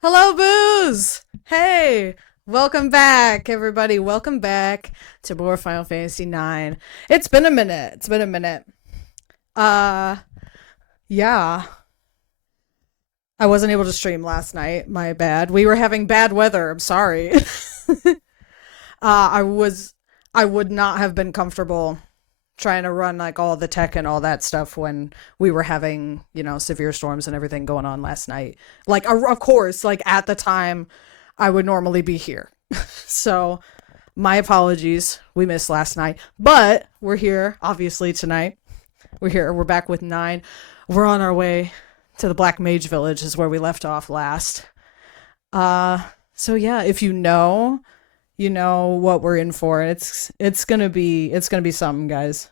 Hello, Booze! Hey! Welcome back, everybody. Welcome back to more Final Fantasy IX. It's been a minute. It's been a minute. Uh, yeah. I wasn't able to stream last night. My bad. We were having bad weather. I'm sorry. I was. I would not have been comfortable trying to run like all the tech and all that stuff when we were having, severe storms and everything going on last night. Like, of course, like at the time I would normally be here. So, my apologies. We missed last night, but we're here obviously tonight. We're here. We're back with 9. We're on our way to the Black Mage Village is where we left off last. So yeah, if you know what we're in for. It's gonna be something, guys.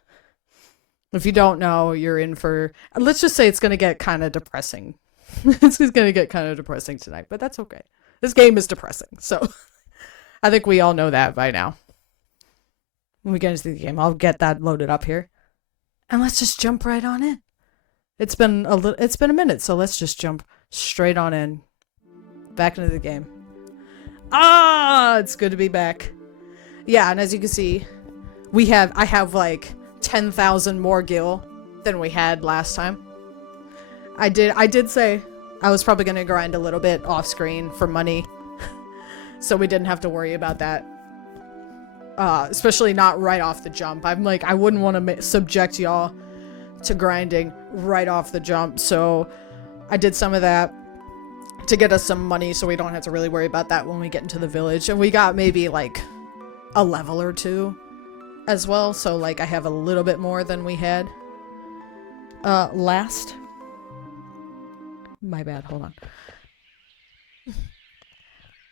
If you don't know, you're in for. Let's just say it's gonna get kind of depressing. It's just gonna get kind of depressing tonight, but that's okay. This game is depressing, so I think we all know that by now. When we get into the game, I'll get that loaded up here, and let's just jump right on in. It's been a minute, so let's just jump straight on in, back into the game. It's good to be back. Yeah, and as you can see, I have like 10,000 more gil than we had last time. I did say I was probably going to grind a little bit off screen for money. So we didn't have to worry about that. Especially not right off the jump. I'm like, I wouldn't want to subject y'all to grinding right off the jump. So I did some of that to get us some money so we don't have to really worry about that when we get into the village. And we got maybe like a level or two as well, so like I have a little bit more than we had last. My bad, hold on.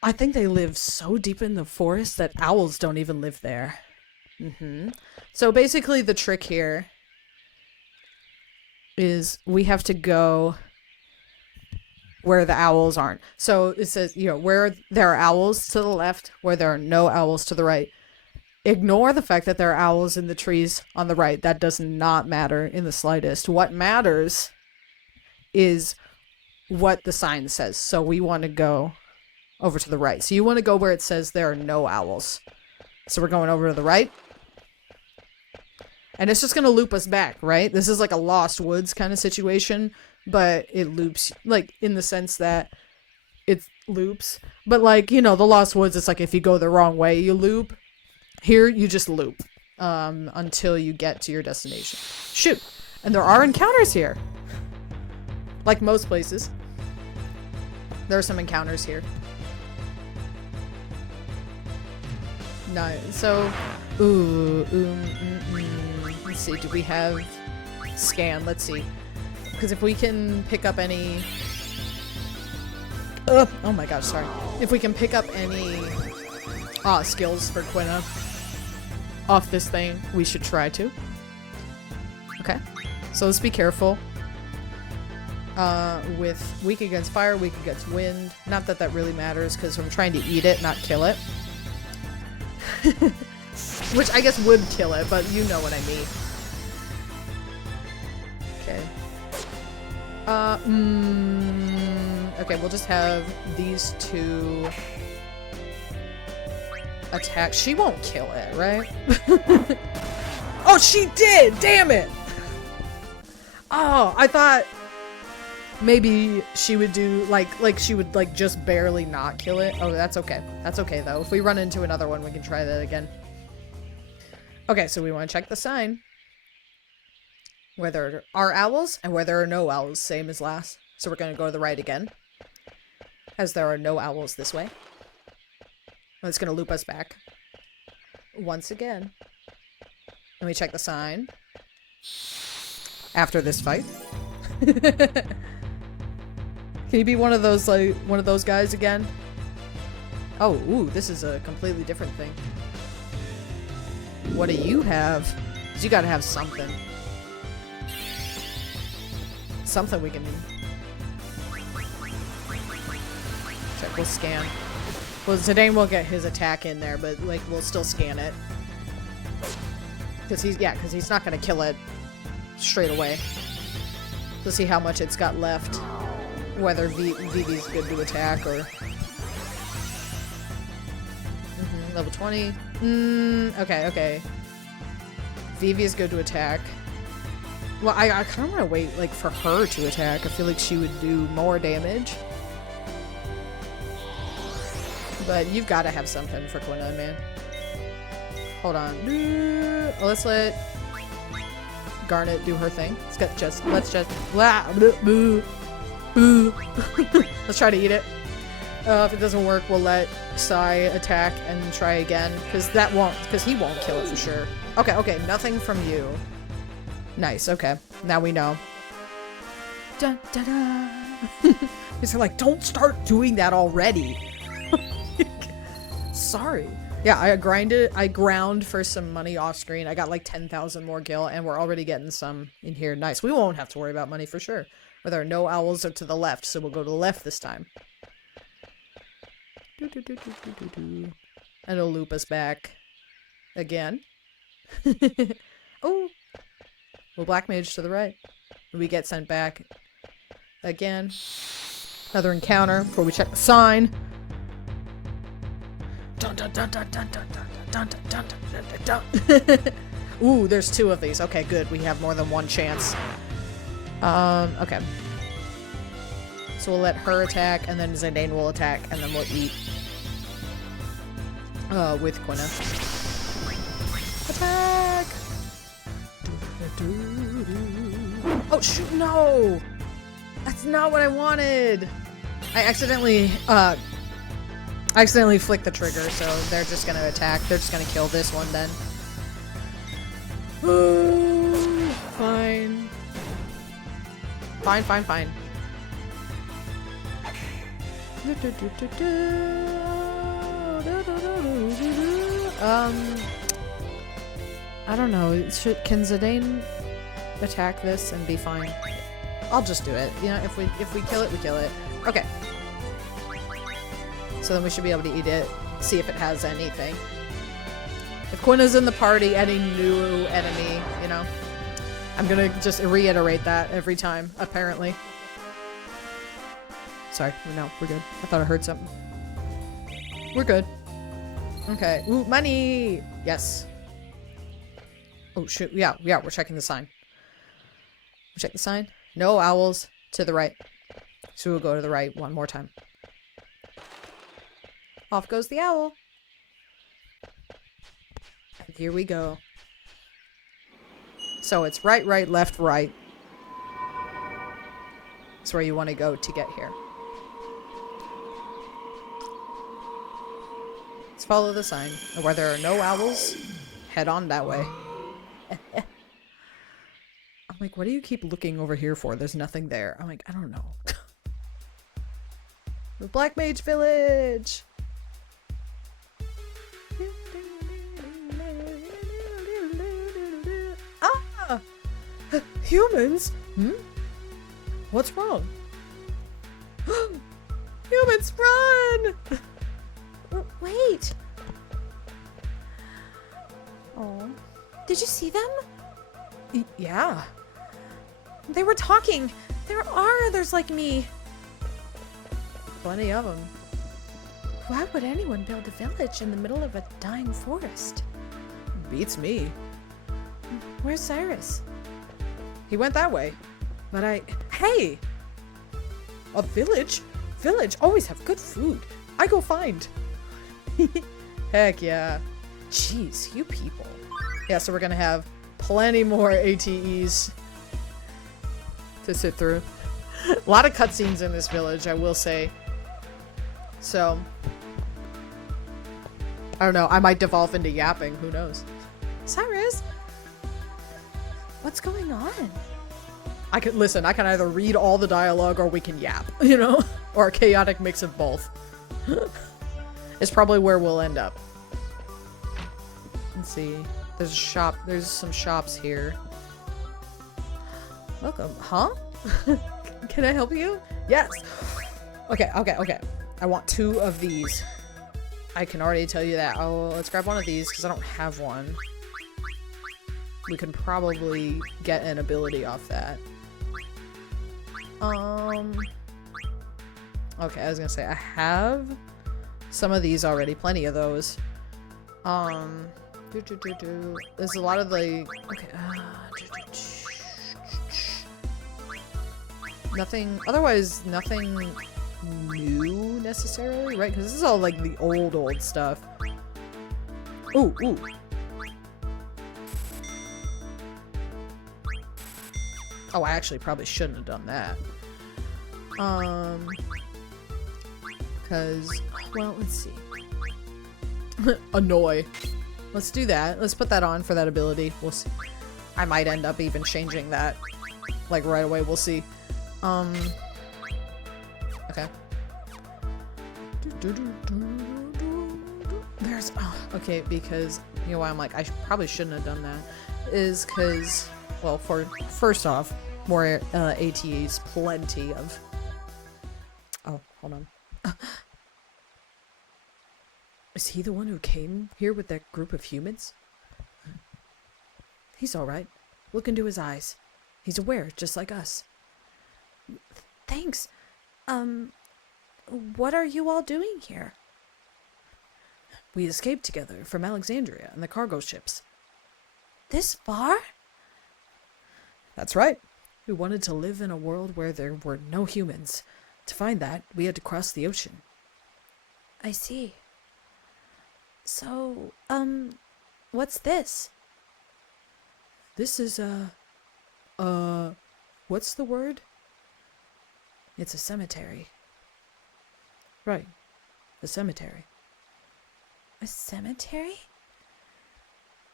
I think they live so deep in the forest that owls don't even live there. So basically the trick here is we have to go where the owls aren't. So it says, where there are owls to the left, where there are no owls to the right. Ignore the fact that there are owls in the trees on the right. That does not matter in the slightest. What matters is what the sign says. So we want to go over to the right. So you want to go where it says there are no owls. So we're going over to the right. And it's just going to loop us back, right? This is like a Lost Woods kind of situation. But it loops, like, in the sense that it loops. But, like, the Lost Woods, it's like if you go the wrong way, you loop. Here, you just loop until you get to your destination. Shoot! And there are encounters here. Like most places. There are some encounters here. No, so... Let's see, do we have... Scan, let's see. Because if we can pick up any... oh my gosh, sorry. If we can pick up any skills for Quina off this thing, we should try to. Okay. So let's be careful. With weak against fire, weak against wind. Not that that really matters, because I'm trying to eat it, not kill it. Which I guess would kill it, but you know what I mean. Okay. Okay, we'll just have these two attack. She won't kill it, right? Oh, she did! Damn it! Oh, I thought maybe she would do, like she would, like, just barely not kill it. Oh, that's okay. That's okay, though. If we run into another one, we can try that again. Okay, so we want to check the sign. Where there are owls and where there are no owls, same as last. So we're going to go to the right again, as there are no owls this way. And it's going to loop us back once again. And we check the sign after this fight. Can you be one of those guys again? Oh, ooh, this is a completely different thing. What do you have? 'Cause you gotta have something. Something we can check. We'll scan. Well, Zidane won't get his attack in there, but like we'll still scan it because he's not gonna kill it straight away. To see how much it's got left. whether Vivi's good to attack or... level 20. Okay. Vivi is good to attack. Well, I kind of want to wait, like, for her to attack. I feel like she would do more damage. But you've got to have something for Quina, man. Hold on. Let's let Garnet do her thing. Let's just let's try to eat it. If it doesn't work, we'll let Sai attack and try again. Because he won't kill it for sure. Okay, nothing from you. Nice, okay. Now we know. Dun, dun, dun. He's like, don't start doing that already. Sorry. Yeah, I ground for some money off screen. I got like 10,000 more gil, and we're already getting some in here. Nice. We won't have to worry about money for sure. Where there are no owls are to the left, so we'll go to the left this time. And it'll loop us back. Again. Oh! We'll Black Mage to the right. We get sent back. Again. Another encounter before we check the sign. Dun, dun, dun, dun, dun, dun, dun, dun, dun, dun, dun, dun. Ooh, there's 2 of these. Okay, good. We have more than one chance. Okay. So we'll let her attack, and then Zidane will attack, and then we'll eat. With Quina. Attack! Oh, shoot, no! That's not what I wanted! I accidentally flicked the trigger, so they're just gonna attack. They're just gonna kill this one then. Fine. Fine. I don't know. Can Zidane attack this and be fine? I'll just do it. You know, if we kill it, we kill it. Okay. So then we should be able to eat it, see if it has anything. If Quina's in the party, any new enemy, you know. I'm gonna just reiterate that every time, apparently. Sorry, no, we're good. I thought I heard something. We're good. Okay. Ooh, money! Yes. Oh, shoot. Yeah, we're checking the sign. We check the sign. No owls to the right. So we'll go to the right one more time. Off goes the owl. And here we go. So it's right, left, right. That's where you want to go to get here. Let's follow the sign. And where there are no owls, head on that way. I'm like, what do you keep looking over here for? There's nothing there. I'm like, I don't know. The Black Mage Village! Ah! Humans? What's wrong? Humans, run! Wait. Oh. Did you see them? Yeah. They were talking. There are others like me. Plenty of them. Why would anyone build a village in the middle of a dying forest? Beats me. Where's Cyrus? He went that way. But Hey! A village? Village always have good food. I go find. Heck yeah. Jeez, you people. Yeah, so we're gonna have plenty more ATEs to sit through. A lot of cutscenes in this village, I will say. So, I don't know. I might devolve into yapping. Who knows? Cyrus? What's going on? I can listen. I can either read all the dialogue or we can yap, you know? Or a chaotic mix of both. It's probably where we'll end up. Let's see. There's a shop. There's some shops here. Welcome. Huh? Can I help you? Yes. Okay. I want 2 of these. I can already tell you that. Oh, let's grab one of these because I don't have one. We can probably get an ability off that. Okay, I was gonna say, I have some of these already. Plenty of those. There's a lot of the... Okay, nothing... Otherwise, nothing new, necessarily, right? Because this is all, like, the old stuff. Ooh, ooh. Oh, I actually probably shouldn't have done that. Because, well, let's see. Annoy. Let's do that. Let's put that on for that ability. We'll see. I might end up even changing that, like, right away. We'll see. Okay. There's, oh, okay, because, you know why I'm like, I probably shouldn't have done that, is because, well, first off, more ATEs, plenty of... Oh, hold on. Is he the one who came here with that group of humans? He's alright. Look into his eyes. He's aware, just like us. Thanks. What are you all doing here? We escaped together from Alexandria and the cargo ships. This far? That's right. We wanted to live in a world where there were no humans. To find that, we had to cross the ocean. I see. So, what's this? This is what's the word? It's a cemetery. Right. A cemetery. A cemetery?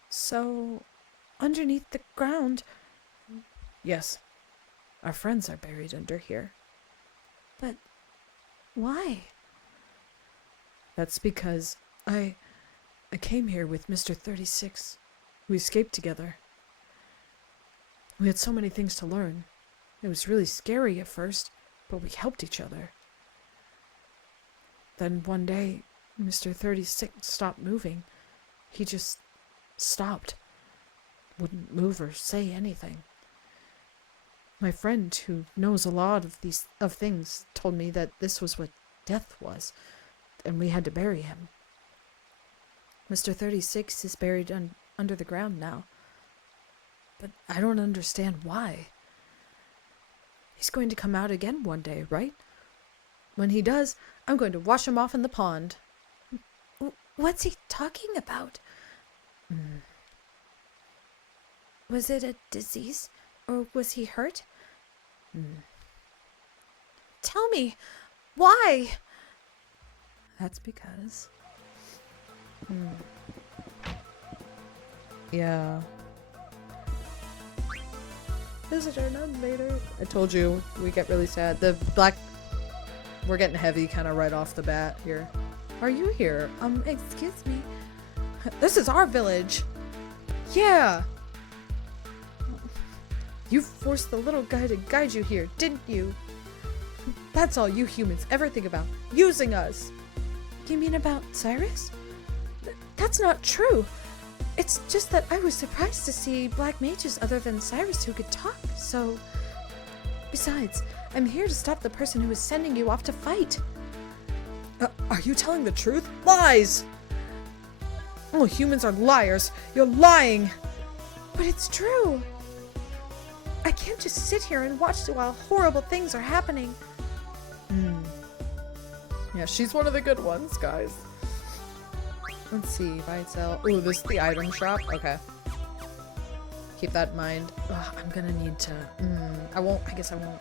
So, underneath the ground... Yes. Our friends are buried under here. But why? That's because I came here with Mr. 36. We escaped together. We had so many things to learn. It was really scary at first, but we helped each other. Then one day, Mr. 36 stopped moving. He just stopped. Wouldn't move or say anything. My friend, who knows a lot of things, told me that this was what death was, and we had to bury him. Mr. 36 is buried under the ground now. But I don't understand why. He's going to come out again one day, right? When he does, I'm going to wash him off in the pond. What's he talking about? Was it a disease? Or was he hurt? Tell me, why? That's because... Yeah. Visitor, none later. I told you, we get really sad. The black... We're getting heavy kind of right off the bat here. Are you here? Excuse me. This is our village. Yeah. You forced the little guy to guide you here, didn't you? That's all you humans ever think about. Using us. You mean about Cyrus? That's not true. It's just that I was surprised to see black mages other than Cyrus who could talk, so... Besides, I'm here to stop the person who is sending you off to fight. Are you telling the truth? Lies! Oh, humans are liars. You're lying. But it's true. I can't just sit here and watch while horrible things are happening. Yeah, she's one of the good ones, guys. Let's see if I sell... Ooh, this is the item shop? Okay. Keep that in mind. Ugh, I'm gonna need to... I guess I won't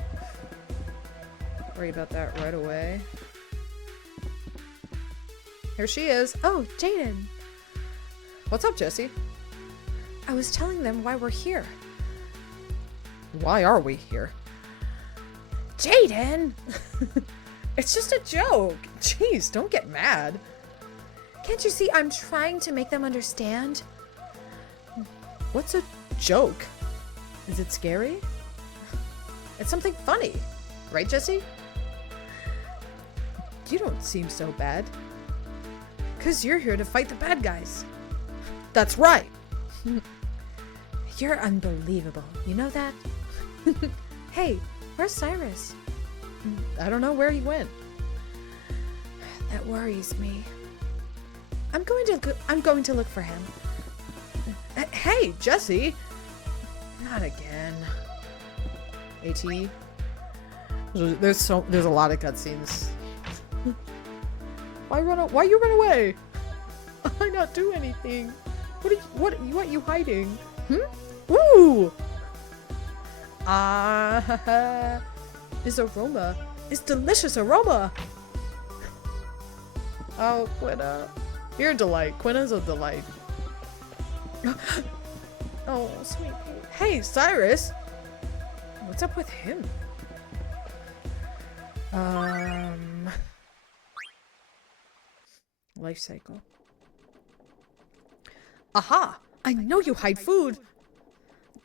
worry about that right away. Here she is. Oh, Jaden. What's up, Jessie? I was telling them why we're here. Why are we here? Jaden! It's just a joke. Jeez, don't get mad. Can't you see I'm trying to make them understand? What's a joke? Is it scary? It's something funny. Right, Jessie? You don't seem so bad. 'Cause you're here to fight the bad guys. That's right. You're unbelievable. You know that? Hey, where's Cyrus? I don't know where he went. That worries me. I'm going to look for him. Hey, Jesse! Not again. AT. There's a lot of cutscenes. Why you run away? I not do anything. What you hiding? Ooh! His aroma. His delicious aroma! Oh, Quina. You're a delight. Quina's a delight. Oh, sweet pea. Hey, Cyrus! What's up with him? Life cycle. Aha! I know you hide food!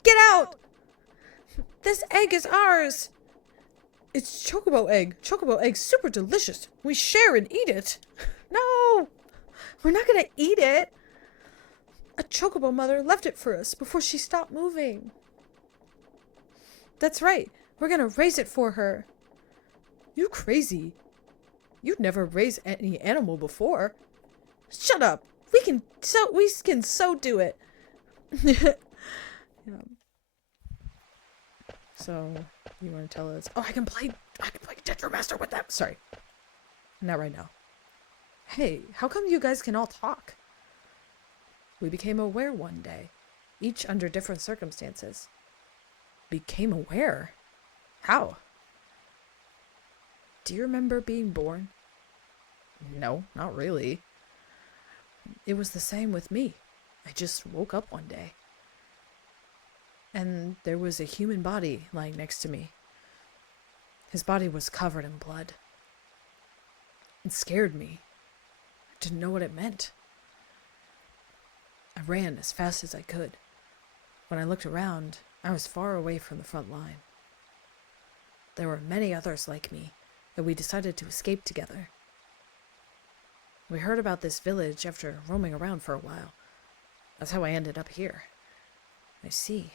Get out! This egg is ours! It's chocobo egg. Chocobo egg, super delicious. We share and eat it. No! We're not gonna eat it. A chocobo mother left it for us before she stopped moving. That's right. We're gonna raise it for her. You crazy. You'd never raised any animal before. Shut up. We can so do it. Yeah. So, you want to tell us? Oh, I can play Tetramaster with that. Sorry. Not right now. Hey, how come you guys can all talk? We became aware one day, each under different circumstances. Became aware? How? Do you remember being born? No, not really. It was the same with me. I just woke up one day. And there was a human body lying next to me. His body was covered in blood. It scared me. I didn't know what it meant. I ran as fast as I could. When I looked around, I was far away from the front line. There were many others like me, and we decided to escape together. We heard about this village after roaming around for a while. That's how I ended up here. I see.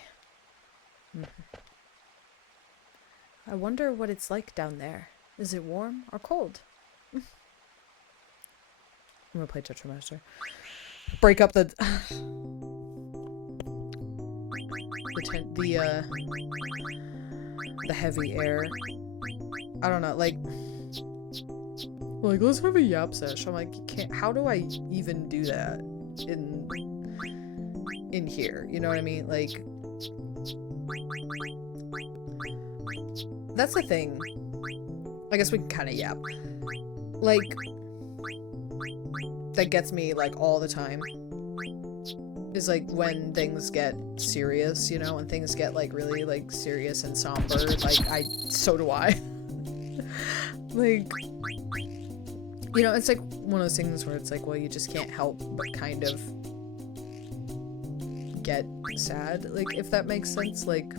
I wonder what it's like down there. Is it warm or cold? I'm gonna play Tetramaster. Break up the heavy air. I don't know, like let's have a yap sesh. I'm like, how do I even do that in here? You know what I mean? Like, that's the thing. I guess we can kind of yap. Like, that gets me, like, all the time. Is, like, when things get serious, you know? When things get, like, really, like, serious and somber. Like, so do I. Like, you know, it's, like, one of those things where it's, like, well, you just can't help but kind of get sad. Like, if that makes sense. Like,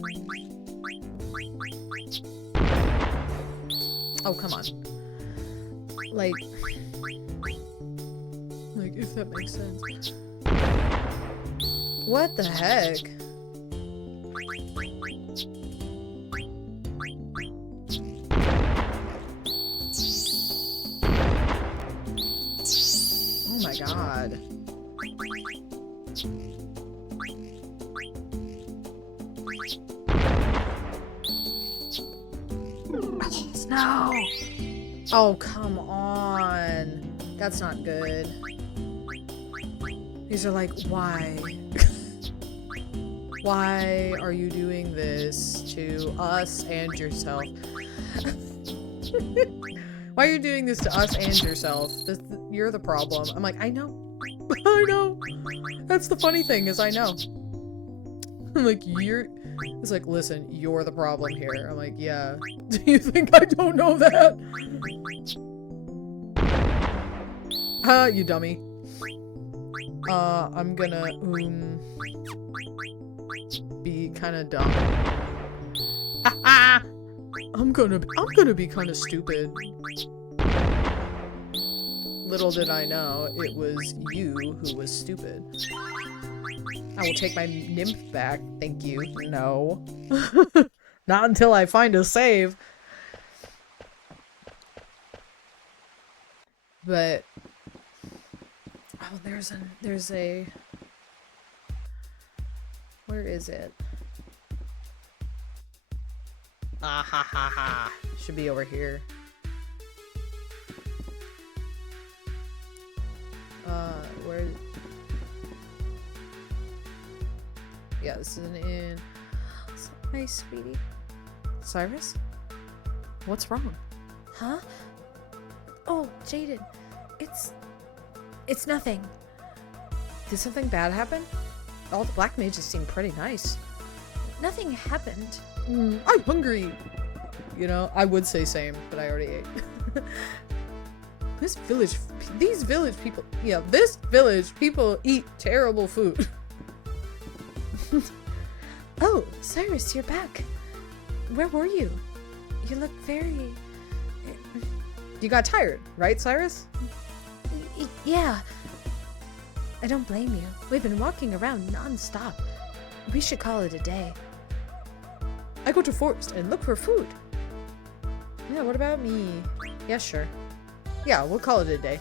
oh, come on. Like, if that makes sense. What the heck? Oh my god. No! Oh, come on. That's not good. These are like, why? Why are you doing this to us and yourself? Why are you doing this to us and yourself? You're the problem. I'm like, I know. I know. That's the funny thing, is I know. I'm like, it's like, listen, you're the problem here. I'm like, yeah. Do you think I don't know that? Ha, you dummy. I'm gonna, be kinda dumb. I'm gonna be kinda stupid. Little did I know, it was you who was stupid. I will take my nymph back, thank you. No. Not until I find a save. But oh, there's a where is it? Ah ha ha ha. Should be over here. Where? Yeah, this is an inn. Hi, sweetie. Cyrus? What's wrong? Huh? Oh, Jaden. It's nothing. Did something bad happen? All the black mages seem pretty nice. Nothing happened. I'm hungry. You know, I would say same, but I already ate. These village people, yeah, this village people eat terrible food. Oh, Cyrus, you're back. Where were you? You look very... You got tired, right, Cyrus? Yeah. I don't blame you. We've been walking around non-stop. We should call it a day. I go to forest and look for food. Yeah, what about me? Yeah, sure. Yeah, we'll call it a day.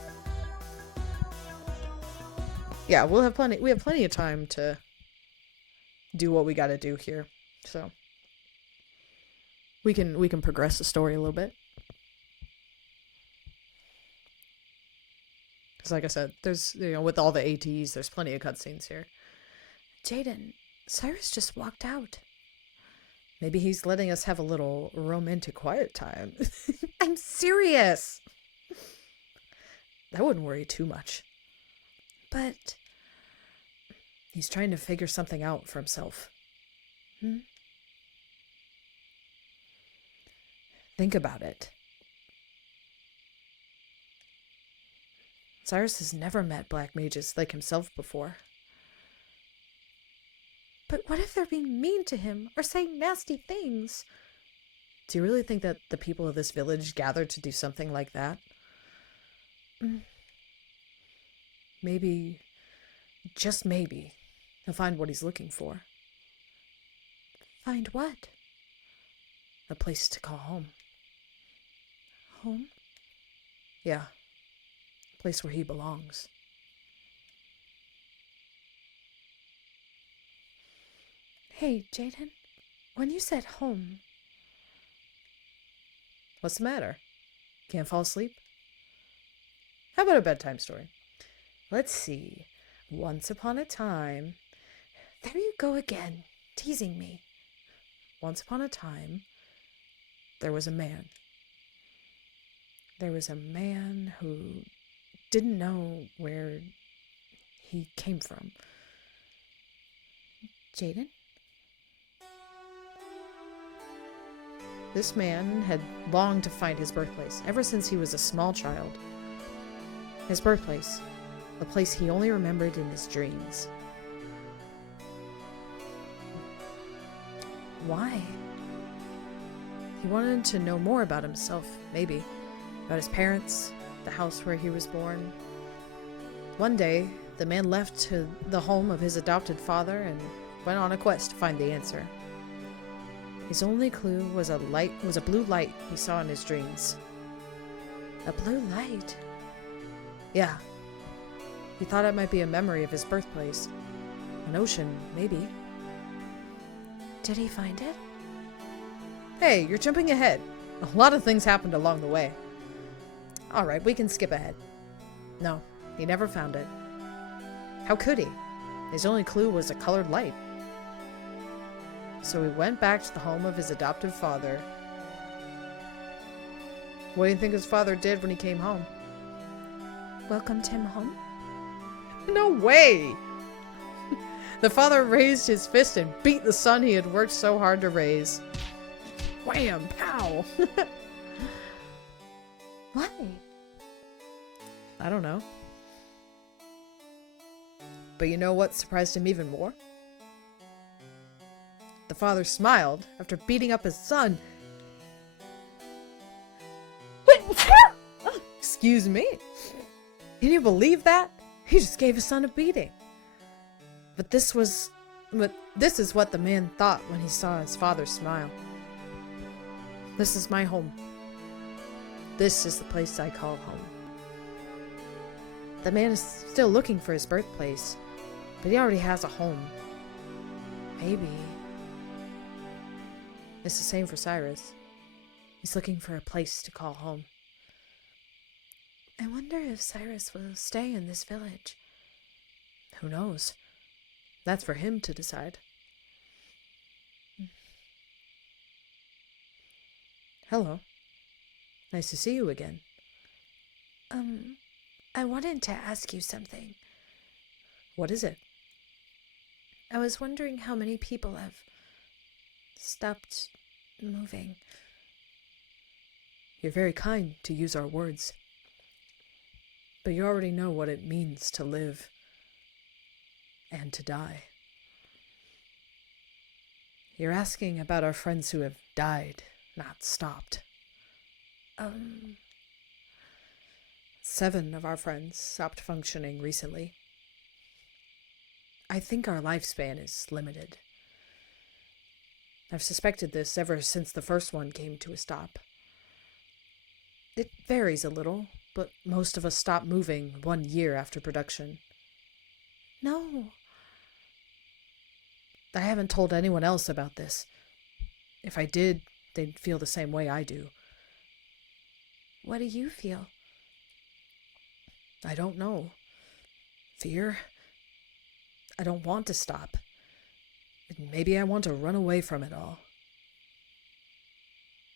Yeah, we have plenty of time to do what we gotta do here. So we can progress the story a little bit. Because like I said, there's, you know, with all the ATs, there's plenty of cutscenes here. Jaden, Cyrus just walked out. Maybe he's letting us have a little romantic quiet time. I'm serious. That wouldn't worry too much. But he's trying to figure something out for himself. Think about it. Cyrus has never met black mages like himself before. But what if they're being mean to him or saying nasty things? Do you really think that the people of this village gathered to do something like that? Maybe, just maybe, he'll find what he's looking for. Find what? A place to call home. Home? Yeah. A place where he belongs. Hey, Jaden, when you said home... What's the matter? Can't fall asleep? How about a bedtime story? Let's see. Once upon a time... There you go again, teasing me. Once upon a time, there was a man. There was a man who didn't know where he came from. Jaden? This man had longed to find his birthplace ever since he was a small child. His birthplace, a place he only remembered in his dreams. Why? He wanted to know more about himself, maybe. About his parents, the house where he was born. One day, the man left to the home of his adopted father and went on a quest to find the answer. His only clue was a blue light he saw in his dreams. A blue light? Yeah. He thought it might be a memory of his birthplace. An ocean, maybe. Did he find it? Hey, you're jumping ahead. A lot of things happened along the way. Alright, we can skip ahead. No, he never found it. How could he? His only clue was a colored light. So he went back to the home of his adoptive father. What do you think his father did when he came home? Welcomed him home? No way! The father raised his fist and beat the son he had worked so hard to raise. Wham! Pow! Why? I don't know. But you know what surprised him even more? The father smiled after beating up his son. Excuse me? Can you believe that? He just gave his son a beating. But this is what the man thought when he saw his father smile. This is my home. This is the place I call home. The man is still looking for his birthplace, but he already has a home. Maybe. It's the same for Cyrus. He's looking for a place to call home. I wonder if Cyrus will stay in this village. Who knows? That's for him to decide. Hello. Nice to see you again. I wanted to ask you something. What is it? I was wondering how many people have stopped moving. You're very kind to use our words. But you already know what it means to live and to die. You're asking about our friends who have died, not stopped. 7 of our friends stopped functioning recently. I think our lifespan is limited. I've suspected this ever since the first one came to a stop. It varies a little, but most of us stop moving 1 year after production. No. I haven't told anyone else about this. If I did, they'd feel the same way I do. What do you feel? I don't know. Fear? I don't want to stop. And maybe I want to run away from it all.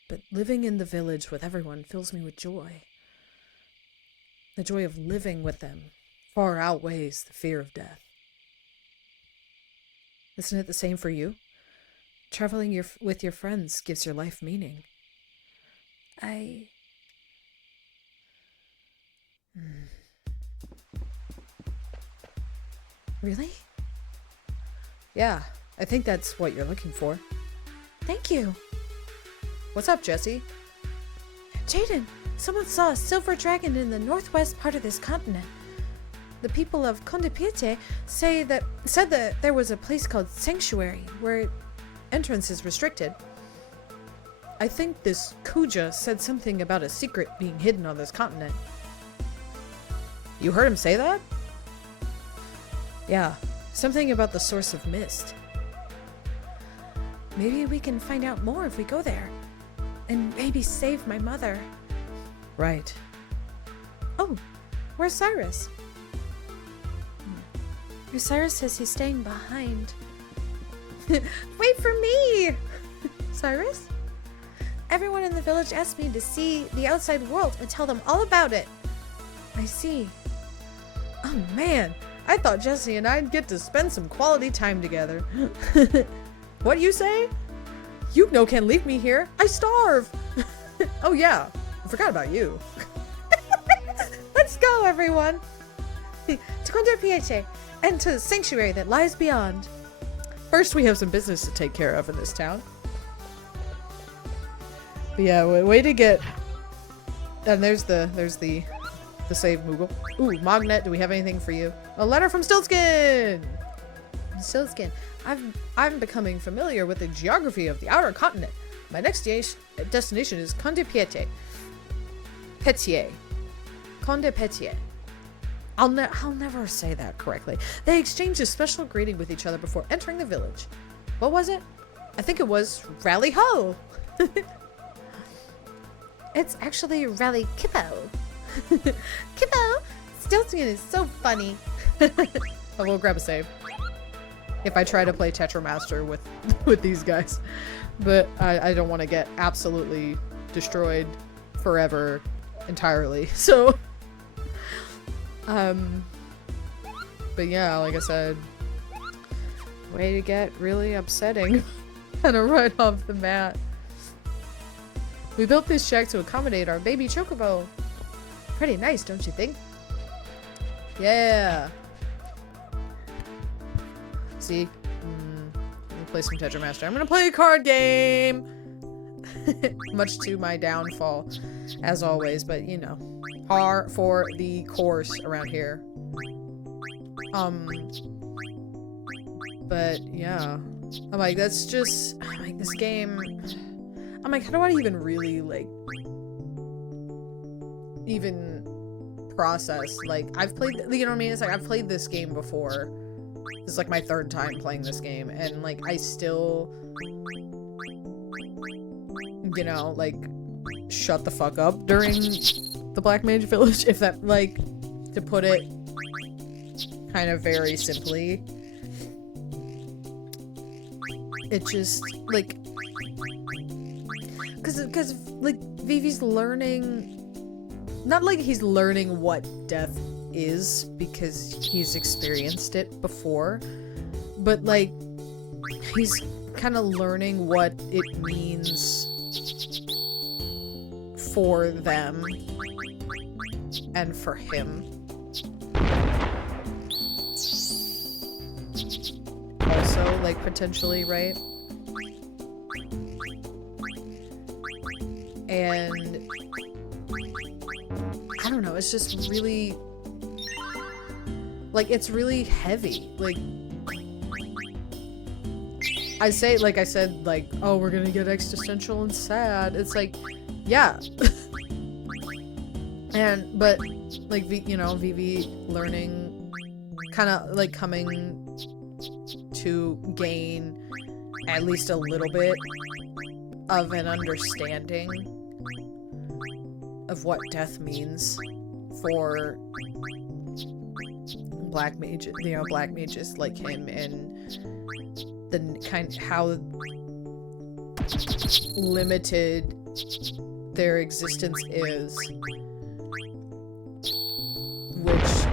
But living in the village with everyone fills me with joy. The joy of living with them far outweighs the fear of death. Isn't it the same for you? Traveling with your friends gives your life meaning. Really? Yeah, I think that's what you're looking for. Thank you. What's up, Jesse? Jaden, someone saw a silver dragon in the northwest part of this continent. The people of Conde Piete said that there was a place called Sanctuary where entrance is restricted. I think this Kuja said something about a secret being hidden on this continent. You heard him say that? Yeah, something about the source of mist. Maybe we can find out more if we go there. And maybe save my mother. Right. Oh, where's Cyrus? Cyrus says he's staying behind. Wait for me! Cyrus? Everyone in the village asked me to see the outside world and tell them all about it. I see. Oh man, I thought Jesse and I'd get to spend some quality time together. What you say? You can't leave me here. I starve. Oh yeah, I forgot about you. Let's go, everyone. To Conde Piete and to the sanctuary that lies beyond. First, we have some business to take care of in this town. But yeah, way to get. And there's the save Moogle. Ooh, Mognet, do we have anything for you? A letter from Stiltskin. Stiltskin, I'm becoming familiar with the geography of the outer continent. My next destination is Conde Piete. Petier. Conde Petier. I'll never say that correctly. They exchanged a special greeting with each other before entering the village. What was it? I think it was Rally Ho. It's actually Rally Kippo. Kippo, Stiltskin is so funny. I will grab a save if I try to play Tetramaster with these guys, but I don't want to get absolutely destroyed forever entirely. So, but yeah, like I said, way to get really upsetting, kind of right off the bat. We built this shack to accommodate our baby chocobo. Pretty nice, don't you think? Yeah. See? Let me play some Tetramaster. I'm gonna play a card game! Much to my downfall, as always, but you know. Par for the course around here. But yeah. I'm like, that's just, I'm like, this game, I'm like, how do I even really, like, even process. Like, I've played, you know what I mean? It's like, I've played this game before. This is like my 3rd time playing this game, and like, I still, you know, like, shut the fuck up during the Black Mage Village, if that, like, to put it kind of very simply. It just, like, because, like, Vivi's learning, not like he's learning what death is, because he's experienced it before, but, like, he's kind of learning what it means for them and for him. Also, like, potentially, right? And I don't know, it's just really, like, it's really heavy. Like, I say, like I said, like, oh, we're gonna get existential and sad. It's like, yeah. And, but, like, you know, Vivi learning, kind of, like, coming to gain at least a little bit of an understanding of what death means for black mages, you know, black mages like him, and the kind, how limited their existence is, which,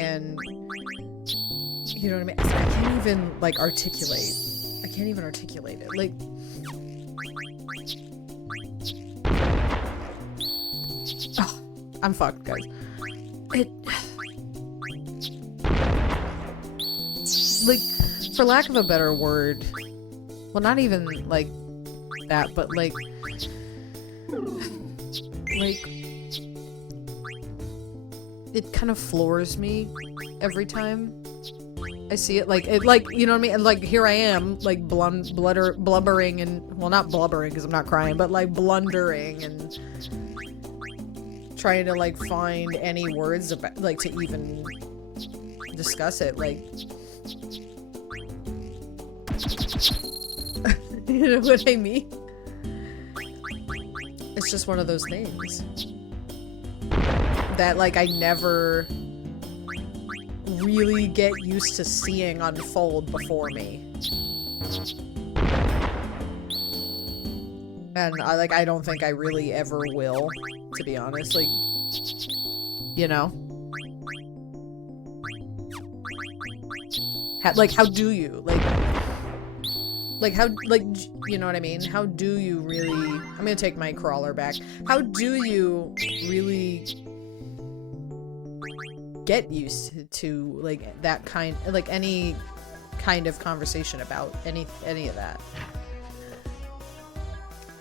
and you know what I mean? I can't even, like, articulate. I can't even articulate it. Like, oh, I'm fucked, guys. It, like, for lack of a better word, well, not even, like, that, but, like, it kind of floors me every time I see it. Like, it, like, you know what I mean? And, like, here I am, like, blubbering and, well, not blubbering because I'm not crying, but, like, blundering and trying to, like, find any words about, like, to even discuss it. Like, you know what I mean? It's just one of those things that, like, I never really get used to seeing unfold before me. And I don't think I really ever will, to be honest. Like, you know? How do you? How, like, you know what I mean? How do you really... I'm gonna take my crawler back. How do you really get used to, like, that kind... like, any kind of conversation about any of that?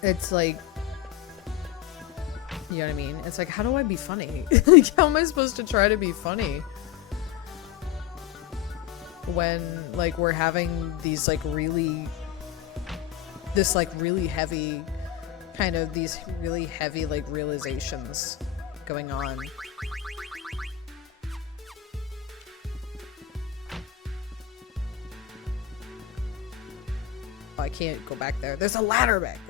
It's like... you know what I mean? It's like, how do I be funny? Like, how am I supposed to try to be funny when, like, we're having these, like, really... this, like, really heavy... kind of these really heavy, like, realizations going on. Oh, I can't go back there. There's a ladder back there.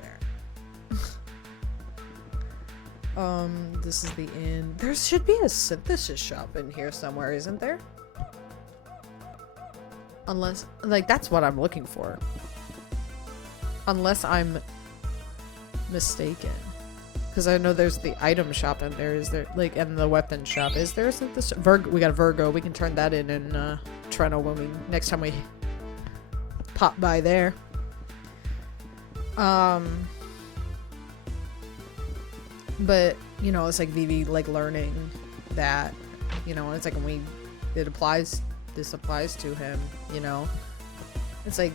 This is the inn. There should be a synthesis shop in here somewhere, isn't there? Unless, like, that's what I'm looking for. Unless I'm mistaken. Because I know there's the item shop and there is there, like, and the weapon shop. Is there a synthesis? We got a Virgo. We can turn that in Treno when we, next time we pop by there. But, you know, it's like Vivi, like, learning that, you know, it's like when this applies to him, you know? It's like,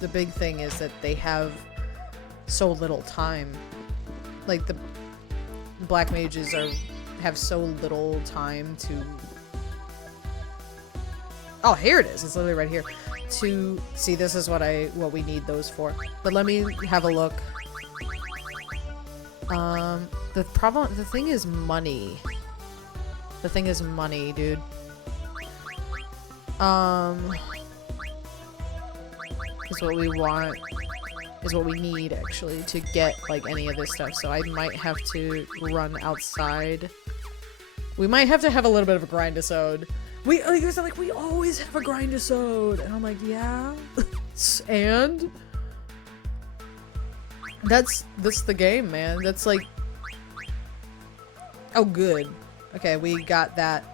the big thing is that they have so little time. Like, the black mages have so little time to... oh, here it is. It's literally right here. To see, this is what we need those for. But let me have a look The thing is money. The thing is money, dude. Is what we want, is what we need, actually, to get, like, any of this stuff. So I might have to run outside. We might have to have a little bit of a grind-a-sode. We always have a grind-a-sode. And I'm like, yeah. And that's the game, man. That's like, oh, good. Okay, we got that.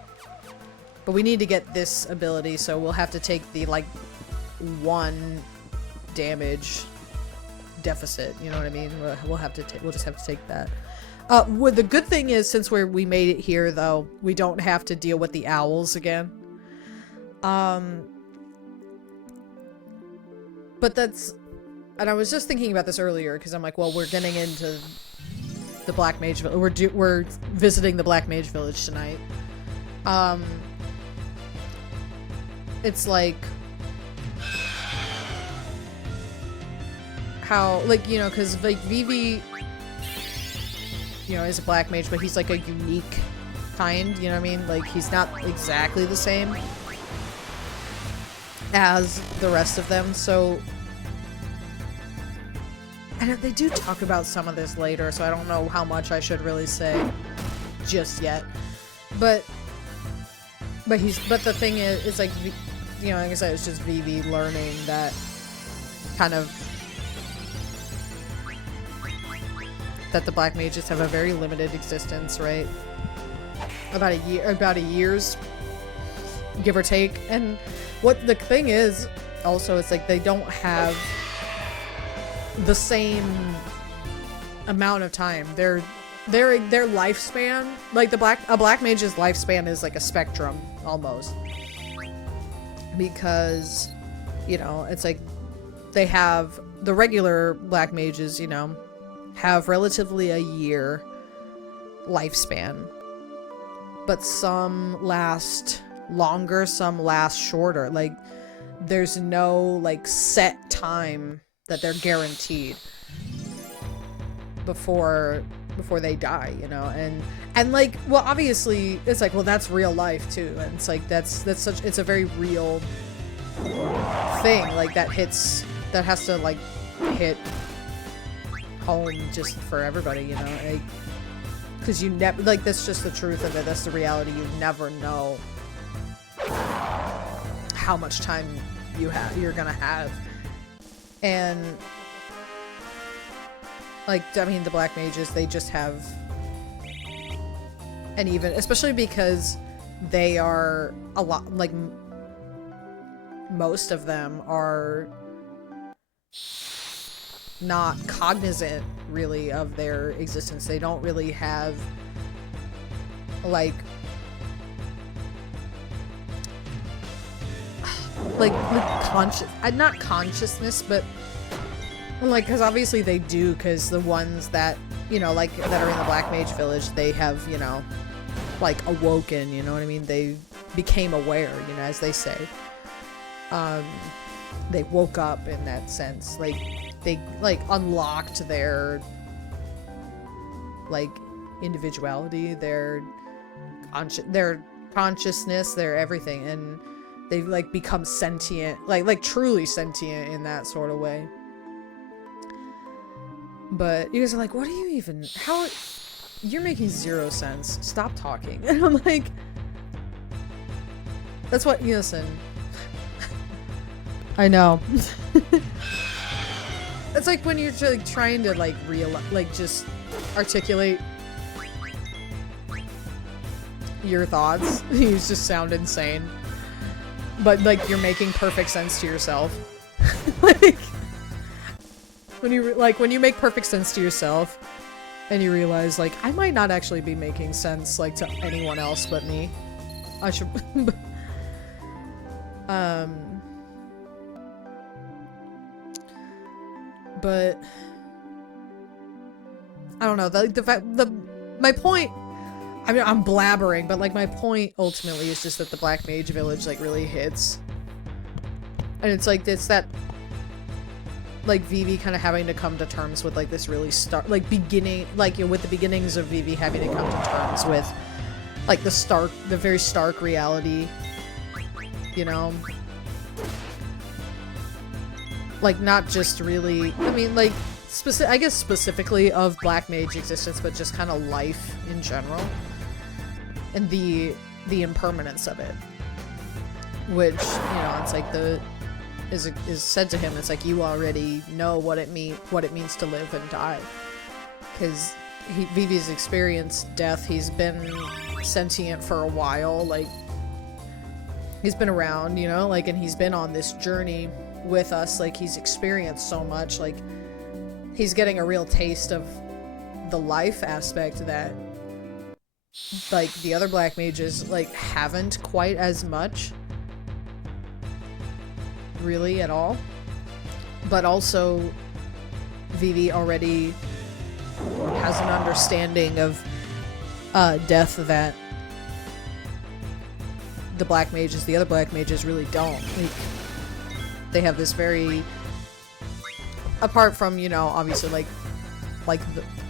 But we need to get this ability, so we'll have to take the, like, 1 damage deficit, you know what I mean? We'll just have to take that. Well, the good thing is, since we made it here, though, we don't have to deal with the owls again. But that's, and I was just thinking about this earlier, because I'm like, well, we're getting into the Black Mage Village. We're visiting the Black Mage Village tonight. It's like, how, like, you know, because, like, Vivi, you know, is a black mage, but he's, like, a unique kind, you know what I mean? Like, he's not exactly the same as the rest of them, so... And they do talk about some of this later, so I don't know how much I should really say just yet. But the thing is, it's like, you know, like I said, it's just Vivi learning that kind of, that the black mages have a very limited existence, right? About a year's, give or take. And what the thing is, also, it's like they don't have the same amount of time. Their lifespan, like a black mage's lifespan is like a spectrum almost, because, you know, it's like they have the regular black mages, you know, have relatively a year lifespan, but some last longer, some last shorter. Like, there's no, like, set time that they're guaranteed before they die, you know. And like, well, obviously it's like, well, that's real life too, and it's like it's a very real thing, like, that has to, like, hit home just for everybody, you know, like, because you never, like, that's just the truth of it. That's the reality. You never know how much time you're gonna have. And, like, I mean, the black mages, they just have, and even, especially because they are a lot, like, most of them are not cognizant, really, of their existence. They don't really have, like not consciousness, but, like, because obviously they do, because the ones that, you know, like, that are in the Black Mage Village, they have, you know, like, awoken, you know what I mean? They became aware, you know, as they say. They woke up in that sense. Like, they, like, unlocked their, like, individuality, their consciousness, their everything, and they, like, become sentient, like truly sentient in that sort of way. But you guys are like, what are you even, how, you're making zero sense. Stop talking. And I'm like, that's what, listen. I know. It's like when you're, like, trying to, like, just articulate your thoughts. You just sound insane. But, like, you're making perfect sense to yourself. Like, when you make perfect sense to yourself, and you realize, like, I might not actually be making sense, like, to anyone else but me. I should, but I don't know. My point, I mean, I'm blabbering, but, like, my point ultimately is just that the Black Mage Village, like, really hits. And it's like, it's that, like Vivi kind of having to come to terms with like this really like beginning, like, you know, with the beginnings of Vivi having to come to terms with like the very stark reality, you know, like not just really, I mean, like I guess specifically of Black Mage existence, but just kind of life in general and the impermanence of it, which, you know, it's like is said to him, it's like, you already know what it means to live and die, because Vivi's experienced death. He's been sentient for a while, like he's been around, you know, like, and he's been on this journey with us, like he's experienced so much, like he's getting a real taste of the life aspect that like the other Black Mages like haven't quite as much really at all. But also Vivi already has an understanding of death that the other Black Mages really don't. Like, they have this very, apart from, you know, obviously like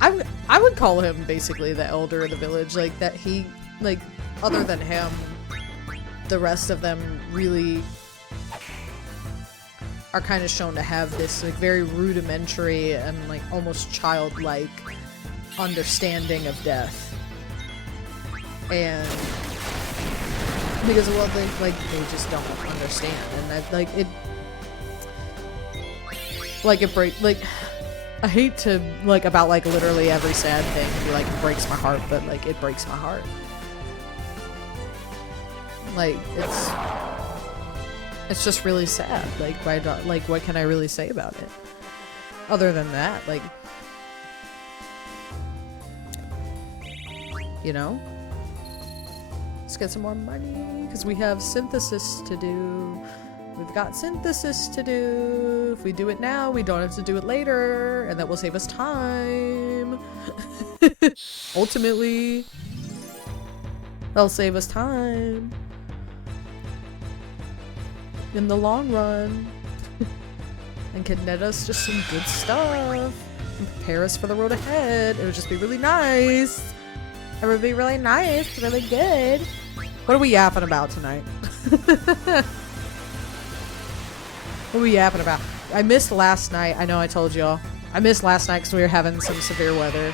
I would call him basically the elder of the village, like that he, like, other than him, the rest of them really are kind of shown to have this like very rudimentary and like almost childlike understanding of death. And because, well, they just don't understand, and that, like, I hate to, like, about, like, literally every sad thing be like, it breaks my heart, but, like, it breaks my heart. Like, it's just really sad. Like, what can I really say about it? Other than that, like, you know? Let's get some more money, because we have synthesis to do. We've got synthesis to do. If we do it now, we don't have to do it later, and that will save us time. Ultimately, that'll save us time in the long run, and can net us just some good stuff and prepare us for the road ahead. It would just be really nice. It would be really nice, really good. What are we yapping about tonight? What are we yapping about? I missed last night. I know I told y'all. I missed last night because we were having some severe weather.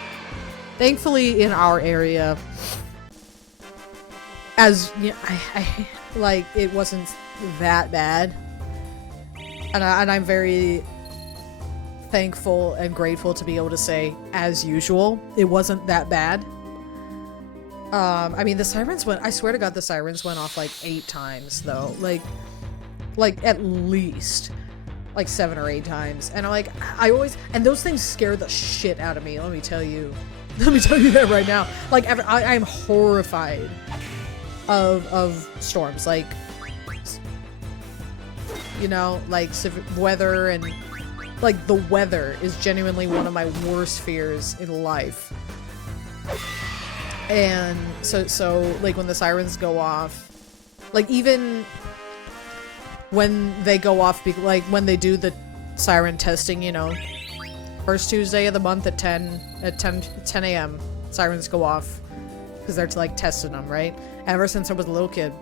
Thankfully, in our area, as you know, I like, it wasn't that bad, and I'm very thankful and grateful to be able to say, as usual, it wasn't that bad. I mean, the sirens went, I swear to God, the sirens went off like 8 times though, like at least like 7 or 8 times, and I'm like, and those things scare the shit out of me. Let me tell you that right now. Like, I'm horrified of storms, like, you know, like weather, and like the weather is genuinely one of my worst fears in life. And so like when the sirens go off, like even when they go off, like when they do the siren testing, you know, first Tuesday of the month at 10 a.m. sirens go off because they're like testing them, right? Ever since I was a little kid,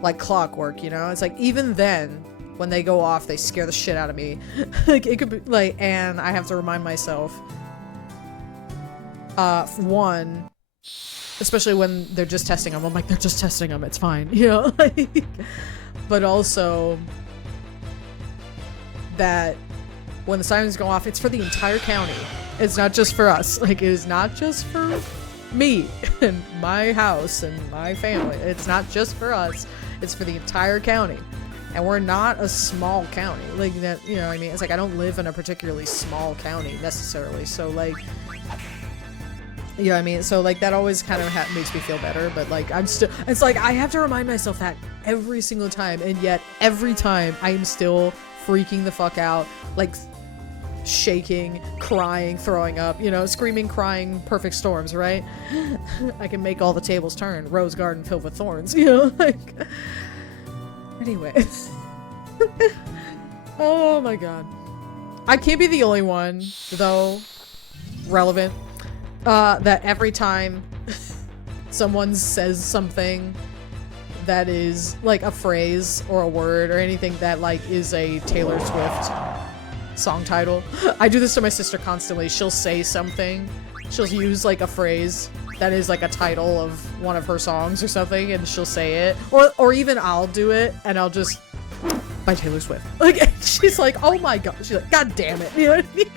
like clockwork, you know. It's like even then when they go off, they scare the shit out of me. Like it could be like, and I have to remind myself, one, especially when they're just testing them, I'm like, they're just testing them, it's fine, you know. Like, but also that when the sirens go off, it's for the entire county. It's not just for us. Like, it is not just for me and my house and my family. It's not just for us. It's for the entire county. And we're not a small county. Like, that, you know what I mean? It's like, I don't live in a particularly small county necessarily. So, like, you know what I mean? So, like, that always kind of makes me feel better. But, like, I'm still, it's like, I have to remind myself that every single time. And yet, every time, I am still freaking the fuck out. Like, shaking, crying, throwing up, you know, screaming, crying, perfect storms, right? I can make all the tables turn. Rose garden filled with thorns, you know? Like, anyway. Oh my god. I can't be the only one, though, relevant, that every time someone says something that is, like, a phrase or a word or anything that, like, is a Taylor Swift song title. I do this to my sister constantly. She'll say something. She'll use, like, a phrase that is, like, a title of one of her songs or something, and she'll say it. Or even I'll do it, and I'll just... by Taylor Swift. Like, she's like, oh my god. She's like, god damn it. You know what I mean?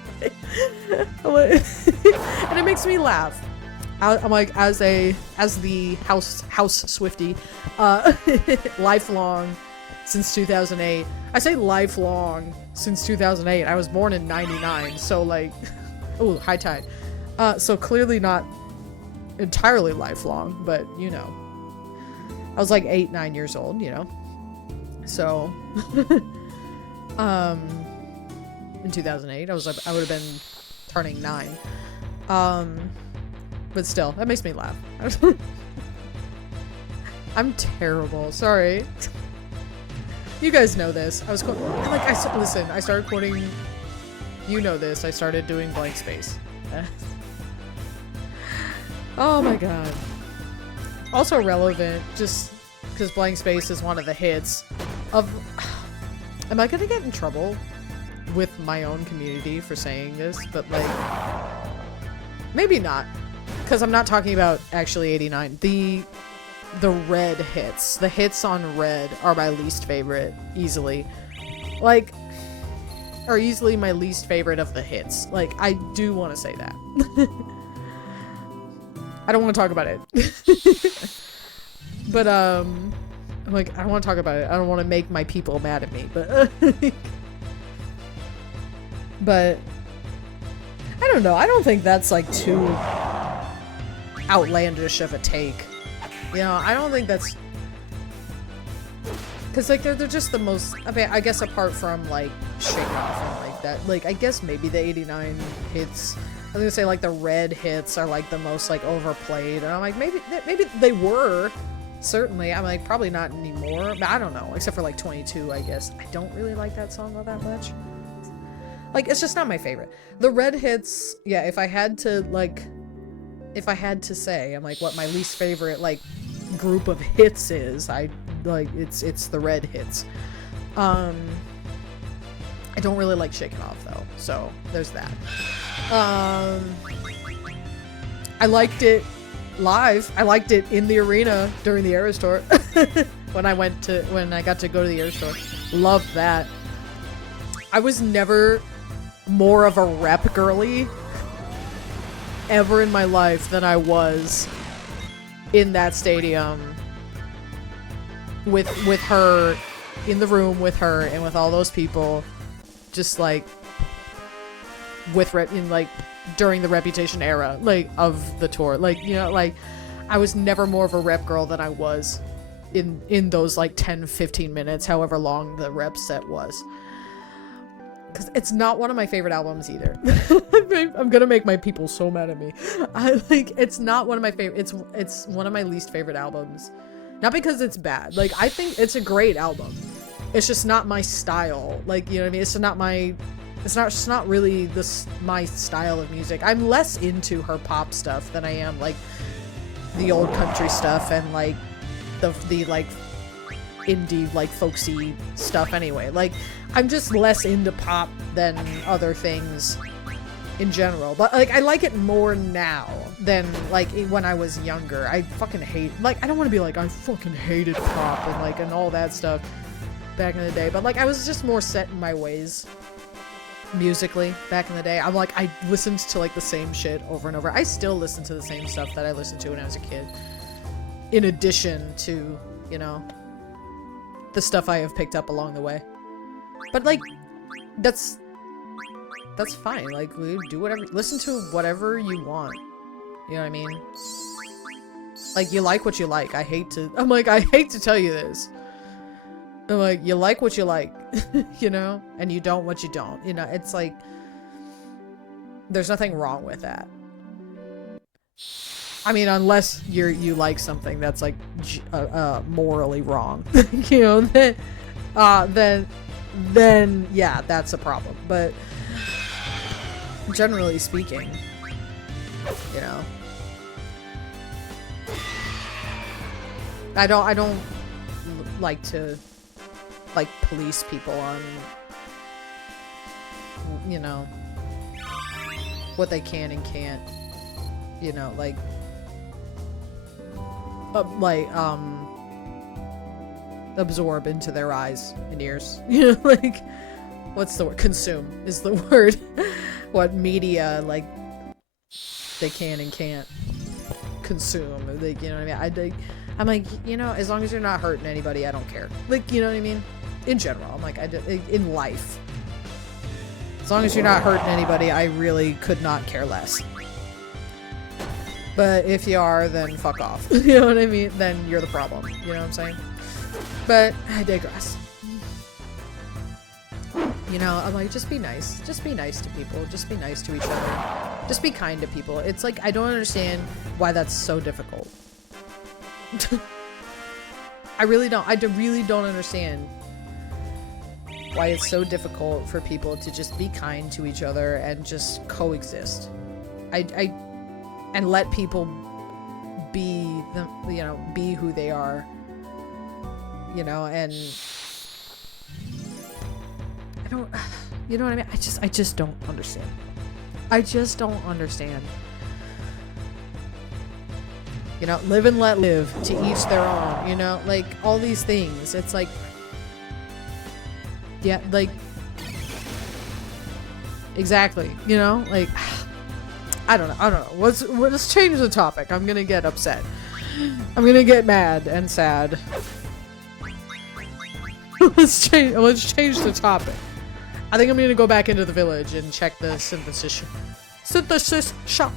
And it makes me laugh. I'm like, as the house Swiftie, lifelong since 2008. I say lifelong since 2008. I was born in 99, so like, oh, high tide. So clearly not entirely lifelong, but you know. I was like 8, 9 years old, you know. So, in 2008, I would have been turning 9. But still, that makes me laugh. I'm terrible. Sorry. You guys know this. I was listen, I started quoting, you know this, I started doing blank space. Oh my god. Also relevant, just because blank space is one of the hits of... Am I gonna get in trouble with my own community for saying this? But like, maybe not, because I'm not talking about actually 89. The red hits, the hits on red are my least favorite, easily. Like, are easily my least favorite of the hits. Like, I do want to say that. I don't want to talk about it. But, I'm like, I don't want to talk about it. I don't want to make my people mad at me, but... But... I don't know. I don't think that's, like, too outlandish of a take. You know, I don't think that's... Because, like, they're just the most... I mean, I guess apart from, like, Shake Off and, like, that... Like, I guess maybe the 89 hits... I was gonna say, like, the red hits are, like, the most, like, overplayed. And I'm like, maybe they were. Certainly. I'm like, probably not anymore. But I don't know. Except for, like, 22, I guess. I don't really like that song all that much. Like, it's just not my favorite. The red hits... Yeah, if I had to, like... If I had to say, I'm like, what my least favorite, like, group of hits is, it's the red hits. I don't really like Shake It Off, though, so there's that. I liked it live. I liked it in the arena during the Eras Tour. when I got to go to the Eras Tour. Loved that. I was never more of a rep girly ever in my life than I was in that stadium with her, in the room with her and with all those people, just like during the Reputation era, like, of the tour. Like, you know, like, I was never more of a rep girl than I was in those, like, 10-15 minutes, however long the rep set was. Because it's not one of my favorite albums either. I'm gonna make my people so mad at me. It's not one of my favorite. It's one of my least favorite albums. Not because it's bad. Like, I think it's a great album. It's just not my style. Like, you know what I mean? It's not really my style of music. I'm less into her pop stuff than I am, like, the old country stuff and, like, the like, indie, like, folksy stuff anyway. Like, I'm just less into pop than other things in general. But, like, I like it more now than, like, when I was younger. I fucking hate... Like, I don't want to be like, I fucking hated pop and, like, and all that stuff back in the day. But, like, I was just more set in my ways musically back in the day. I'm like, I listened to, like, the same shit over and over. I still listen to the same stuff that I listened to when I was a kid. In addition to, you know, the stuff I have picked up along the way. But, like, that's fine. Like, do whatever, listen to whatever you want. You know what I mean? Like, you like what you like. I hate to tell you this. I'm like, you like what you like, you know? And you don't what you don't. You know, it's like, there's nothing wrong with that. I mean, unless you like something that's, like, morally wrong, you know, then yeah, that's a problem. But generally speaking, you know. I don't like to like police people on, you know, what they can and can't, you know, like absorb into their eyes and ears. You know, like, what's the word? Consume is the word. What media, like, they can and can't consume. Like, you know what I mean? I'm like, you know, as long as you're not hurting anybody, I don't care. Like, you know what I mean? In general, I'm like, in life. As long as you're not hurting anybody, I really could not care less. But if you are, then fuck off. You know what I mean? Then you're the problem. You know what I'm saying? But I digress. You know, I'm like, just be nice. Just be nice to people. Just be nice to each other. Just be kind to people. It's like, I don't understand why that's so difficult. I really don't. I really don't understand why it's so difficult for people to just be kind to each other and just coexist. And let people be the, you know, be who they are, you know, and I don't, you know what I mean? I just don't understand. I just don't understand. You know, live and let live, to each their own, you know, like all these things. It's like, yeah, like, exactly, you know, like, I don't know. Let's change the topic. I'm gonna get upset. I'm gonna get mad and sad. Let's change the topic. I think I'm gonna go back into the village and check the synthesis shop.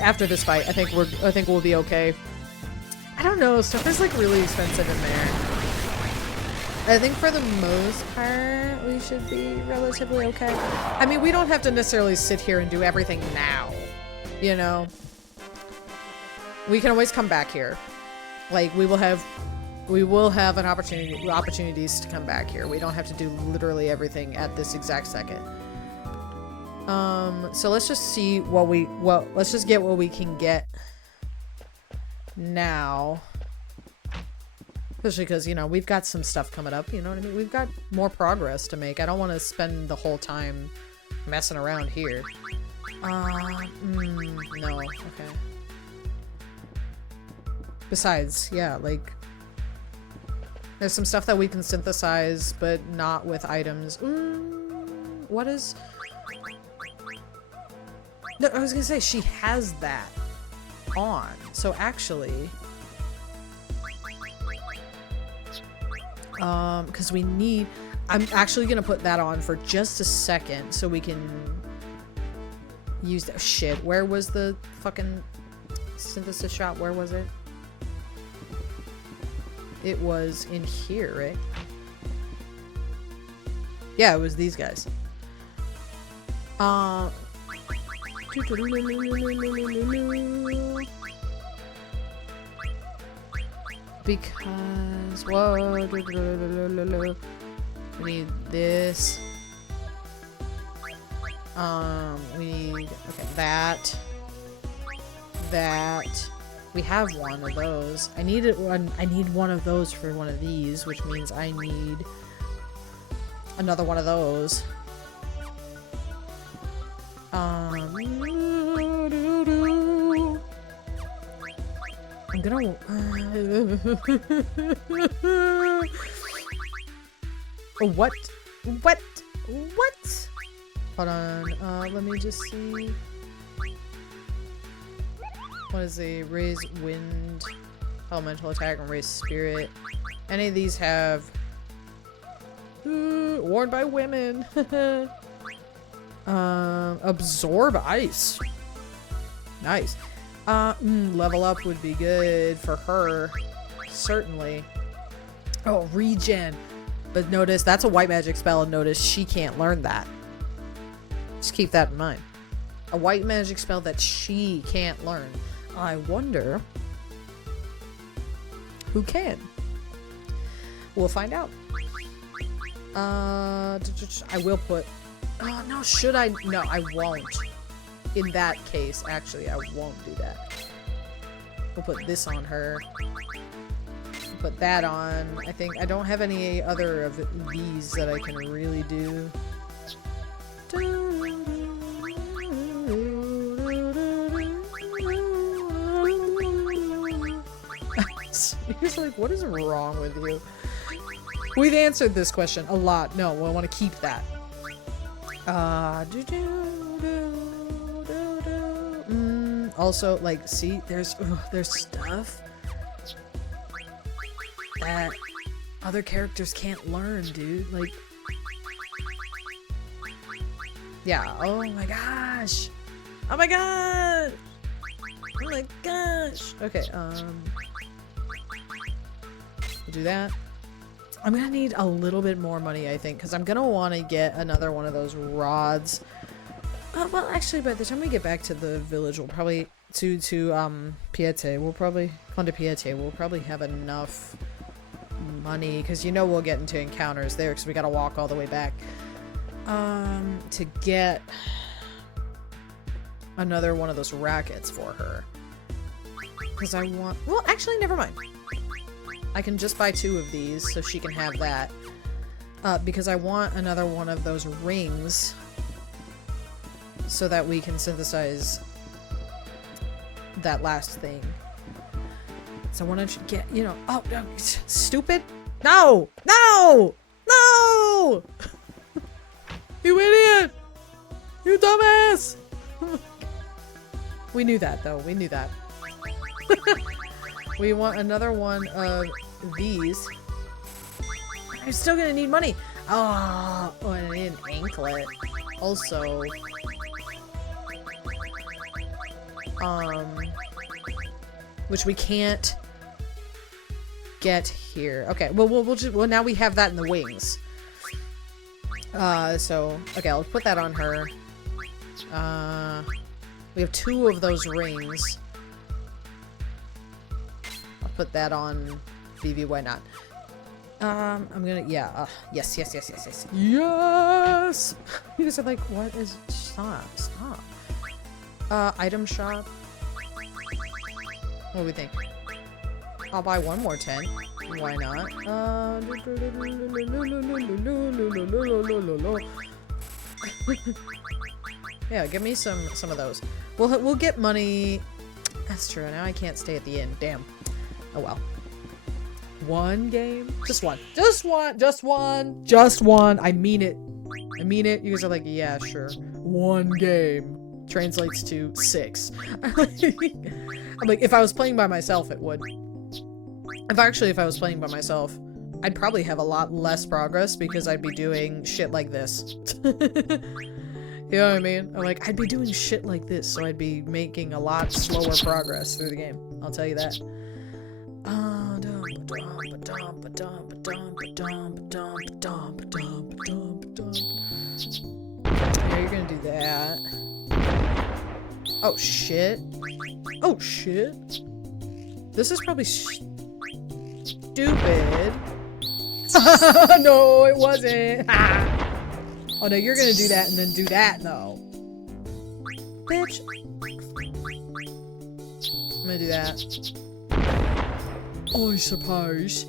After this fight, I think we'll be okay. I don't know. Stuff is like really expensive in there. I think for the most part, we should be relatively okay. I mean, we don't have to necessarily sit here and do everything now, you know? We can always come back here. Like, we will have an opportunities to come back here. We don't have to do literally everything at this exact second. So let's just see let's just get what we can get now. Especially because, you know, we've got some stuff coming up, you know what I mean? We've got more progress to make. I don't want to spend the whole time messing around here. No, okay. Besides, yeah, like, there's some stuff that we can synthesize, but not with items. What is... No, I was gonna say, she has that on. So actually... because we need... I'm actually gonna put that on for just a second so we can use that. Shit, where was the fucking synthesis shop? Where was it? It was in here, right? Yeah, it was these guys. Because, whoa, we need this. We need, okay, that. We have one of those. I need one of those for one of these, which means I need another one of those. I'm gonna... What? Hold on, let me just see. What is the raise wind, elemental attack, and raise spirit? Any of these have worn by women. Absorb ice. Nice. Level up would be good for her. Certainly. Oh, regen. But notice, that's a white magic spell, and notice she can't learn that. Just keep that in mind. A white magic spell that she can't learn. I wonder who can. We'll find out. I will put Oh, no, should I? No, I won't. In that case, actually, I won't do that. We'll put this on her. Put that on. I think I don't have any other of these that I can really do. He's like, what is wrong with you? We've answered this question a lot. No, I want to keep that. Also, like, see, there's stuff that other characters can't learn, dude. Like, yeah. Oh my gosh. Oh my god. Oh my gosh. Okay. We'll do that. I'm gonna need a little bit more money, I think, because I'm gonna want to get another one of those rods. Well, actually, by the time we get back to the village, we'll probably to Piete. We'll probably Conde Piete. We'll probably have enough money because you know we'll get into encounters there because we gotta walk all the way back. To get another one of those rackets for her. Because I want. Well, actually, never mind. I can just buy 2 of these so she can have that. Because I want another one of those rings so that we can synthesize that last thing. So I want to get, you know, oh, no, stupid. No, no, no, you idiot, you dumbass. We knew that though, we knew that. We want another one of these. I'm still gonna need money. Oh, and I need an anklet. Also, which we can't get here. Okay, well, well, now we have that in the wings. So, okay, I'll put that on her. We have 2 of those rings. I'll put that on Vivi, why not? I'm gonna, yeah, yes. Yes! You guys are like, what is, stop. Item shop. What do we think? I'll buy one more tent. Why not? Yeah, give me some of those. We'll get money. That's true. Now I can't stay at the inn. Damn. Oh well. One game? Just one. Just one. I mean it. You guys are like, yeah, sure. One game translates to 6. I'm like, if I was playing by myself, it would. If I was playing by myself, I'd probably have a lot less progress because I'd be doing shit like this. You know what I mean? I'm like, I'd be doing shit like this, so I'd be making a lot slower progress through the game. I'll tell you that. Yeah, you're gonna do that. Oh shit. Oh shit. This is probably stupid. No, it wasn't. Oh no, you're gonna do that and then do that though. Bitch. I'm gonna do that. I suppose.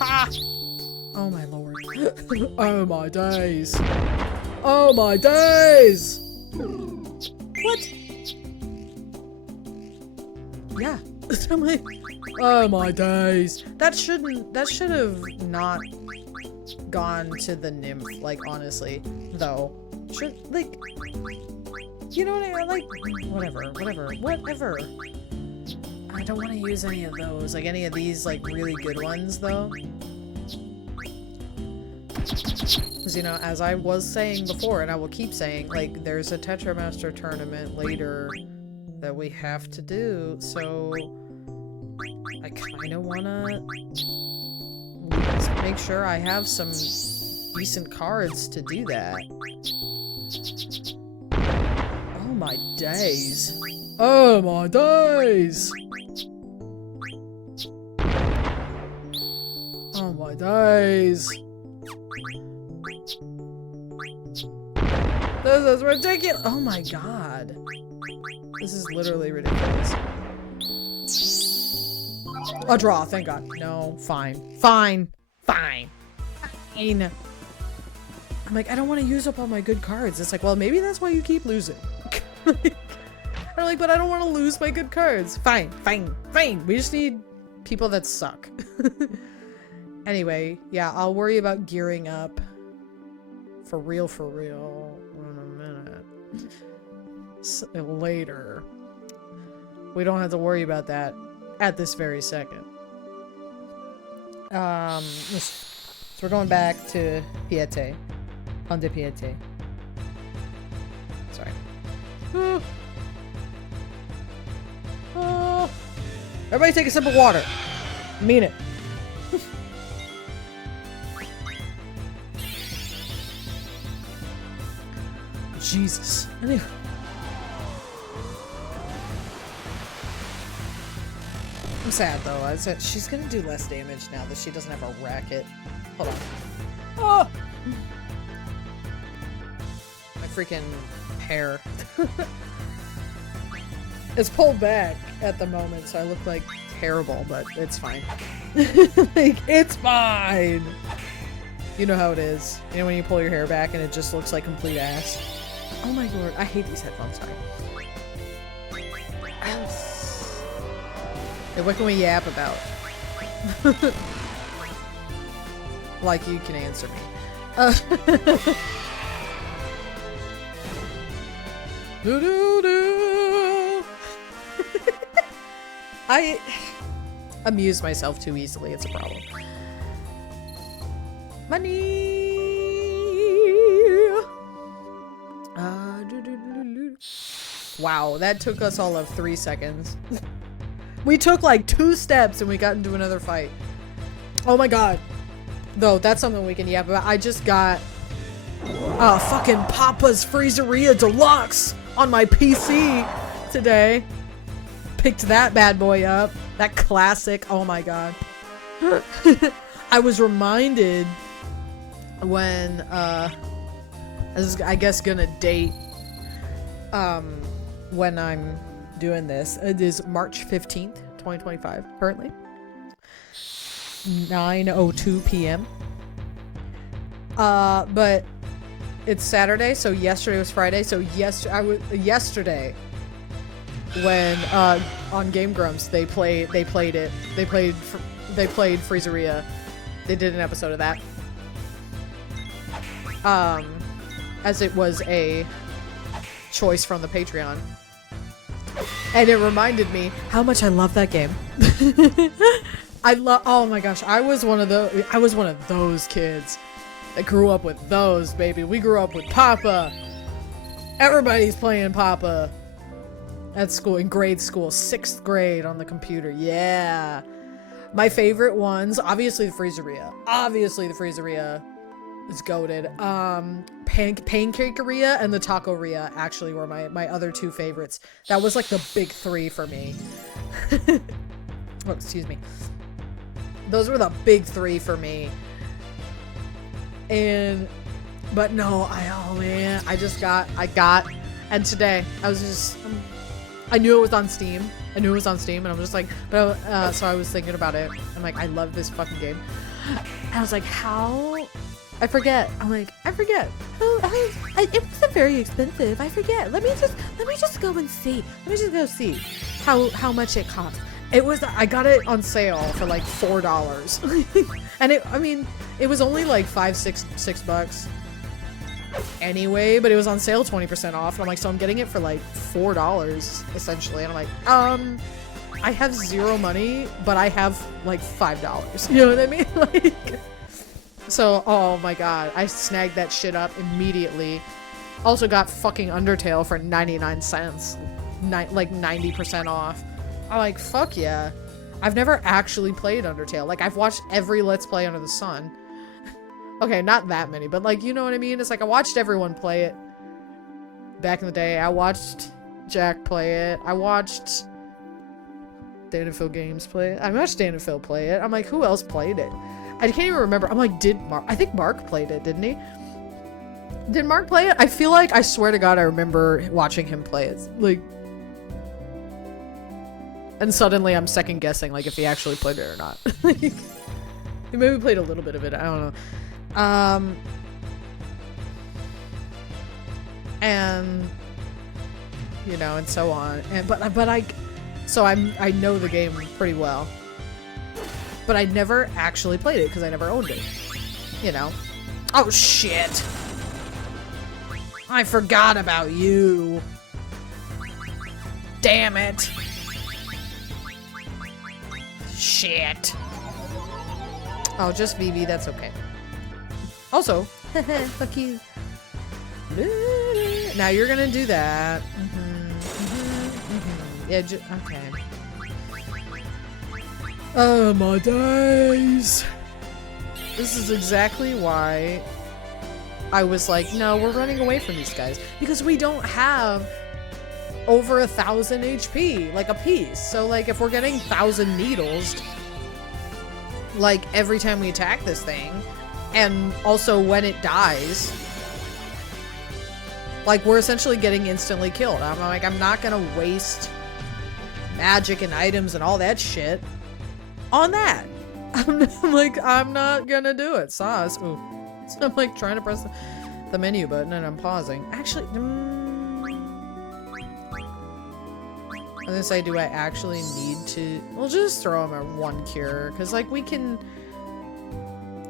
Ha! Oh my lord. Oh my days. Oh my days! What? Yeah. I'm like, oh my days. That should have not gone to the nymph, like, honestly, though. Should, like, you know what I mean? Like, whatever. I don't want to use any of those, like, any of these, like, really good ones, though. Because, you know, as I was saying before, and I will keep saying, like, there's a Tetramaster tournament later that we have to do, so I kind of want to make sure I have some decent cards to do that. Oh my days. Oh my days! Oh my days! This is ridiculous. Oh my god. This is literally ridiculous. A draw, thank god. No, fine. Fine. Fine. Fine. I'm like, I don't want to use up all my good cards. It's like, well, maybe that's why you keep losing. I'm like, but I don't want to lose my good cards. Fine, fine, fine. We just need people that suck. Anyway, yeah, I'll worry about gearing up. For real in a minute. Later. We don't have to worry about that at this very second. So we're going back to Piete. Onde Piete. Sorry. Everybody take a sip of water. I mean it. Jesus. Anyway. I'm sad though. I said she's gonna do less damage now that she doesn't have a racket. Hold on. Oh! My freaking hair. It's pulled back at the moment, so I look like terrible, but it's fine. Like, it's fine! You know how it is. You know when you pull your hair back and it just looks like complete ass? Oh my lord, I hate these headphones, sorry. Hey, what can we yap about? Like you can answer me. I amuse myself too easily, it's a problem. Money! Wow, that took us all of 3 seconds. We took like 2 steps and we got into another fight. Oh my god. Though, that's something we can yap about. I just got fucking Papa's Freezeria Deluxe on my PC today. Picked that bad boy up. That classic. Oh my god. I was reminded when I was, I guess, gonna date when I'm doing this. It is March 15th, 2025 currently. 9:02 p.m. But it's Saturday, so yesterday was Friday. So yesterday when on Game Grumps they played Freezeria. They did an episode of that. As it was a choice from the Patreon. And it reminded me how much I love that game. Oh my gosh, I was one of those kids that grew up with those, baby. We grew up with Papa. Everybody's playing Papa at school, in grade school, 6th grade on the computer. Yeah. My favorite ones, obviously the Freezeria. Obviously the Freezeria is goated. Pancakeria and the Tacoria actually were my other 2 favorites. That was like the big 3 for me. Oh, excuse me. Those were the big 3 for me. But no, and today I was just, I knew it was on Steam. And I'm just like, so I was thinking about it. I'm like, I love this fucking game. And I was like, I forget. It wasn't very expensive. I forget. Let me just go and see. Let me just go see how much it costs. I got it on sale for like $4. And it was only like $6 bucks anyway, but it was on sale 20% off. And I'm like, so I'm getting it for like $4 essentially. And I'm like, I have 0 money, but I have like $5. You know what I mean? Like, so, oh my god, I snagged that shit up immediately. Also got fucking Undertale for 99 cents. Like 90% off. I'm like, fuck yeah. I've never actually played Undertale. Like, I've watched every Let's Play under the sun. Okay, not that many, but like, you know what I mean? It's like, I watched everyone play it back in the day. I watched Jack play it. I watched Dan and Phil Games play it. I watched Dan and Phil play it. I'm like, who else played it? I can't even remember. I'm like, I think Mark played it, didn't he? Did Mark play it? I feel like, I swear to God, I remember watching him play it. Like, and suddenly I'm second guessing, like, if he actually played it or not. He maybe played a little bit of it. I don't know. And you know, and so on. And I know the game pretty well, but I never actually played it because I never owned it. You know. Oh shit! I forgot about you. Damn it. Shit. Oh, just Vivi. That's okay. Also, fuck you. Now you're gonna do that. Yeah, okay. Oh my days. This is exactly why I was like, no, we're running away from these guys. Because we don't have over 1,000 HP, like a piece. So like if we're getting 1,000 needles, like every time we attack this thing, and also when it dies, like we're essentially getting instantly killed. I'm like, I'm not gonna waste magic and items and all that shit on that. I'm like, I'm not gonna do it. Sauce. Ooh. So I'm like trying to press the menu button and I'm pausing. Actually, I was gonna say, do I actually need to? We'll just throw him a 1 cure, because like we can,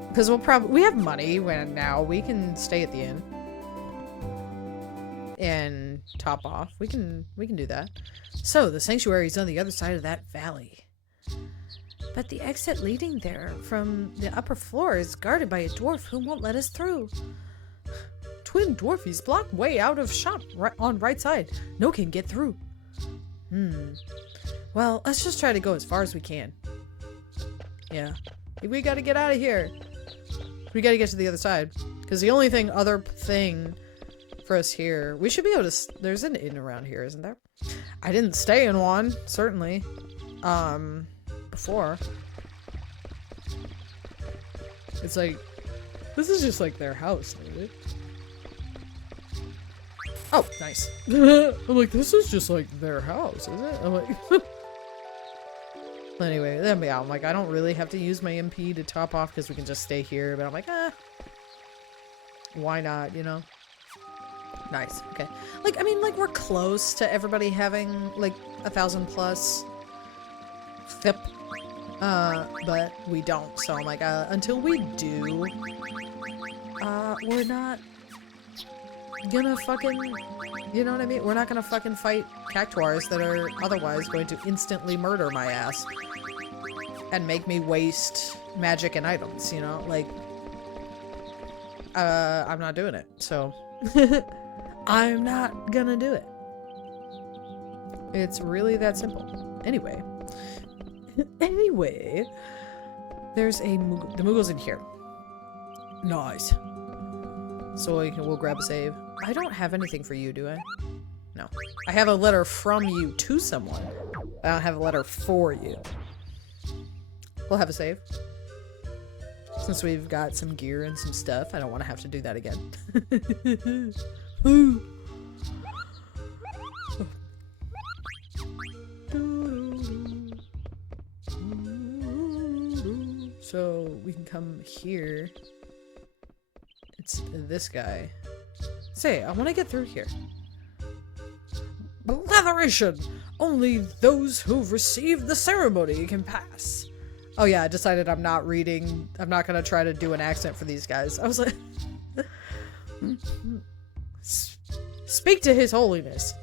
because we have money when now we can stay at the inn and top off. We can do that. So the sanctuary is on the other side of that valley. But the exit leading there from the upper floor is guarded by a dwarf who won't let us through. Twin dwarfies blocked way out of shop on right side. No can get through. Well, let's just try to go as far as we can. Yeah. We gotta get out of here. We gotta get to the other side. Because the only other thing for us here, we should be able to, there's an inn around here, isn't there? I didn't stay in one, certainly. Before. It's like, this is just like their house, maybe. Oh, nice. I'm like, this is just like their house, is it? I'm like, anyway, then yeah, I'm like, I don't really have to use my MP to top off because we can just stay here, but I'm like, why not, you know? Nice, okay. Like, I mean, like, we're close to everybody having, like, 1,000 plus FIP, but we don't, so I'm like, until we do, we're not gonna fucking, you know what I mean? We're not gonna fucking fight cactuars that are otherwise going to instantly murder my ass and make me waste magic and items, you know? Like, I'm not doing it, so I'm not gonna do it. It's really that simple. Anyway, there's the Moogle's in here. Nice. So we'll grab a save. I don't have anything for you, do I? No. I have a letter from you to someone. I don't have a letter for you. We'll have a save. Since we've got some gear and some stuff, I don't want to have to do that again. So we can come here. It's this guy. Say, I want to get through here. Blatheration! Only those who've received the ceremony can pass. Oh yeah, I decided I'm not gonna try to do an accent for these guys. I was like... Speak to His Holiness.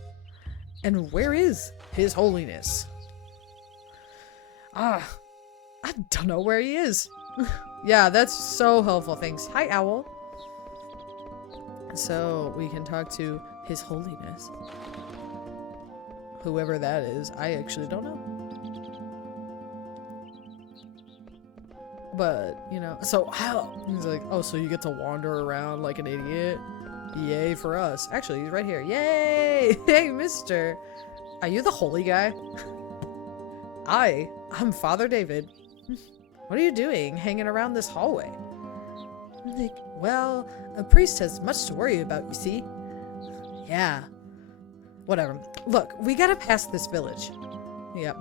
And where is His Holiness? I don't know where he is. Yeah, that's so helpful. Thanks. Hi, Owl. So we can talk to His Holiness. Whoever that is, I actually don't know. But, you know, so how? He's like, oh, so you get to wander around like an idiot? Yay for us. Actually, he's right here. Yay! Hey, mister. Are you the holy guy? I'm Father David. What are you doing hanging around this hallway? Like, well, a priest has much to worry about, you see. Yeah. Whatever. Look, we gotta pass this village. Yep.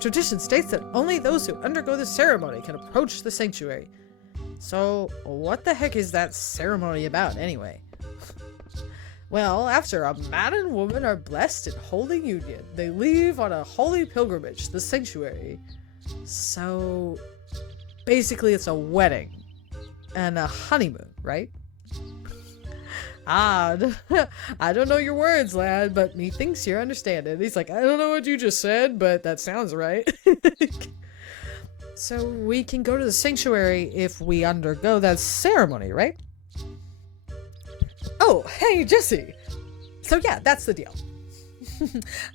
Tradition states that only those who undergo the ceremony can approach the sanctuary. So, what the heck is that ceremony about, anyway? Well, after a man and woman are blessed in holy union, they leave on a holy pilgrimage to the sanctuary. So, basically it's a wedding. And a honeymoon, right? Odd. I don't know your words, lad, but methinks you understand it. He's like, I don't know what you just said, but that sounds right. So we can go to the sanctuary if we undergo that ceremony, right? Oh, hey, Jesse. So yeah, that's the deal.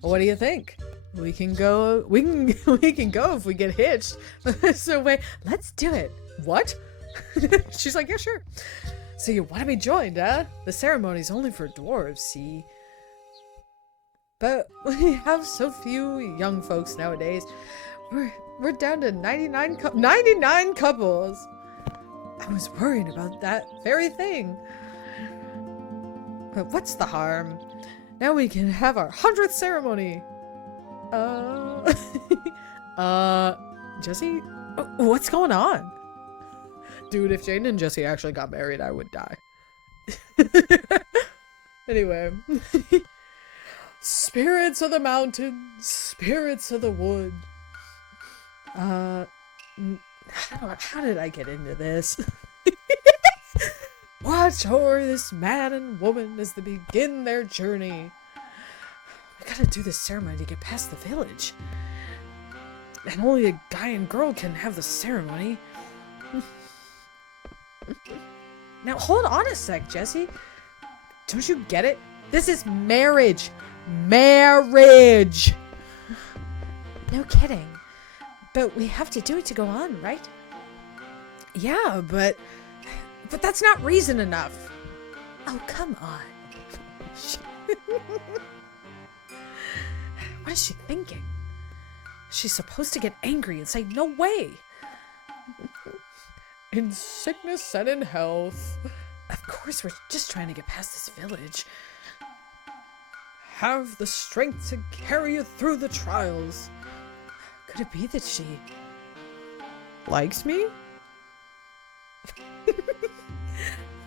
What do you think? We can go if we get hitched. So wait, let's do it. What? She's like, yeah, sure. So you want to be joined, huh? The ceremony's only for dwarves, see? But we have so few young folks nowadays. We're down to 99 couples. I was worried about that very thing. But what's the harm? Now we can have our 100th ceremony. Jesse? What's going on? Dude, if Jaden and Jesse actually got married, I would die. Anyway. Spirits of the mountain, spirits of the wood. How did I get into this? Watch o'er this man and woman as they begin their journey. We gotta do this ceremony to get past the village. And only a guy and girl can have the ceremony. Now hold on a sec, Jesse. Don't you get it? This is marriage. Marriage! No kidding. But we have to do it to go on, right? Yeah, but that's not reason enough. Oh, come on. What is she thinking? She's supposed to get angry and say, no way. In sickness and in health. Of course, we're just trying to get past this village. Have the strength to carry you through the trials. Could it be that she likes me?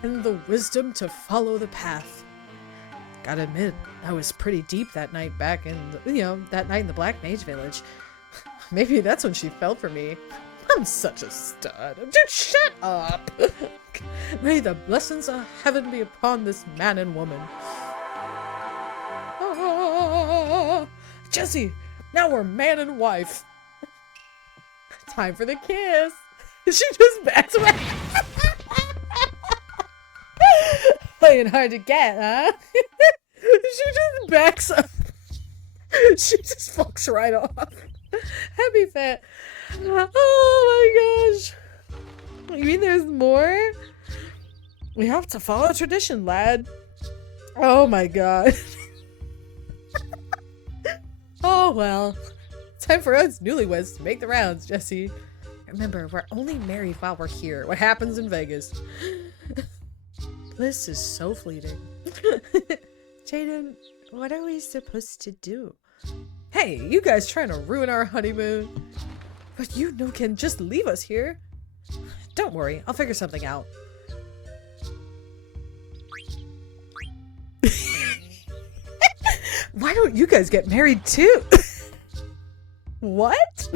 And the wisdom to follow the path. Gotta admit, I was pretty deep that night back in, that night in the Black Mage Village. Maybe that's when she fell for me. I'm such a stud. Dude, shut up! May the blessings of heaven be upon this man and woman. Ah, Jesse, now we're man and wife. Time for the kiss. She just backs away. Playing hard to get, huh? She just backs up. She just fucks right off. Happy fat. Oh my gosh. You mean there's more? We have to follow tradition, lad. Oh my god. Oh well. Time for us newlyweds to make the rounds, Jesse. Remember, we're only married while we're here. What happens in Vegas? Bliss is so fleeting. Jaden, what are we supposed to do? Hey, you guys trying to ruin our honeymoon? But you can just leave us here. Don't worry, I'll figure something out. Why don't you guys get married too? What?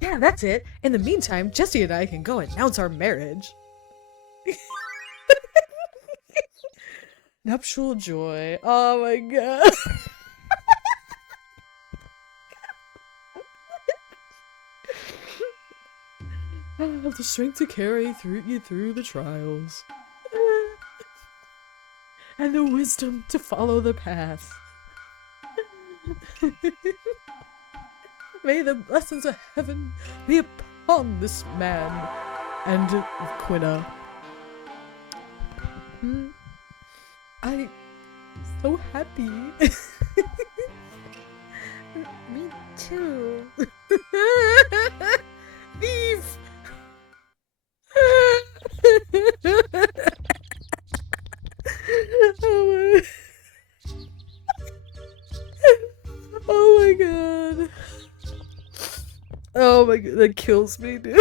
Yeah, that's it. In the meantime, Jesse and I can go announce our marriage. Nuptial joy. Oh my god. I have the strength to carry you through the trials. And the wisdom to follow the path. May the blessings of heaven be upon this man and Quina. I'm so happy. Me too. Thief! god. Oh my god, that kills me, dude.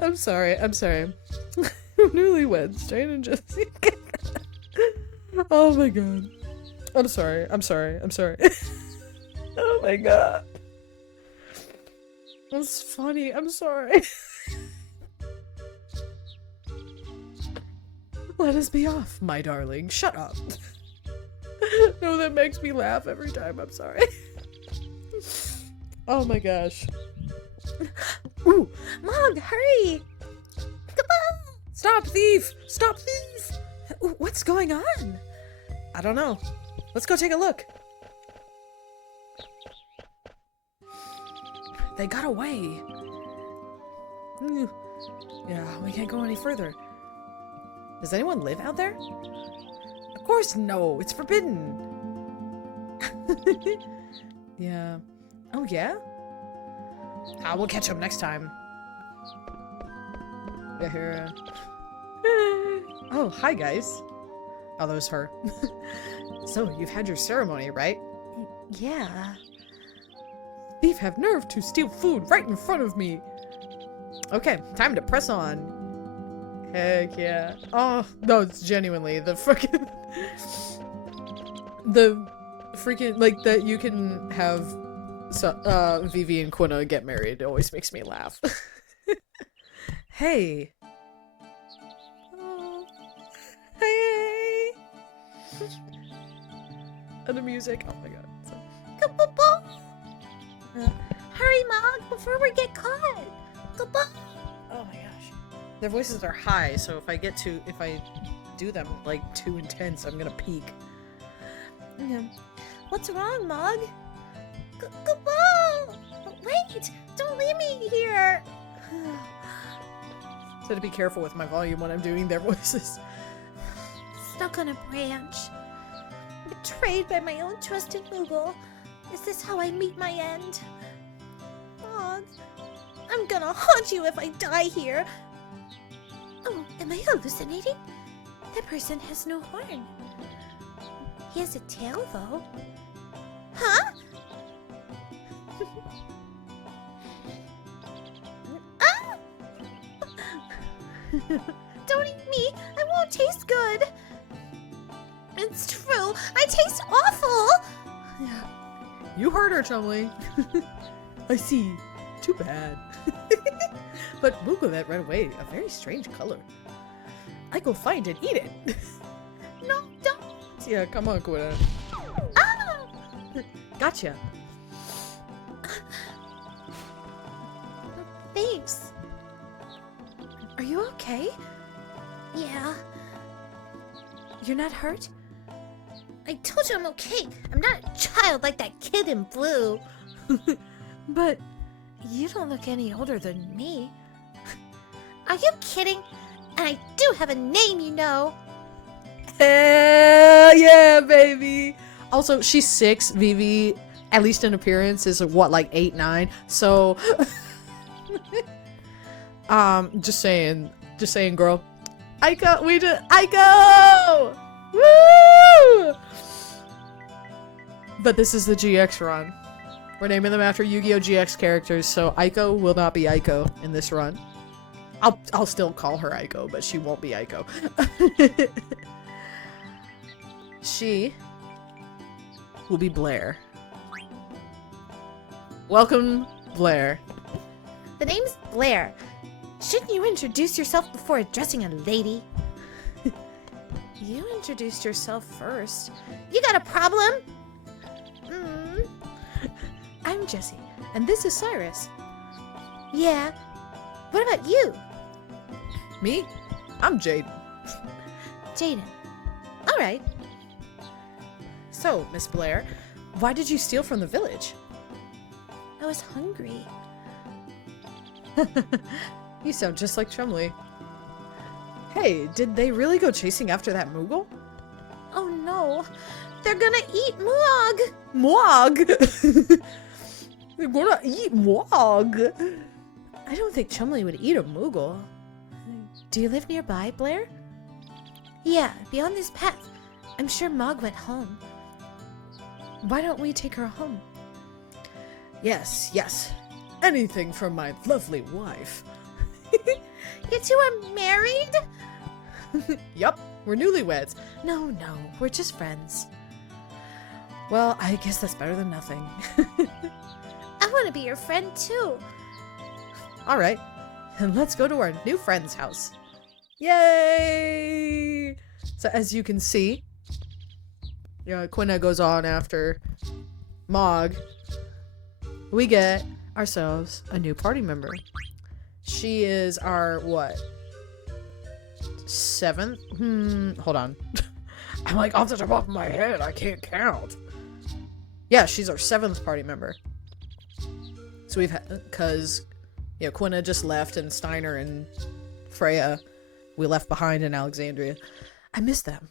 I'm sorry. Newlyweds, Jane and Jesse. Oh my god. I'm sorry. Oh my god. That's funny. I'm sorry. Let us be off, my darling. Shut up. No, that makes me laugh every time. I'm sorry. Oh my gosh. Ooh, Mog, hurry! Come on! Stop, thief! Stop, thief! What's going on? I don't know. Let's go take a look. They got away. Yeah, we can't go any further. Does anyone live out there? Of course no, it's forbidden. Yeah. Oh yeah? We'll catch them next time. Yeah, here. Oh, hi guys. Oh, that was her. So, you've had your ceremony, right? Yeah. Thief have nerve to steal food right in front of me. Okay, time to press on. Heck yeah. Oh, no, it's genuinely the freaking... like, that you can have Vivi and Quina get married. It always makes me laugh. Hey. Oh. Hey. And the music. Oh my god. Hurry, Mog, before we get caught! Oh my gosh. Their voices are high, so if I do them like too intense, I'm gonna peak. What's wrong, Mog? Goodbye! Wait! Don't leave me here! So to be careful with my volume when I'm doing their voices. Stuck on a branch. Betrayed by my own trusted Moogle. Is this how I meet my end? Mog, I'm gonna haunt you if I die here. Oh, am I hallucinating? That person has no horn. He has a tail, though. Huh? Ah! Don't eat me! I won't taste good! It's true! I taste awful! You heard her, Chumley. I see. Too bad. But Mugovet ran away, a very strange color. I go find and eat it. No, don't! Yeah, come on, Quina. Ah! Gotcha. Thanks. Are you okay? Yeah. You're not hurt? I told you I'm okay. I'm not a child like that kid in blue. But you don't look any older than me. Are you kidding? And I do have a name, you know. Hell yeah, baby. Also, she's 6. Vivi, at least in appearance, is what, like 8, 9. So, just saying, girl. Aiko! Woo! But this is the GX run. We're naming them after Yu-Gi-Oh! GX characters, so Aiko will not be Aiko in this run. I'll still call her Aiko, but she won't be Aiko. She will be Blair. Welcome, Blair. The name's Blair. Shouldn't you introduce yourself before addressing a lady? You introduced yourself first. You got a problem? I'm Jessie, and this is Cyrus. Yeah. What about you? Me? I'm Jaden. Jaden. All right. So, Miss Blair, why did you steal from the village? I was hungry. You sound just like Chumley. Hey, did they really go chasing after that Moogle? Oh no. They're gonna eat Moog! Moog? They're gonna eat Moog? I don't think Chumley would eat a Moogle. Do you live nearby, Blair? Yeah, beyond this path. I'm sure Mog went home. Why don't we take her home? Yes, yes. Anything for my lovely wife. You two are married? Yup, we're newlyweds. No, we're just friends. Well, I guess that's better than nothing. I want to be your friend too. Alright, and let's go to our new friend's house. Yay! So as you can see, Quina goes on after Mog. We get ourselves a new party member. She is our, what? 7th? Hold on. I'm like, off the top of my head, I can't count. Yeah, she's our 7th party member. So we've had, because, Quina just left, and Steiner and Freya, we left behind in Alexandria. I miss them.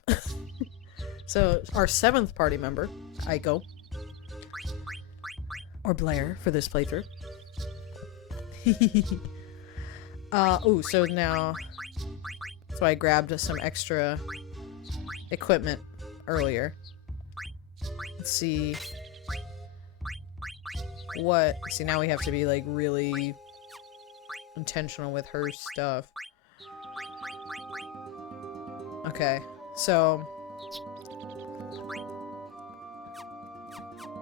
So, our 7th party member, Aiko. Or Blair, for this playthrough. So now... So I grabbed some extra equipment earlier. Let's see... See, now we have to be, like, really intentional with her stuff. Okay, so...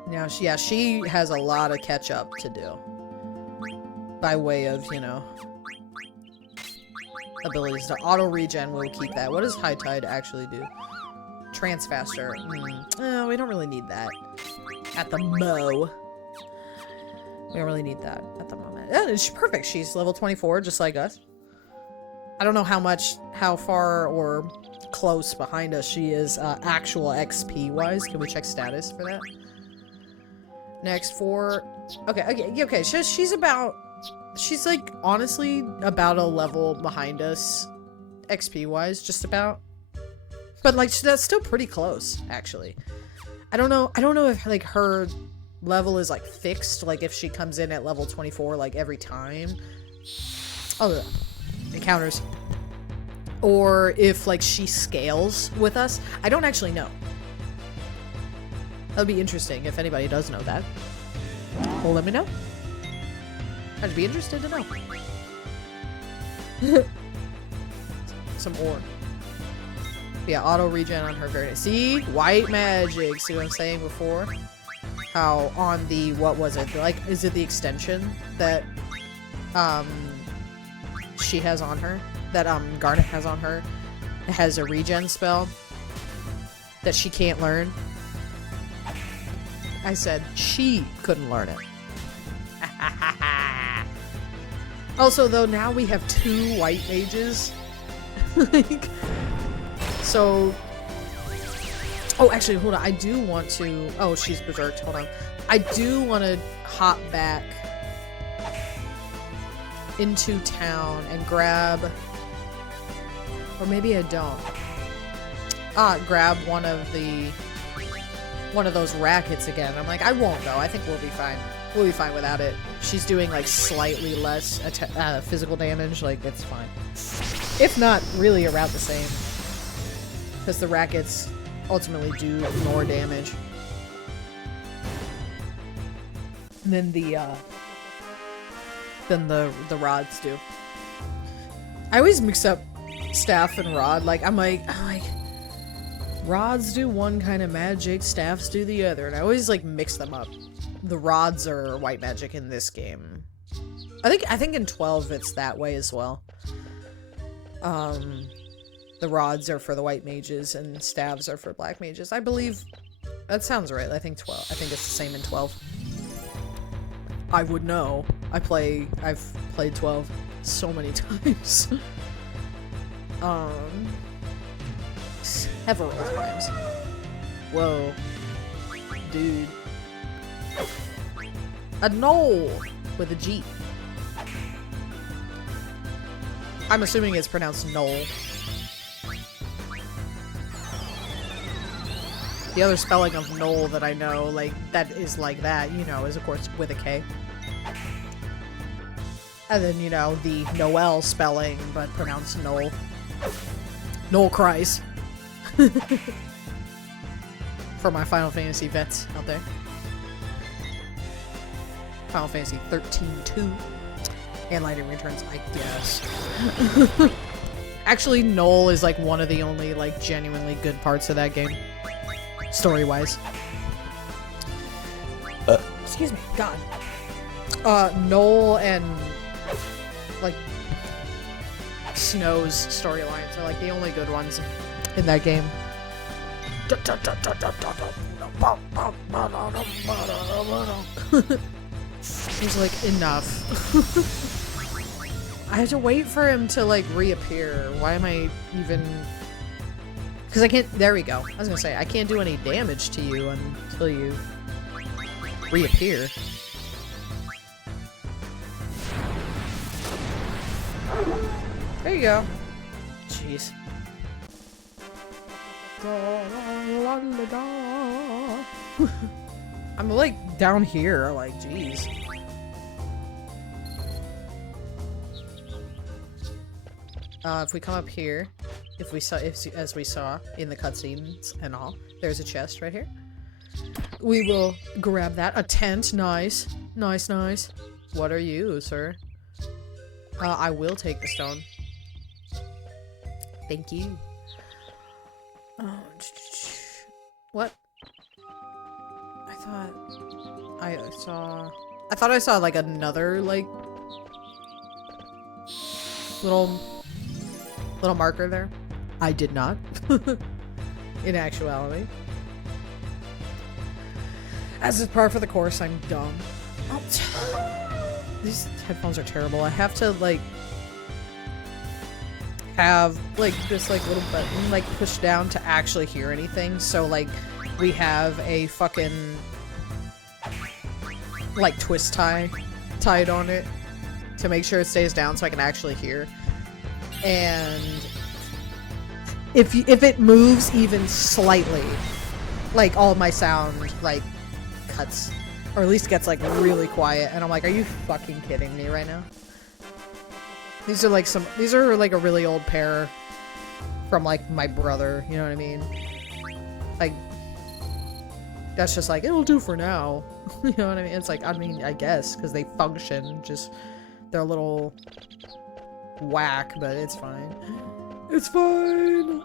Now, she has a lot of catch-up to do. By way of, abilities to auto-regen, we'll keep that. What does High Tide actually do? Trance faster. We don't really need that. At the mo. We don't really need that at the moment. Yeah, it's perfect. She's level 24, just like us. I don't know how far or close behind us she is actual XP-wise. Can we check status for that? Next for... Okay. She's like, honestly, about a level behind us, XP-wise, just about. But, like, that's still pretty close, actually. I don't know if, like, her level is, like, fixed, like, if she comes in at level 24, like, every time. Oh, encounters. Or if, like, she scales with us. I don't actually know. That'd be interesting if anybody does know that. Well, let me know. I'd be interested to know. Some ore. Yeah, auto regen on her very. See? White magic. See what I'm saying before? How on the, what was it? Like, is it the extension that she has on her? That Garnet has on her? It has a regen spell that she can't learn. I said she couldn't learn it. Also, though, now we have 2 white mages. Like, so... Oh, actually, hold on. I do want to... Oh, she's berserked. Hold on. I do want to hop back into town and grab... Or maybe I don't. Grab one of those rackets again. I'm like, I won't though. I think we'll be fine. We'll be fine without it. She's doing like slightly less physical damage. Like, it's fine. If not, really around the same. Because the rackets ultimately do more damage than the rods do. I always mix up staff and rod. Like, I'm like, rods do one kind of magic, staffs do the other, and I always like mix them up. The rods are white magic in this game. I think in 12 it's that way as well. The rods are for the white mages and staves are for black mages. I believe that sounds right. I think 12. I think it's the same in 12. I would know. I've played 12 so many times. Several times. Whoa. Dude. A knoll with a G. I'm assuming it's pronounced knoll. The other spelling of knoll that I know, like, that is like that, is of course with a K. And then, the Noel spelling, but pronounced knoll. Knoll cries. for my Final Fantasy vets out there. Final Fantasy 13-2. And Lightning Returns, I guess. Actually, Noel is like one of the only like genuinely good parts of that game. Story-wise. Excuse me, God. Noel and like Snow's storylines are like the only good ones in that game. He's like, enough. I have to wait for him to like reappear. Why am I even... Because I can't... There we go. I was gonna say, I can't do any damage to you until you reappear. There you go. Jeez. I'm like down here, like, jeez. If we come up here, as we saw in the cutscenes and all, there's a chest right here. We will grab that. A tent, nice. Nice, nice. What are you, sir? I will take the stone. Thank you. What? I thought I saw like another like little marker there. I did not. In actuality. As is par for the course, I'm dumb. Oh, these headphones are terrible. I have to like have like this like little button like pushed down to actually hear anything. So like we have a fucking like twist tie tied on it to make sure it stays down so I can actually hear. And if it moves even slightly, like all of my sound like cuts, or at least gets like really quiet, and I'm like, are you fucking kidding me right now? These are like a really old pair from like my brother, you know what I mean? Like that's just like, it'll do for now. You know what I mean? It's like, I mean, I guess, because they function, just they're a little whack, but it's fine. It's fine!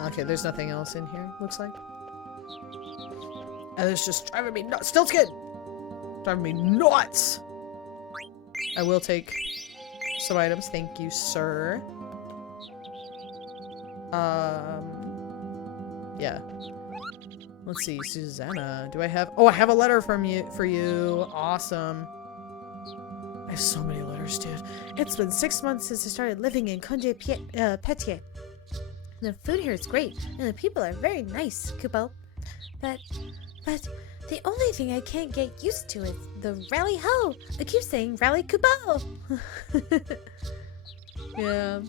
Okay, there's nothing else in here, looks like. And it's just driving me nuts. Still skin! Driving me nuts! I will take some items. Thank you, sir. Yeah. Let's see, Susanna. Do I have... Oh, I have a letter from you for you. Awesome. I have so many letters, dude. It's been 6 months since I started living in Conde Petier. The food here is great, and the people are very nice, Kupo. But the only thing I can't get used to is the rally ho. I keep saying rally Kupo. Yeah.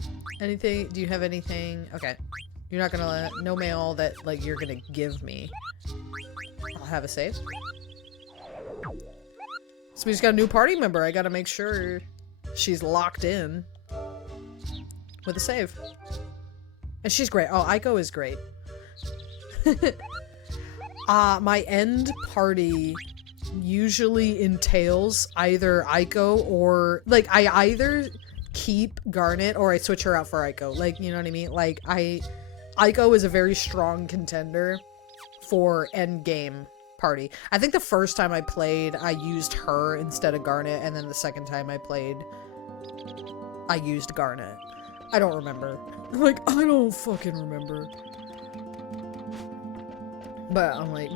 Anything? Do you have anything? Okay. You're not gonna let... No mail that, like, you're gonna give me. I'll have a save. So we just got a new party member. I gotta make sure she's locked in with a save. And she's great. Oh, Aiko is great. My end party usually entails either Aiko or... Like, I either keep Garnet or I switch her out for Aiko. Like, you know what I mean? Like, Aiko is a very strong contender for end game party. I think the first time I played, I used her instead of Garnet, and then the second time I played, I used Garnet. I don't remember. Like, I don't fucking remember. But I'm like,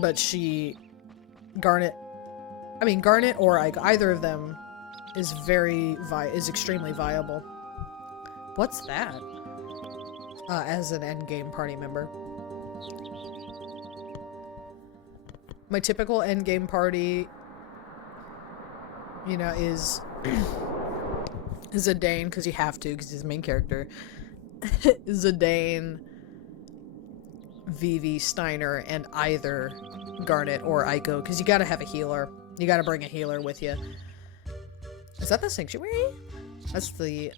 Garnet or Aiko, either of them is extremely viable. What's that? As an endgame party member. My typical endgame party, you know, is Zidane, because you have to, because he's the main character. Zidane, Vivi, Steiner, and either Garnet or Aiko, because you gotta have a healer. You gotta bring a healer with you. Is that the sanctuary? That's the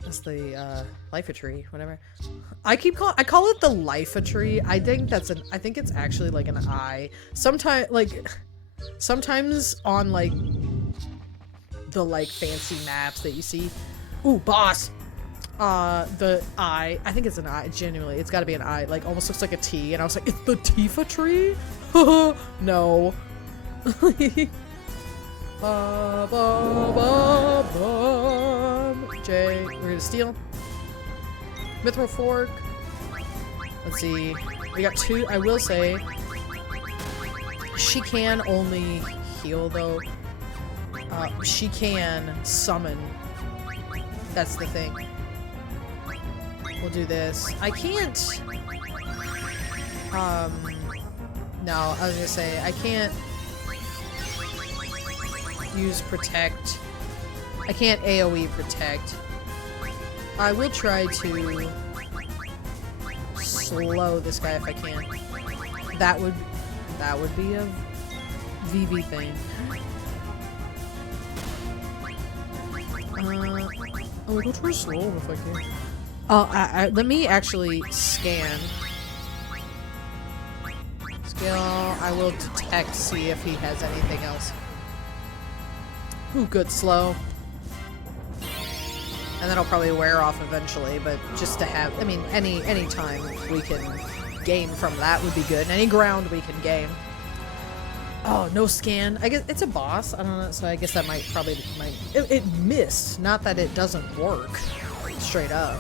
life tree, whatever. I call it the life tree. I think it's actually like an eye. Sometimes on like the like fancy maps that you see. Ooh, boss. The eye. I think it's an eye. Genuinely, it's got to be an eye. Like almost looks like a T. And I was like, it's the Tifa tree. No. Jay, we're gonna steal. Mithril Fork. Let's see. We got 2. I will say, she can only heal though. She can summon. That's the thing. We'll do this. I can't. No, I was gonna say I can't use protect. I can't AoE protect. I will try to slow this guy if I can. That would be a Vivi thing. I'll go try slow if I can. Let me actually scan. Skill. I will detect, see if he has anything else. Ooh, good slow. And then I'll probably wear off eventually, but just to have, I mean, any time we can gain from that would be good. And any ground we can gain. Oh, no scan. I guess it's a boss. I don't know, so I guess that might. It missed. Not that it doesn't work. Straight up.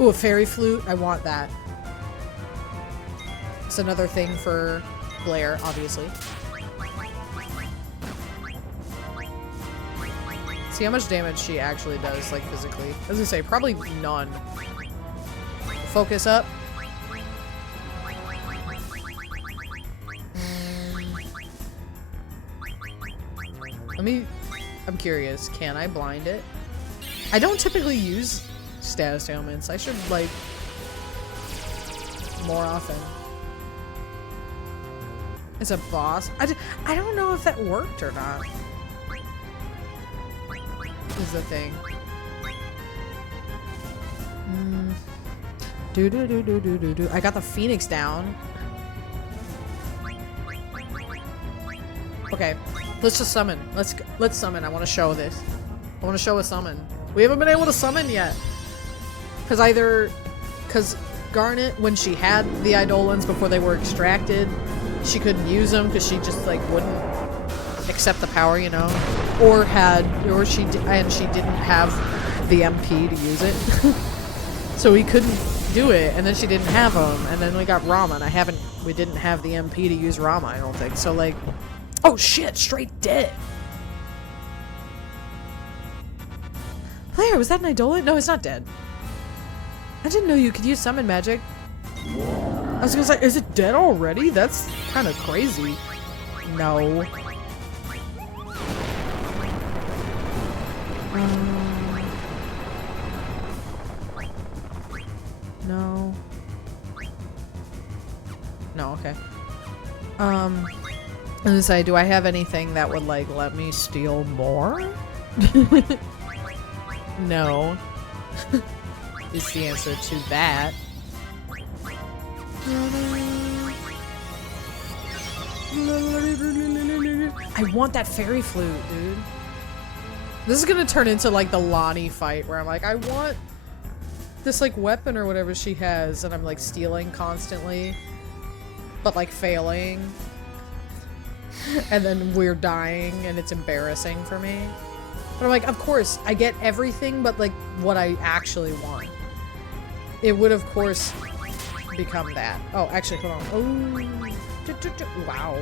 Ooh, a fairy flute. I want that. It's another thing for Blair, obviously. See how much damage she actually does, like, physically. I was gonna say, probably none. Focus up. I'm curious, can I blind it? I don't typically use status ailments. I should, like, more often. It's a boss. I don't know if that worked or not. Is the thing. I got the Phoenix down. Okay, let's just summon. Let's summon. I want to show this. I want to show a summon. We haven't been able to summon yet. Because Garnet, when she had the Eidolons before they were extracted, she couldn't use them because she just like wouldn't accept the power, you know, she didn't have the MP to use it, so we couldn't do it. And then she didn't have them, and then we got Rama, and we didn't have the MP to use Rama, I don't think. So like, oh shit, straight dead. Blair, was that an Eidolon? No, it's not dead. I didn't know you could use summon magic. I was gonna say, is it dead already? That's kind of crazy. No. No. No, okay. I was gonna say, do I have anything that would, like, let me steal more? No. Is the answer to that. I want that fairy flute, dude. This is gonna turn into like the Lonnie fight where I'm like, I want this like weapon or whatever she has, and I'm like stealing constantly, but like failing. And then we're dying and it's embarrassing for me. But I'm like, of course, I get everything but like what I actually want. It would of course become that. Oh, actually, hold on. Oh, wow.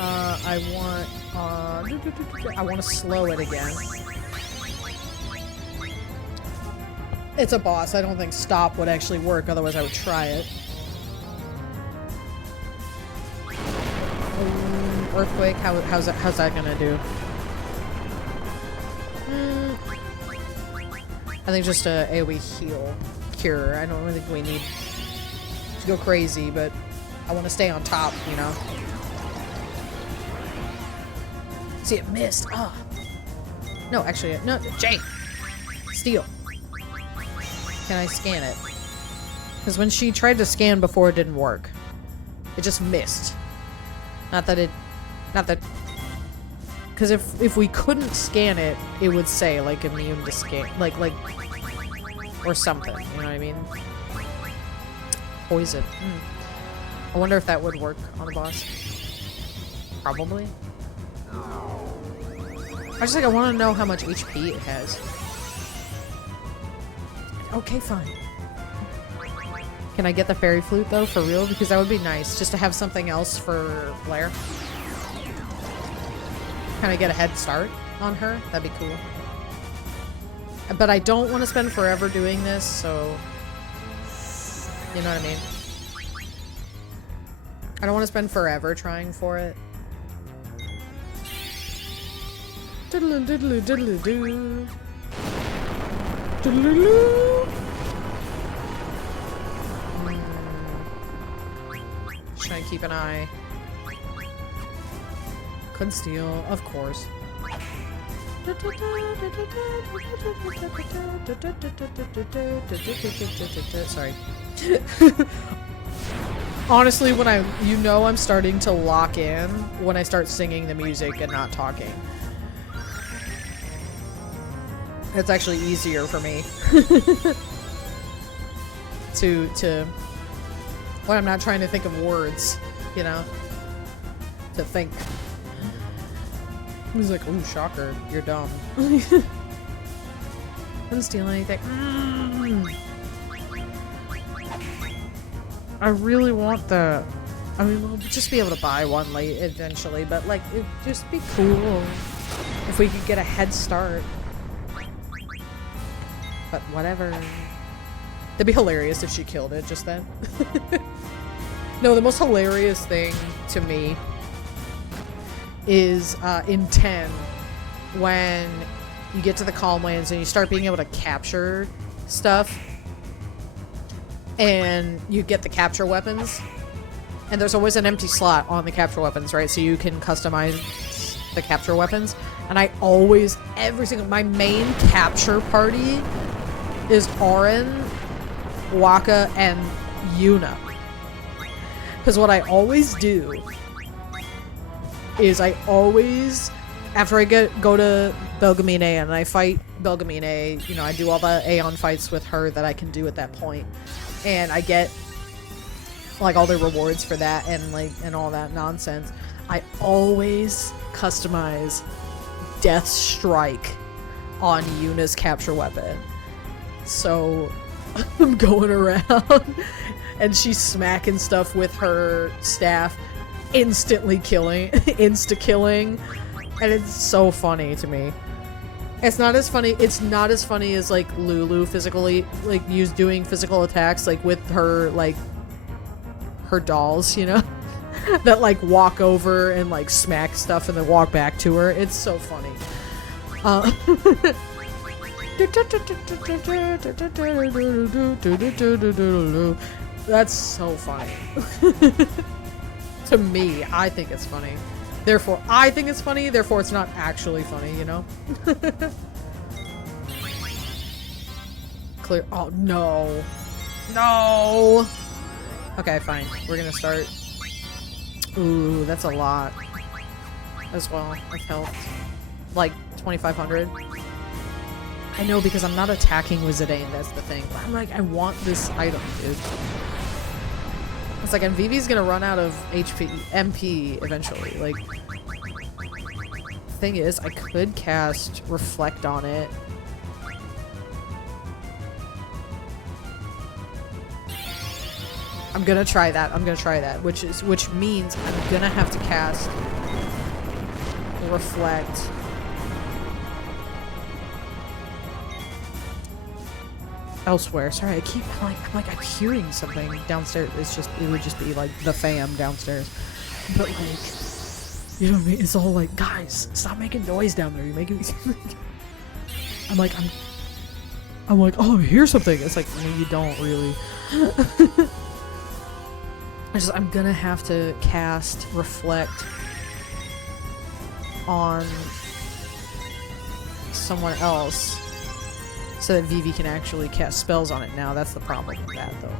I want to slow it again. It's a boss. I don't think stop would actually work, otherwise I would try it. Earthquake, how's that gonna do? I think just a AoE heal cure. I don't really think we need to go crazy, but I want to stay on top, you know? See, it missed. Oh. No, actually, no, Jake. Steal. Can I scan it? Because when she tried to scan before, it didn't work. It just missed. Not that... Because if we couldn't scan it, it would say, like, immune to scan. Like... Or something, you know what I mean? Poison. I wonder if that would work on the boss. Probably. I want to know how much HP it has. Okay, fine. Can I get the fairy flute, though, for real? Because that would be nice, just to have something else for Blair. Can I get a head start on her? That'd be cool. But I don't want to spend forever doing this, so... You know what I mean? I don't want to spend forever trying for it. Diddle diddle diddle doo. Diddle doo. Just trying to keep an eye. Couldn't steal, of course. Sorry. Honestly, when I'm starting to lock in when I start singing the music and not talking. It's actually easier for me to when I'm not trying to think of words, you know, to think. He's like, ooh, shocker, you're dumb. Didn't steal anything. I really want the... I mean, we'll just be able to buy one late eventually, but like, it'd just be cool if we could get a head start. But whatever. That'd be hilarious if she killed it just then. No, the most hilarious thing to me is in 10 when you get to the Calmlands and you start being able to capture stuff and you get the capture weapons and there's always an empty slot on the capture weapons, right? So you can customize the capture weapons, and I always, my main capture party is Auron, Waka, and Yuna. Because what I always do is after I go to Belgamine and I fight Belgamine, you know, I do all the Aeon fights with her that I can do at that point, and I get like all the rewards for that and all that nonsense. I always customize Death Strike on Yuna's capture weapon. So I'm going around and she's smacking stuff with her staff, instantly killing, insta-killing, and it's so funny to me. It's not as funny as like Lulu physically, like doing physical attacks like with her, like her dolls, you know, that like walk over and like smack stuff and then walk back to her. It's so funny. That's so funny. To me, I think it's funny. Therefore, I think it's funny, therefore it's not actually funny, you know? Clear. Oh, no. No! Okay, fine. We're gonna start. Ooh, that's a lot. As well, of health. Like, 2,500. I know, because I'm not attacking with Zidane, that's the thing. But I'm like, I want this item, dude. It's like, and Vivi's gonna run out of MP eventually. Like, thing is, I could cast Reflect on it. I'm gonna try that. Which means I'm gonna have to cast Reflect. Elsewhere. Sorry, I'm hearing something downstairs. It would just be like the fam downstairs. But like, you know what I mean? It's all like, guys, stop making noise down there. You're making me. I'm like, oh, I hear something. It's like, no, you don't really. I'm gonna have to cast Reflect on someone else so that Vivi can actually cast spells on it now. That's the problem with that, though.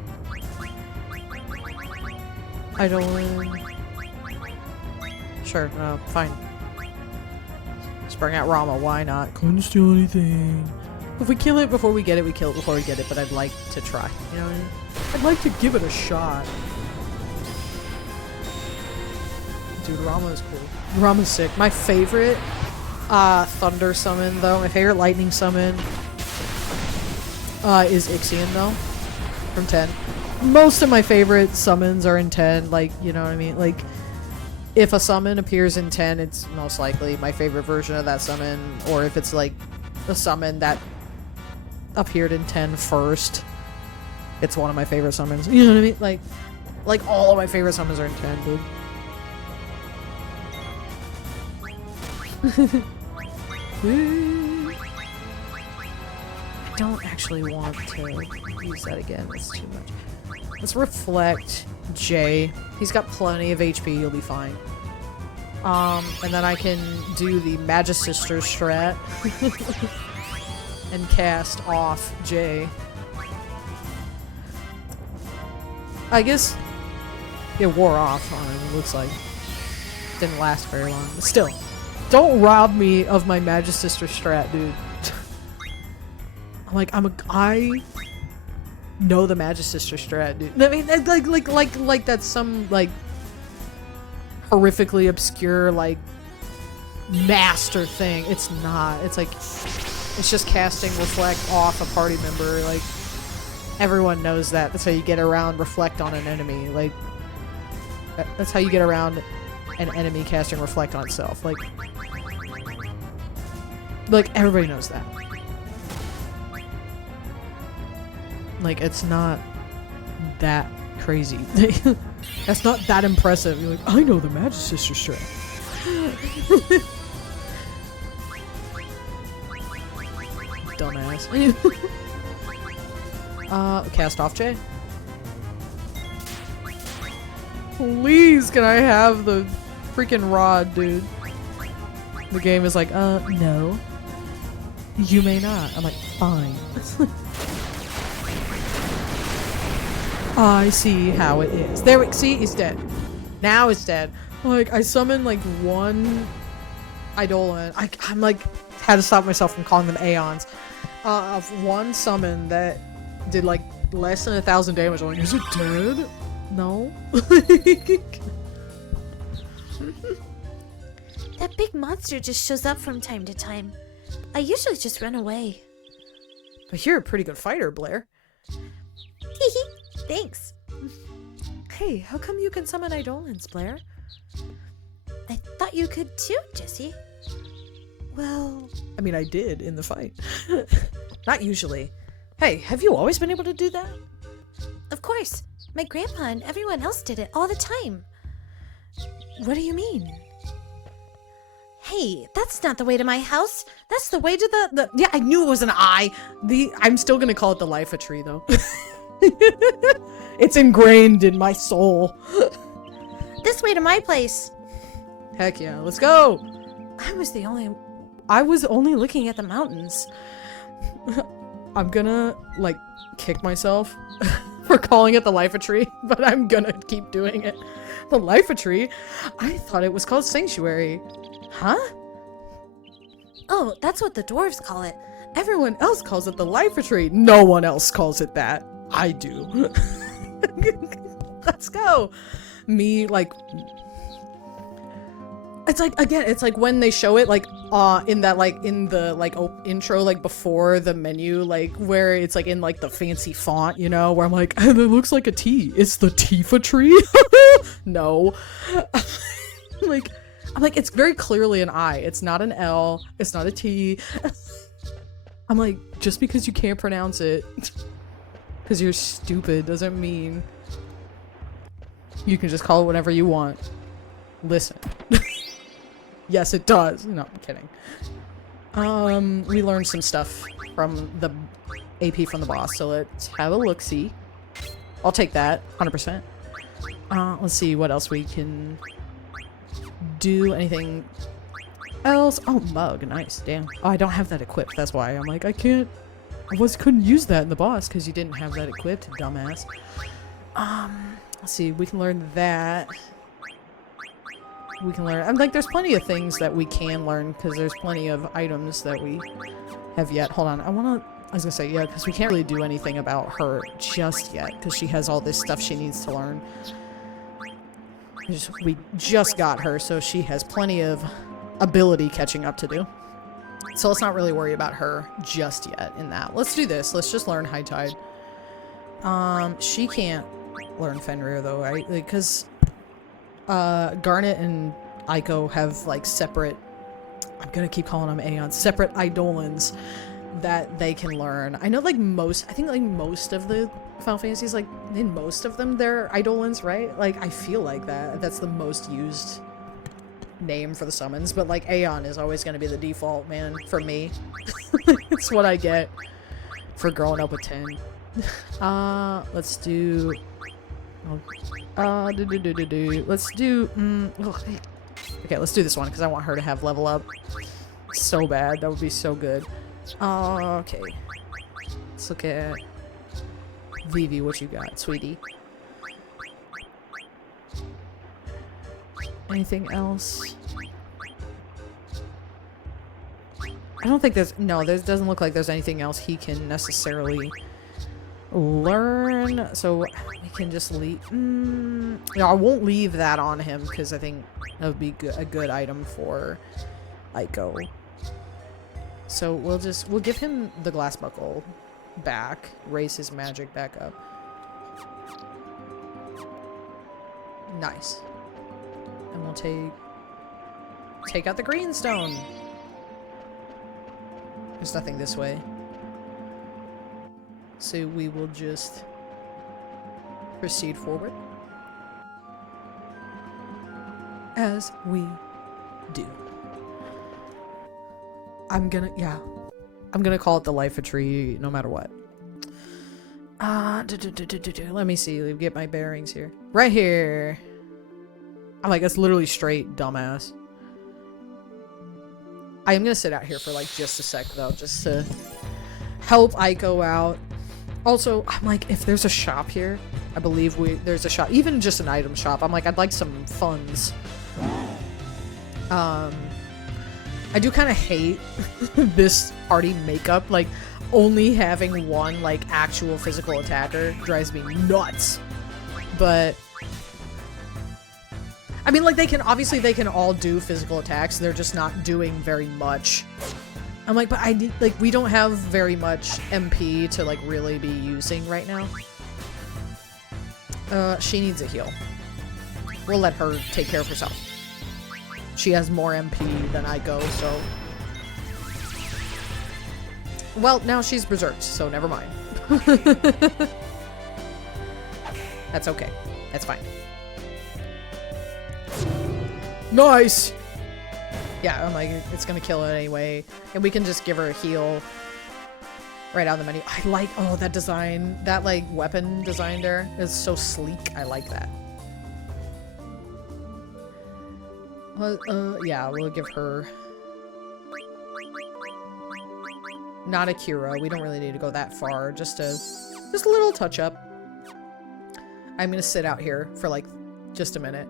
I don't... Sure, fine. Just bring out Rama, why not? Couldn't steal anything. If we kill it before we get it, we kill it before we get it, but I'd like to try. You know what I mean? I'd like to give it a shot. Dude, Rama is cool. Rama's sick. My favorite thunder summon, though, my favorite lightning summon is Ixion, though, from 10. Most of my favorite summons are in 10, like, you know what I mean? Like, if a summon appears in 10, it's most likely my favorite version of that summon, or if it's, like, a summon that appeared in 10 first, it's one of my favorite summons. You know what I mean? Like all of my favorite summons are in 10, dude. I don't actually want to use that again. It's too much. Let's reflect Jay. He's got plenty of HP. He'll be fine. And then I can do the Magisister strat and cast off Jay. I guess it wore off on him, it looks like. Didn't last very long. But still, don't rob me of my Magisister strat, dude. I know the Magisister strat, dude. I mean, like that's some, like, horrifically obscure, like, master thing. It's not. It's like, it's just casting Reflect off a party member. Like, everyone knows that. That's how you get around Reflect on an enemy. Like, that's how you get around an enemy casting Reflect on itself. Like, everybody knows that. Like, it's not that crazy. That's not that impressive. You're like, I know the Magisister strat. Dumbass. Cast off Jay. Please, can I have the freaking rod, dude? The game is like, no. You may not. I'm like, fine. I see how it is. There we see, he's dead. Now it's dead. Like, I summoned like one Eidolon. I'm like, had to stop myself from calling them Aeons. Of one summon that did like less than 1,000 damage. I'm like, is it dead? No. That big monster just shows up from time to time. I usually just run away. But you're a pretty good fighter, Blair. Thanks. Hey, how come you can summon Eidolons, Blair? I thought you could too, Jesse. Well... I mean, I did in the fight. Not usually. Hey, have you always been able to do that? Of course. My grandpa and everyone else did it all the time. What do you mean? Hey, that's not the way to my house. That's the way to the... Yeah, I knew it was an I. I'm still gonna call it the Life Tree, though. It's ingrained in my soul. This way to my place. Heck yeah, let's go. I was only looking at the mountains. I'm gonna, like, kick myself for calling it the Life Tree, but I'm gonna keep doing it. The Life Tree? I thought it was called Sanctuary. Huh? Oh, that's what the dwarves call it. Everyone else calls it the Life Tree. No one else calls it that. I do. Let's go. Me, like... It's like, again, it's like when they show it, like, in that, like, in the, like, intro, like, before the menu, like, where it's, like, in, like, the fancy font, you know, where I'm like, it looks like a T. It's the Tifa tree? No. I'm like, it's very clearly an I. It's not an L. It's not a T. I'm like, just because you can't pronounce it, because you're stupid, doesn't mean you can just call it whatever you want. Listen. Yes, it does. No, I'm kidding. We learned some stuff from the AP from the boss, so let's have a look-see. I'll take that, 100%. Let's see what else we can do. Anything else? Oh, mug. Nice. Damn. Oh, I don't have that equipped. That's why I'm like, I couldn't use that in the boss because you didn't have that equipped, dumbass. Let's see. We can learn that. We can learn. I'm like, there's plenty of things that we can learn because there's plenty of items that we have yet. Hold on. I was gonna say, yeah, because we can't really do anything about her just yet because she has all this stuff she needs to learn. We just got her, so she has plenty of ability catching up to do. So let's not really worry about her just yet in that. Let's do this. Let's just learn High Tide. She can't learn Fenrir though, right? Because Garnet and Aiko have like separate, I'm gonna keep calling them Aeons, separate Eidolons that they can learn. I know like I think like most of the Final Fantasies, like in most of them they're Eidolons, right? Like I feel like that's the most used name for the summons, but like Aeon is always going to be the default, man, for me. It's what I get for growing up with 10. Let's do let's do okay, let's do this one because I want her to have level up so bad. That would be so good. Okay, let's look at Vivi. What you got, sweetie? Anything else? I don't think there's... No, there doesn't look like there's anything else he can necessarily learn. So we can just leave... Yeah, I won't leave that on him because I think that would be a good item for Aiko. So we'll give him the glass buckle back. Raise his magic back up. Nice. And we'll take out the green stone. There's nothing this way. So we will just proceed forward. As we do. I'm gonna call it the Life of Tree no matter what. Let me see. Let me get my bearings here. Right here. I'm like, that's literally straight, dumbass. I am gonna sit out here for like just a sec though, just to help Aiko out. Also, I'm like, if there's a shop here, I believe there's a shop, even just an item shop. I'm like, I'd like some funds. I do kind of hate this party makeup, like only having one like actual physical attacker drives me nuts. But I mean, like, they can all do physical attacks. They're just not doing very much. I'm like, but I need, like, we don't have very much MP to, like, really be using right now. She needs a heal. We'll let her take care of herself. She has more MP than I go, so... Well, now she's berserked, so never mind. That's okay. That's fine. Nice! Yeah, I'm like, it's gonna kill it anyway. And we can just give her a heal right out of the menu. I like, oh, that design, that like weapon design there is so sleek. I like that. Yeah, we'll give her... Not a Cura. We don't really need to go that far. Just a little touch up. I'm gonna sit out here for like just a minute.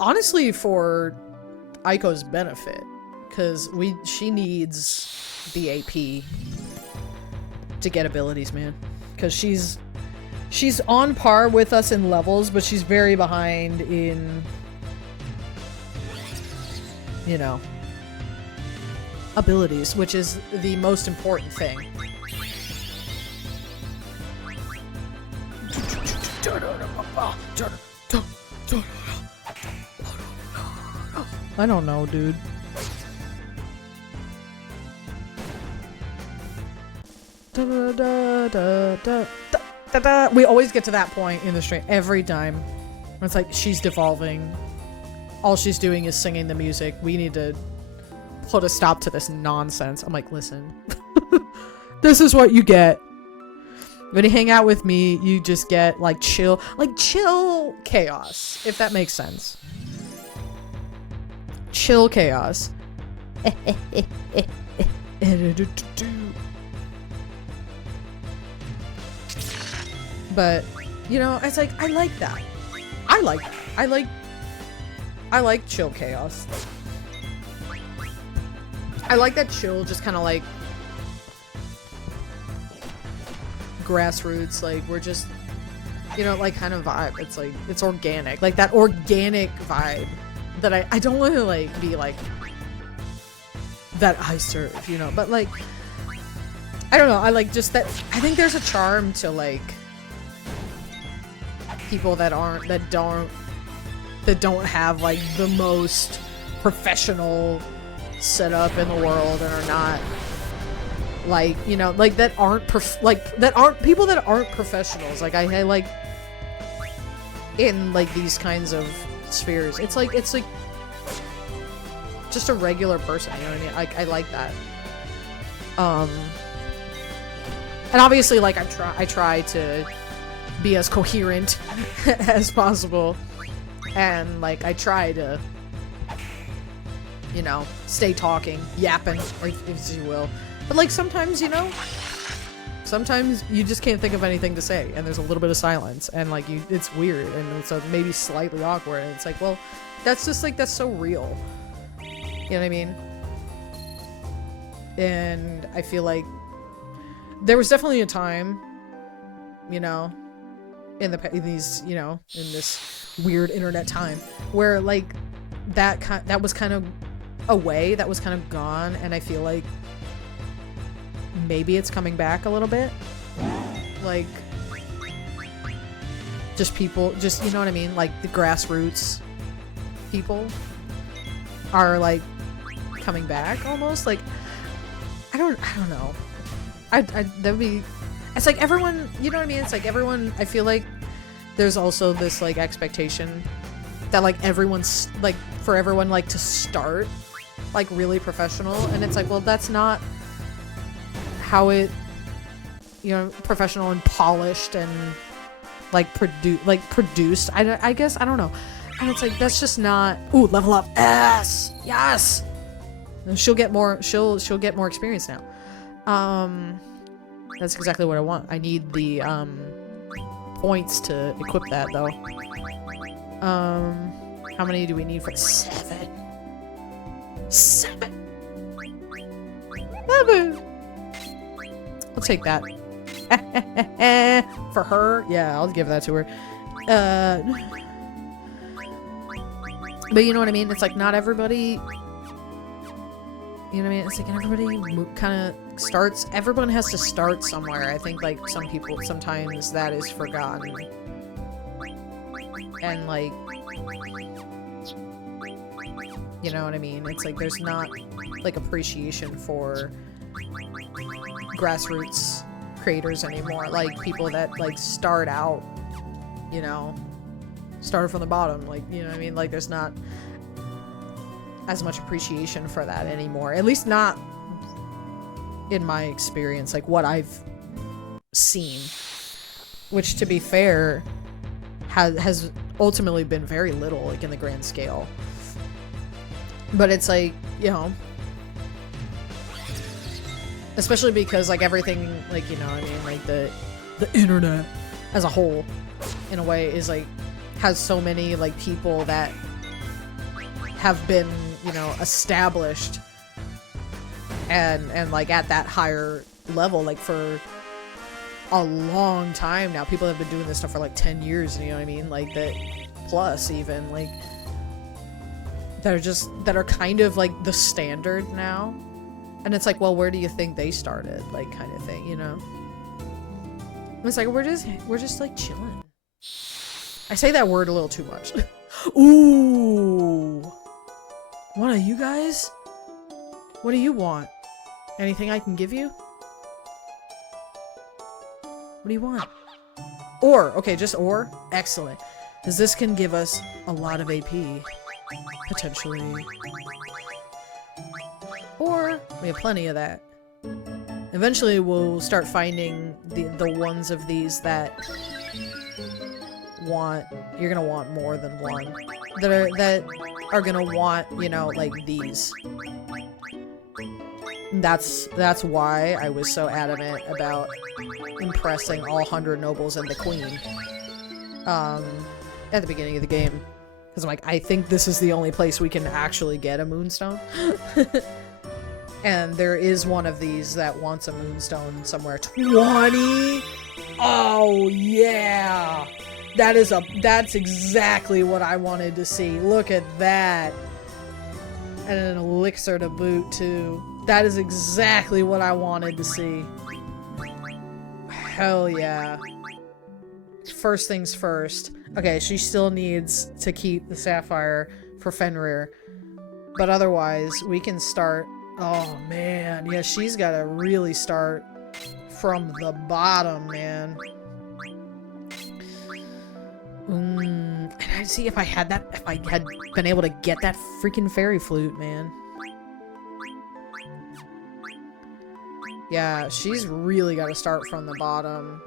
Honestly, for Aiko's benefit, because she needs the AP to get abilities, man. Because she's on par with us in levels, but she's very behind in, you know, abilities, which is the most important thing. I don't know, dude. We always get to that point in the stream every time. It's like she's devolving. All she's doing is singing the music. We need to put a stop to this nonsense. I'm like, listen. This is what you get. When you hang out with me, you just get like chill chaos, if that makes sense. chill chaos. But, you know, it's like, I like that. I like chill chaos. I like that chill, just kind of like grassroots, like we're just, you know, like kind of vibe. It's like, it's organic, like that organic vibe that I don't want to like be like that I serve, you know, but like, I don't know, I like just that, I think there's a charm to like people that don't have like the most professional setup in the world and are not like, you know, like that aren't people that aren't professionals. Like I like in like these kinds of spheres, it's like just a regular person, you know what I mean? I like that. And obviously like I try to be as coherent as possible, and like I try to, you know, stay talking, yapping, if you will. But like sometimes, you know, sometimes you just can't think of anything to say, and there's a little bit of silence, and like it's weird, and it's maybe slightly awkward, and it's like, well, that's just like, that's so real. You know what I mean? And I feel like there was definitely a time, you know, in these, you know, in this weird internet time where like that was kind of away, that was kind of gone, and I feel like maybe it's coming back a little bit. Like just people, just, you know what I mean, like the grassroots people are like coming back almost. Like I don't know, that would be, it's like everyone, you know what I mean, it's like everyone, I feel like there's also this like expectation that like everyone's like, for everyone like to start like really professional, and it's like, well, that's not how it, you know, professional and polished and like produced, I guess, I don't know. And it's like, that's just not, ooh, level up, yes, and she'll get more experience now. That's exactly what I want. I need the points to equip that though. How many do we need for 7? 7. I'll take that. For her, yeah, I'll give that to her. But you know what I mean? It's like not everybody, you know what I mean? It's like everybody kind of starts, everyone has to start somewhere. I think like some people, sometimes that is forgotten. And like, you know what I mean? It's like there's not like appreciation for grassroots creators anymore. Like people that like start out, you know, started from the bottom. Like, you know what I mean? Like there's not as much appreciation for that anymore. At least not in my experience, like what I've seen. Which, to be fair, has ultimately been very little, like in the grand scale. But it's like, you know, especially because like everything, like, you know what I mean, like the internet as a whole, in a way, is like, has so many like people that have been, you know, established and like at that higher level, like for a long time now. People have been doing this stuff for like 10 years, you know what I mean? Like that, plus even, like, that are kind of like the standard now. And it's like, well, where do you think they started? Like, kind of thing, you know? And it's like, we're just like chilling. I say that word a little too much. Ooh. One of you guys? What do you want? Anything I can give you? What do you want? Ore. Okay, just ore? Excellent. Because this can give us a lot of AP. Potentially. Or we have plenty of that. Eventually we'll start finding the ones of these that want, you're gonna want more than one. that are gonna want, you know, like these. That's why I was so adamant about impressing all 100 nobles and the queen at the beginning of the game, because I'm like, I think this is the only place we can actually get a moonstone. And there is one of these that wants a moonstone somewhere. 20? Oh yeah, that's exactly what I wanted to see. Look at that. And an elixir to boot too. That is exactly what I wanted to see. Hell yeah. First things first. Okay, she still needs to keep the sapphire for Fenrir. But otherwise, we can start... Oh, man. Yeah, she's got to really start from the bottom, man. And I'd see if I had that... If I had been able to get that freaking fairy flute, man. Yeah, she's really got to start from the bottom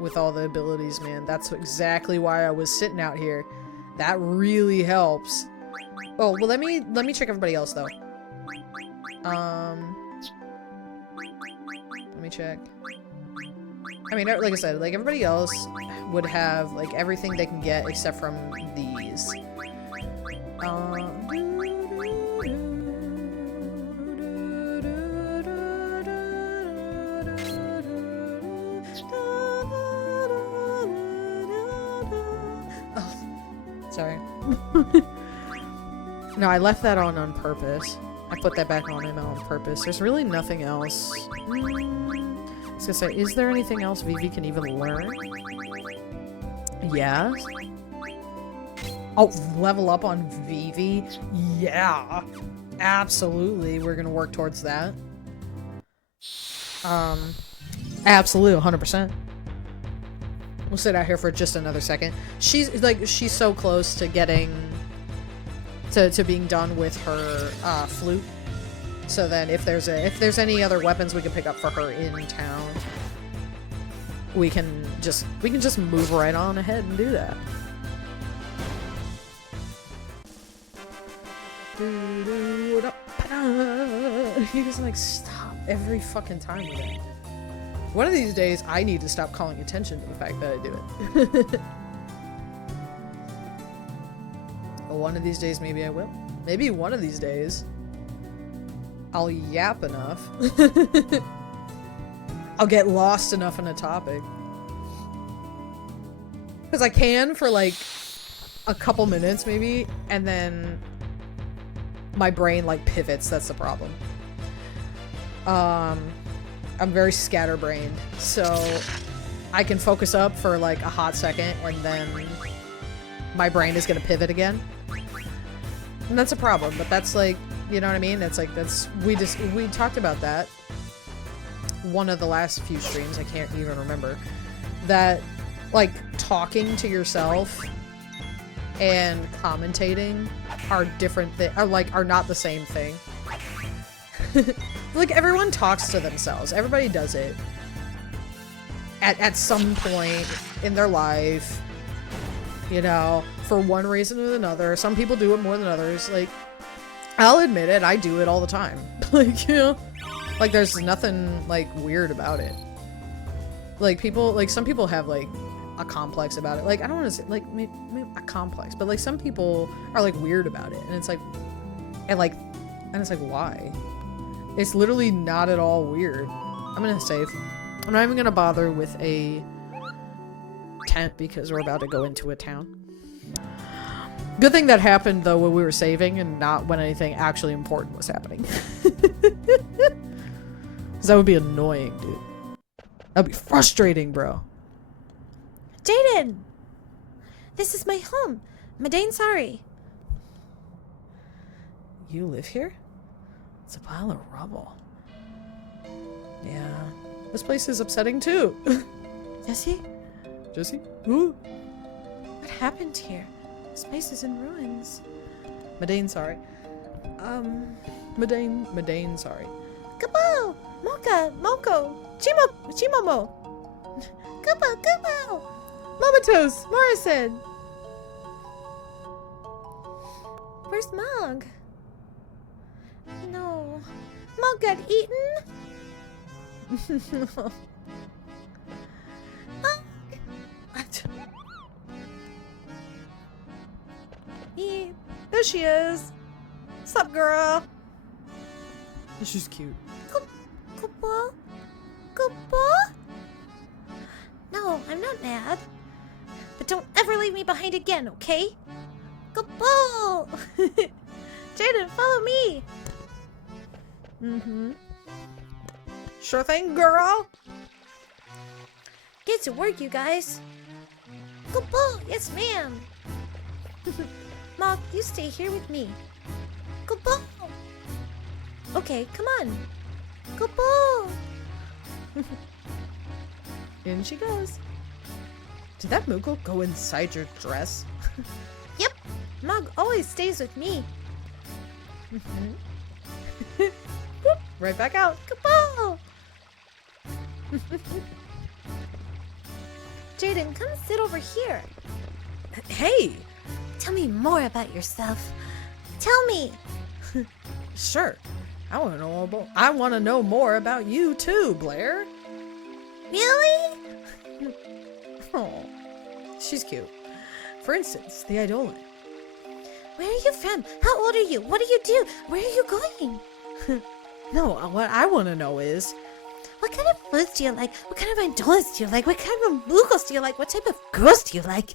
with all the abilities, man. That's exactly why I was sitting out here. That really helps. Oh, well, let me check everybody else, though. Let me check. I mean, like I said, like, everybody else would have, like, everything they can get except from these. Sorry. No, I left that on purpose. I put that back on him on purpose. There's really nothing else. I was gonna say, is there anything else Vivi can even learn? Yeah. Oh, level up on Vivi? Yeah. Absolutely. We're gonna work towards that. Absolutely, 100%. We'll sit out here for just another second. She's so close to getting to being done with her flute. So then if there's any other weapons we can pick up for her in town, we can just move right on ahead and do that. You just like stop every fucking time with it. One of these days, I need to stop calling attention to the fact that I do it. Well, one of these days, maybe I will. Maybe one of these days, I'll yap enough. I'll get lost enough in a topic. Because I can for like a couple minutes, maybe, and then my brain like pivots. That's the problem. I'm very scatterbrained, so I can focus up for like a hot second and then my brain is gonna pivot again. And that's a problem, but that's like, you know what I mean? It's like, we talked about that one of the last few streams, I can't even remember, that like talking to yourself and commentating are different are not the same thing. Like, everyone talks to themselves. Everybody does it. At some point in their life. You know, for one reason or another. Some people do it more than others. Like, I'll admit it, I do it all the time. Like, you know? Like, there's nothing, like, weird about it. Like, some people have, like, a complex about it. Like, I don't want to say, like, maybe a complex. But, like, some people are, like, weird about it. And it's like, and it's like, why? It's literally not at all weird. I'm gonna save. I'm not even gonna bother with a tent because we're about to go into a town. Good thing that happened though when we were saving and not when anything actually important was happening. Cause that would be annoying, dude. That'd be frustrating, bro. Jaden! This is my home. Madain sorry. You live here? It's a pile of rubble. Yeah. This place is upsetting too. Jesse? Jesse? Ooh. What happened here? This place is in ruins. Madain, sorry. Madain, sorry. Kapow! Mocha! Moko! Chimomo! Kapow! Kapow! Momatos! Morrison! Where's Mog? No. Mog got eaten? No. Yeah. There she is. What's up, girl? She's cute. Kupo? Kupo? No, I'm not mad. But don't ever leave me behind again, okay? Kupo! Jaden, follow me! Mm-hmm. Sure thing, girl. Get to work, you guys. Kupo! Yes, ma'am! Mog, you stay here with me. Kupo! Okay, come on. Kupo! In she goes. Did that Moogle go inside your dress? Yep, Mog always stays with me. Whoop, right back out. Kupo! Jaden, come sit over here. Hey, Tell me more about yourself. Tell me. sure. I want to know more about you too, Blair. Really? Oh, she's cute. For instance, the Eidolon. Where are you from? How old are you? What do you do? Where are you going? No, what I want to know is, What kind of foods do you like? What kind of Eidolons do you like? What kind of Moogles do you like? What type of girls do you like?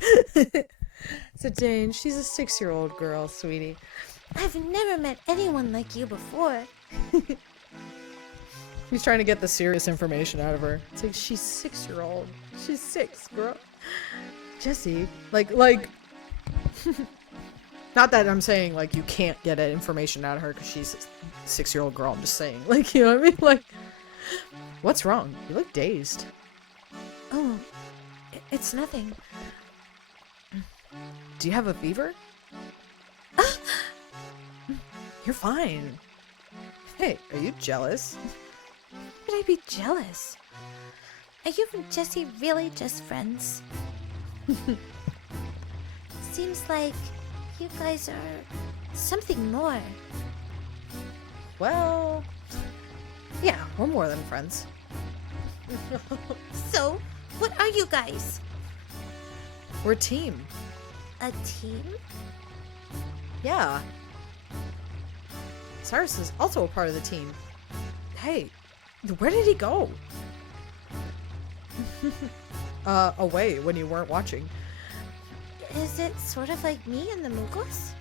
so Jane, she's a 6-year-old girl, sweetie. I've never met anyone like you before. He's trying to get the serious information out of her. It's like, she's 6-year-old. She's 6, girl. Jesse, like, not that I'm saying, like, you can't get that information out of her because she's a 6-year-old girl. I'm just saying, like, you know what I mean? Like, what's wrong? You look dazed. Oh, it's nothing. Do you have a fever? You're fine. Hey, are you jealous? Would I be jealous? Are you and Jesse really just friends? Seems like you guys are something more. Well, yeah, we're more than friends. So, what are you guys? We're a team. A team? Yeah. Cyrus is also a part of the team. Hey, where did he go? Away when you weren't watching. Is it sort of like me and the Moogles?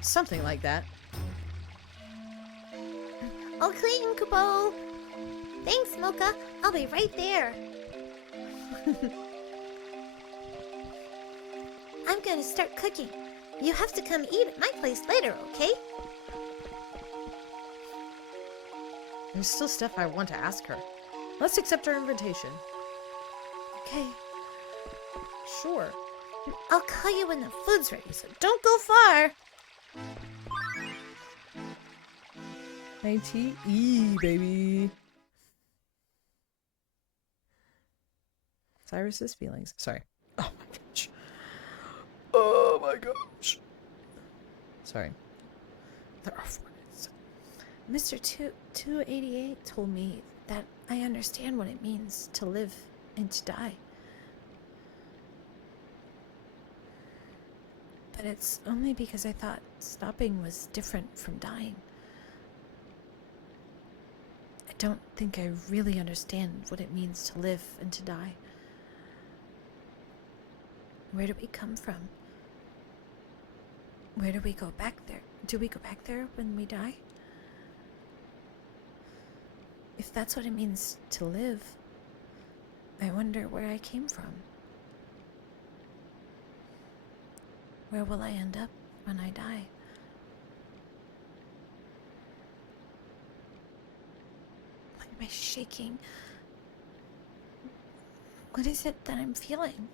Something like that. I'll clean, Kupo. Thanks, Mocha. I'll be right there. I'm gonna start cooking. You have to come eat at my place later, okay? There's still stuff I want to ask her. Let's accept her invitation. Okay. Sure. I'll call you when the food's ready, so don't go far. ITE, baby. Cyrus's feelings. Sorry. Oh my gosh. Oh my gosh. Sorry. There are 4 minutes. Mr. 288 told me that I understand what it means to live and to die. But it's only because I thought stopping was different from dying. I don't think I really understand what it means to live and to die. Where do we come from? Where do we go back there? Do we go back there when we die? If that's what it means to live, I wonder where I came from. Where will I end up when I die? Why am I shaking? What is it that I'm feeling?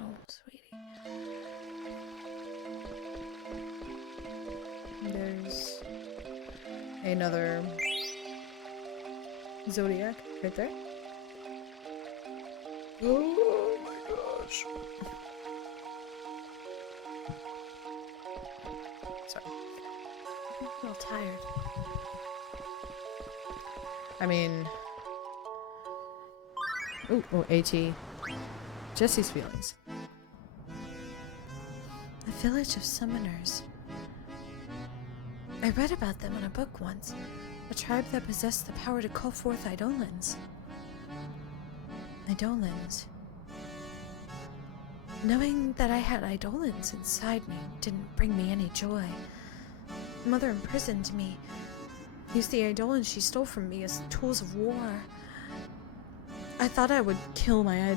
Oh, sweetie. There's another zodiac right there. Oh my gosh. all tired. I mean... Ooh, AT. Jesse's feelings. A village of summoners. I read about them in a book once. A tribe that possessed the power to call forth eidolons. Eidolons. Knowing that I had eidolons inside me didn't bring me any joy. Mother imprisoned me. Used the eidolons she stole from me as tools of war. I thought I would kill my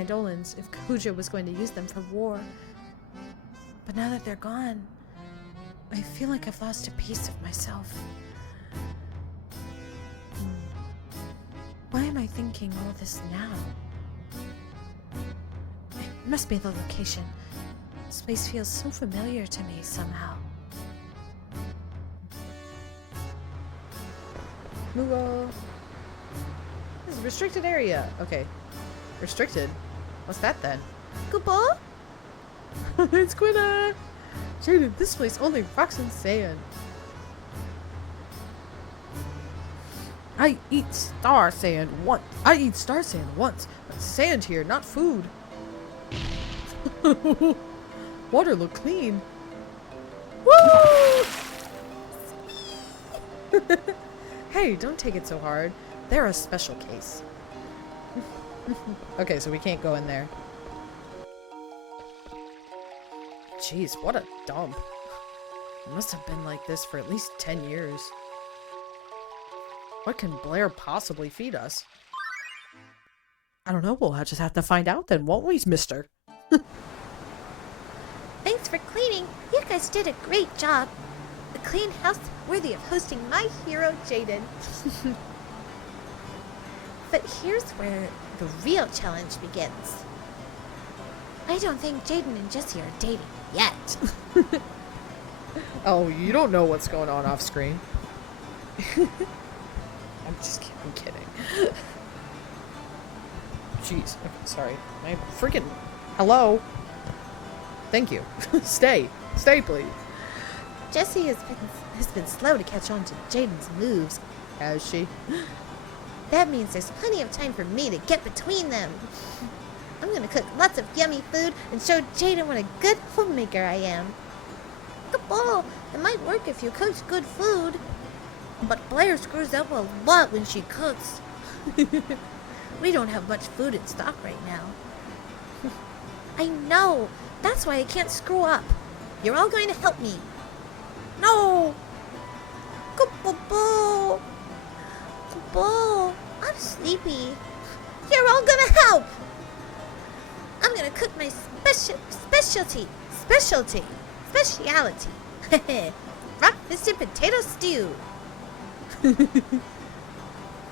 eidolons if Kuja was going to use them for war. But now that they're gone, I feel like I've lost a piece of myself. Why am I thinking all this now? It must be the location. This place feels so familiar to me somehow. Mugo. This is restricted area. Okay. Restricted? What's that then? Kubo? It's Quina! Jaden, this place only rocks and sand. I eat star sand once, but sand here, not food. Water look clean. Woo! Hey, don't take it so hard. They're a special case. Okay, so we can't go in there. Jeez, what a dump. It must have been like this for at least 10 years. What can Blair possibly feed us? I don't know, we'll just have to find out then, won't we, mister? Thanks for cleaning. You guys did a great job. A clean house worthy of hosting my hero, Jaden. But here's where the real challenge begins. I don't think Jaden and Jesse are dating yet. Oh, you don't know what's going on off screen. I'm kidding. Jeez, okay, sorry. My freaking... Hello? Thank you. Stay, please. Jessie has been slow to catch on to Jaden's moves. Has she? That means there's plenty of time for me to get between them. I'm gonna cook lots of yummy food and show Jaden what a good homemaker I am. Kabal, it might work if you cook good food. But Blair screws up a lot when she cooks. We don't have much food in stock right now. I know. That's why I can't screw up. You're all going to help me. No! Kabal! Kabal! I'm sleepy. You're all gonna help! I'm gonna cook my specialty. Rock-fisted potato stew.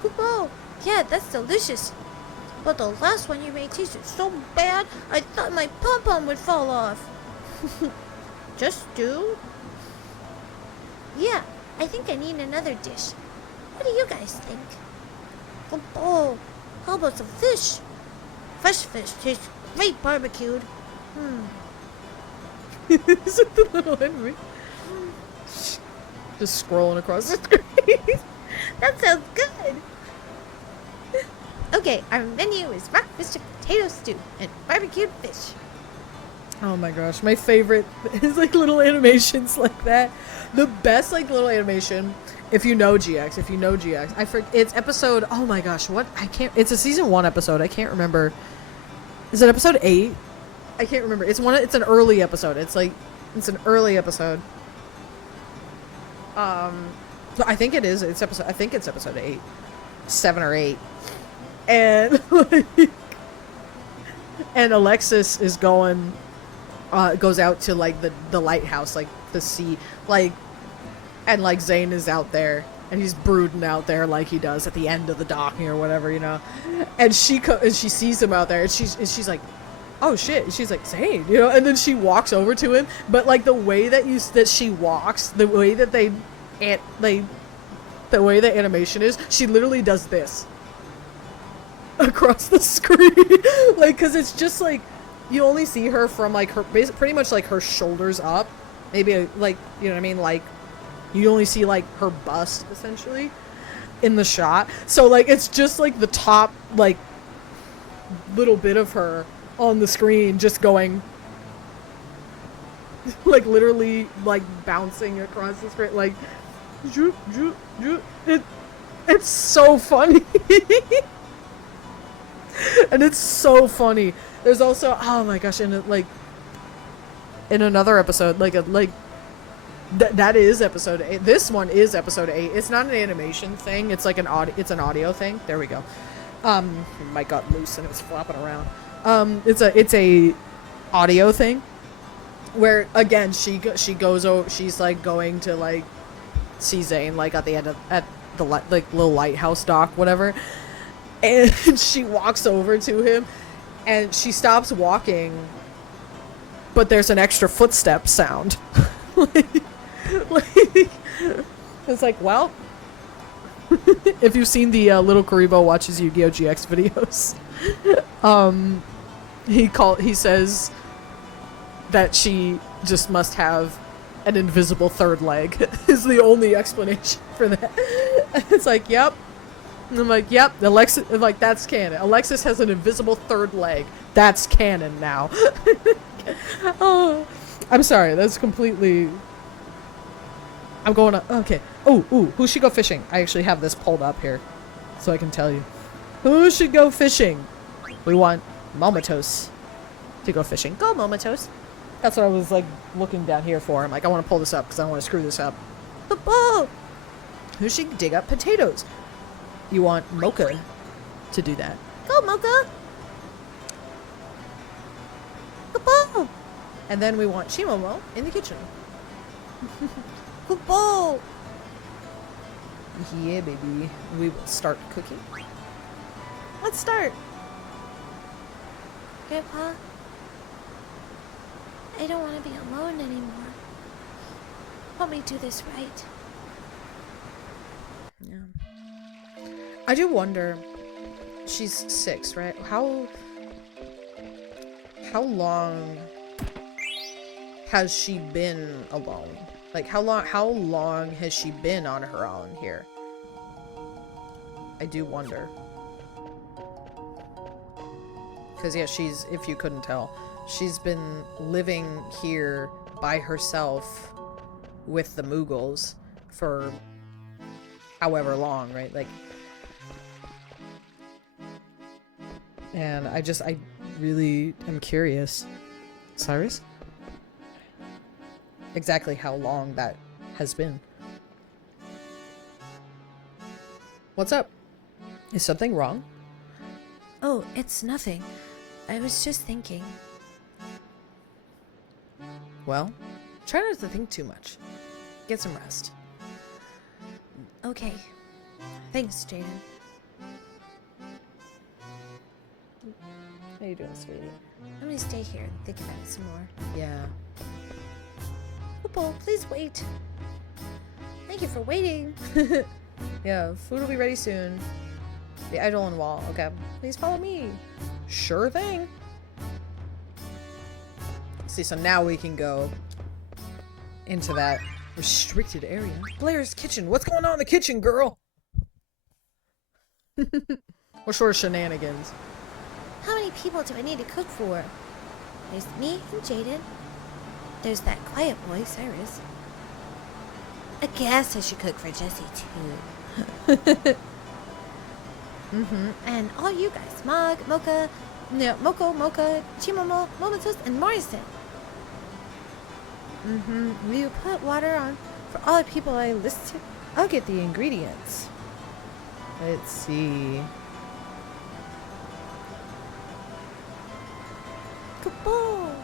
Kabal! Yeah, that's delicious. But the last one you made tasted so bad, I thought my pom-pom would fall off. Just stew? Yeah, I think I need another dish. What do you guys think? Oh, how about some fish? Fresh fish tastes great barbecued. Is it the little Henry? Just scrolling across the screen. That sounds good. Okay, our menu is rock-fisted potato stew and barbecued fish. Oh my gosh, my favorite is like little animations like that. The best like little animation, if you know GX, I forget, it's episode, oh my gosh, what, it's a season 1 episode, I can't remember. Is it episode 8? I can't remember. It's an early episode. It's an early episode. I think it is. I think it's episode 8. 7 or 8. And and Alexis is goes out to like the lighthouse, like the sea, like, and like Zane is out there and he's brooding out there like he does at the end of the docking or whatever, you know. And she sees him out there and she's like, oh shit. She's like, Zane, you know, and then she walks over to him, but like the way that she walks, the way that the way the animation is, she literally does this across the screen. Like, cause it's just like, you only see her from like her, pretty much like her shoulders up, maybe like, you know what I mean, like You only see like her bust essentially in the shot. So like it's just like the top like little bit of her on the screen just going like literally like bouncing across the screen like it's so funny. And it's so funny. There's also, oh my gosh, in another episode, that is episode 8. This one is episode 8. It's not an animation thing. It's like an audio thing. There we go. My got loose and it was flopping around. It's a audio thing where again she goes over. She's like going to like see Zane like at the end of at the like little lighthouse dock, whatever. And she walks over to him and she stops walking, but there's an extra footstep sound. It's like, well, if you've seen the Little Karibo Watches Yu-Gi-Oh! GX videos, he says that she just must have an invisible third leg is the only explanation for that. It's like, yep. And I'm like, yep, Alexis, like, that's canon. Alexis has an invisible third leg. That's canon now. Oh, I'm sorry. That's completely... I'm going to... Okay. Oh, who should go fishing? I actually have this pulled up here so I can tell you. Who should go fishing? We want Momotos to go fishing. Go, Momotos. That's what I was, like, looking down here for. I'm like, I want to pull this up because I want to screw this up. Football! Who should dig up potatoes? You want Mocha to do that. Go, Mocha! Football! And then we want Shimomo in the kitchen. Football! Yeah, baby. We will start cooking. Let's start. Grandpa, I don't want to be alone anymore. Help me do this right. Yeah. I do wonder, she's 6, right? How long has she been alone? Like, how long has she been on her own here? I do wonder. Because, yeah, if you couldn't tell, she's been living here by herself with the Mughals for however long, right? Like, and I really am curious. Cyrus? Exactly how long that has been. What's up? Is something wrong? Oh, it's nothing. I was just thinking. Well, try not to think too much. Get some rest. Okay. Thanks, Jaden. How you doing, sweetie? I'm gonna stay here and think about it some more. Yeah. Football, please wait. Thank you for waiting. Yeah, food will be ready soon. The Eidolon wall. Okay. Please follow me. Sure thing. See, so now we can go into that restricted area. Blair's kitchen. What's going on in the kitchen, girl? What sort of shenanigans? How many people do I need to cook for? There's me and Jaden. There's that quiet boy, Cyrus. I guess I should cook for Jesse, too. And all you guys. Mocha, Mocha, Chimomo, Momotos, and Morrison. We will put water on for all the people I listed. I'll get the ingredients. Let's see. Kaboom!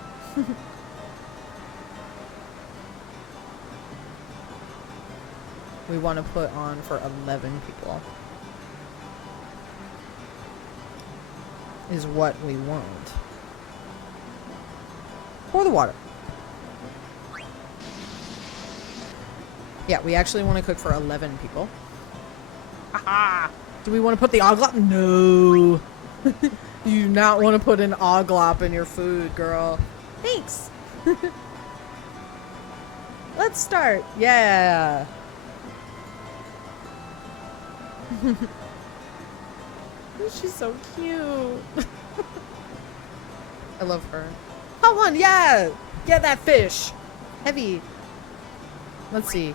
We want to put on for 11 people. Is what we want. Pour the water. Yeah, we actually want to cook for 11 people. Aha! Do we want to put the oglop? No. You do not want to put an oglop in your food, girl. Thanks. Let's start. Yeah. She's so cute. I love her. Come on, yeah! Get that fish! Heavy. Let's see.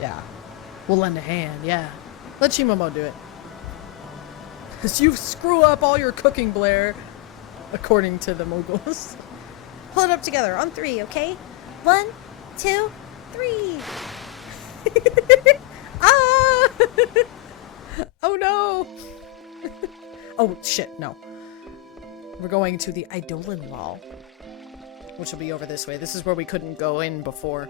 Yeah. We'll lend a hand, yeah. Let Chimomo do it. Cause you screw up all your cooking, Blair. According to the moguls. Hold it up together on 3, okay? 1, 2, 3. Ah! Oh no! Oh shit, no. We're going to the Eidolon Wall, which will be over this way. This is where we couldn't go in before.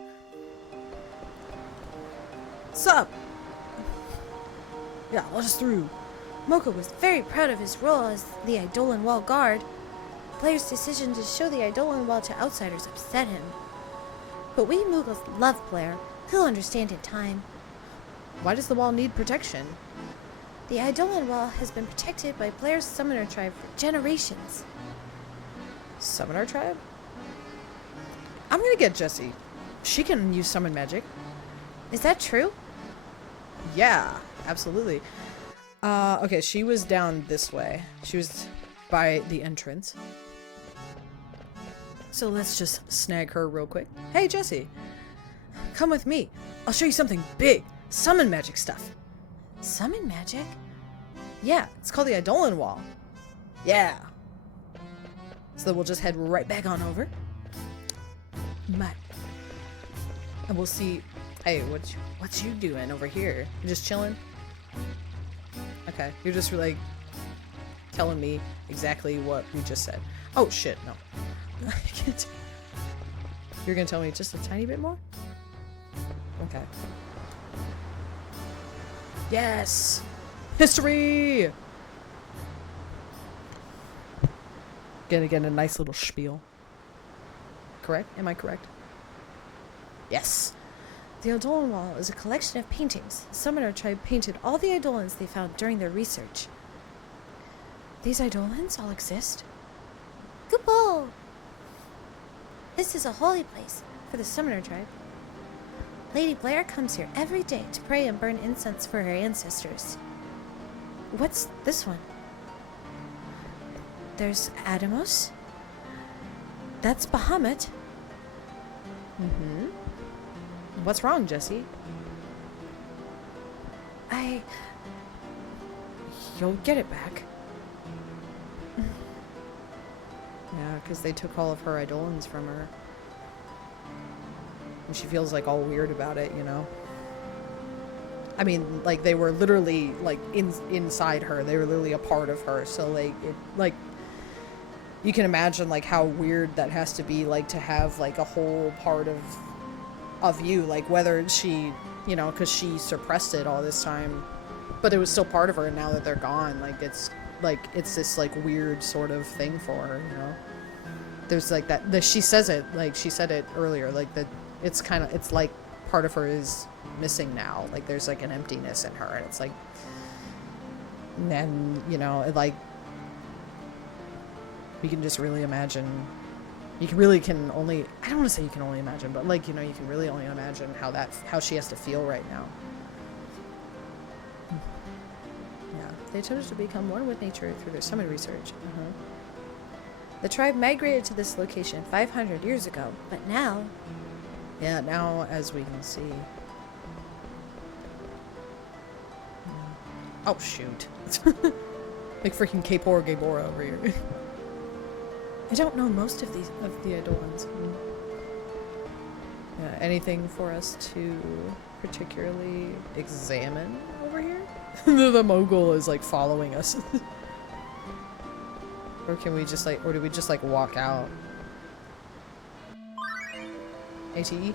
Sup? Yeah, let us through. Moko was very proud of his role as the Eidolon Wall guard. Blair's decision to show the Eidolon Wall to outsiders upset him. But we Mughals love Blair. He'll understand in time. Why does the wall need protection? The Eidolon Wall has been protected by Blair's summoner tribe for generations. Summoner tribe? I'm gonna get Jessie. She can use summon magic. Is that true? Yeah, absolutely. Okay, she was down this way. She was by the entrance. So let's just snag her real quick. Hey, Jessie. Come with me. I'll show you something big. Summon magic stuff. Summon magic? Yeah, it's called the Eidolon Wall. Yeah. So we'll just head right back on over. Matt. And we'll see. Hey, what you doing over here? You just chilling? Okay, you're just like telling me exactly what we just said. Oh shit, no. I can't. You're gonna tell me just a tiny bit more? Okay. Yes! History! Gonna get a nice little spiel. Correct? Am I correct? Yes. The Eidolon Wall is a collection of paintings. The Summoner tribe painted all the Eidolons they found during their research. These Eidolons all exist? Goodball! This is a holy place for the Summoner tribe. Lady Blair comes here every day to pray and burn incense for her ancestors. What's this one? There's Adamos. That's Bahamut. Mm-hmm. What's wrong, Jessie? You'll get it back. Yeah, because they took all of her Eidolons from her. And she feels like all weird about it, you know? I mean, like, they were literally, like, inside her. They were literally a part of her. So, like, you can imagine, like, how weird that has to be, like, to have, like, a whole part of you. Like, whether she, you know, because she suppressed it all this time. But it was still part of her, and now that they're gone, it's this, like, weird sort of thing for her, you know? There's, like, she says it, like, she said it earlier, like, that it's like part of her is missing now. Like, there's, like, an emptiness in her, and it's, like, and, you know, like, you can just really imagine, I don't want to say you can only imagine, but, like, you know, you can really only imagine how she has to feel right now. Yeah, they chose to become one with nature through their summon research. The tribe migrated to this location 500 years ago, but now... Yeah, now, as we can see... Oh, shoot. Like freaking Kapor Gabora over here. I don't know most of the Eidolons. Yeah, anything for us to particularly examine over here? The mogul is, like, following us. Or can we just, like, or do we just, like, walk out? ATE?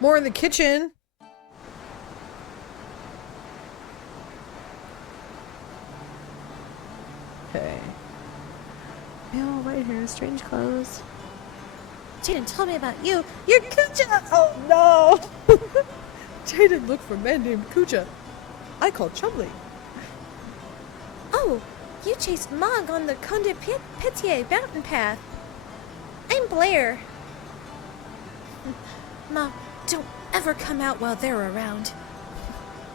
More in the kitchen! Okay. Pale white hair, strange clothes. Jaden told me about you. You're Kucha! Oh no! Jaden looked for men named Kucha. I call Chumley. Oh, you chased Mog on the Conde Petier mountain path. I'm Blair. Mom, don't ever come out while they're around.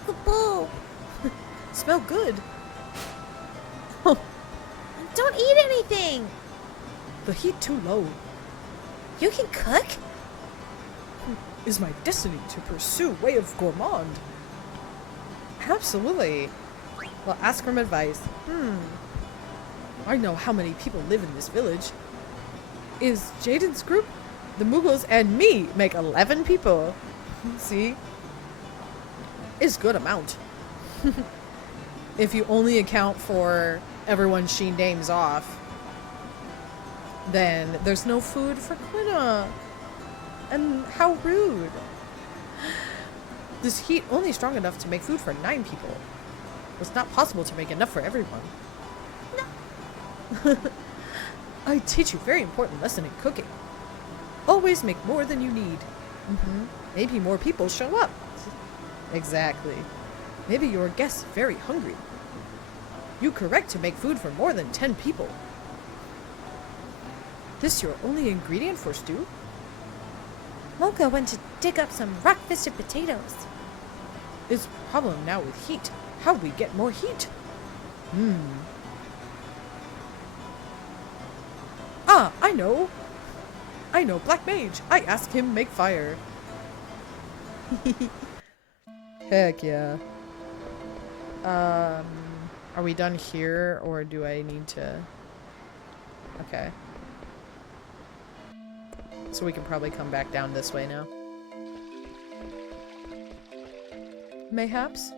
Kaboo! Smell good. Don't eat anything! The heat too low. You can cook? Is my destiny to pursue way of gourmand? Absolutely. Well, ask from advice. I know how many people live in this village. Is Jaden's group, the Muggles, and me make 11 people. See? It's good amount. If you only account for everyone she names off, then there's no food for Quina. And how rude. This heat only strong enough to make food for 9 people. It's not possible to make enough for everyone. No. I teach you a very important lesson in cooking. Always make more than you need. Maybe more people show up. Exactly. Maybe your guest's very hungry. You correct to make food for more than 10 people. This your only ingredient for stew? Mocha went to dig up some rock-fisted potatoes. It's problem now with heat. How we get more heat? Ah, I know. Black Mage. I ask him make fire. Heck yeah. Are we done here, or do I need to... Okay. So we can probably come back down this way now. Mayhaps?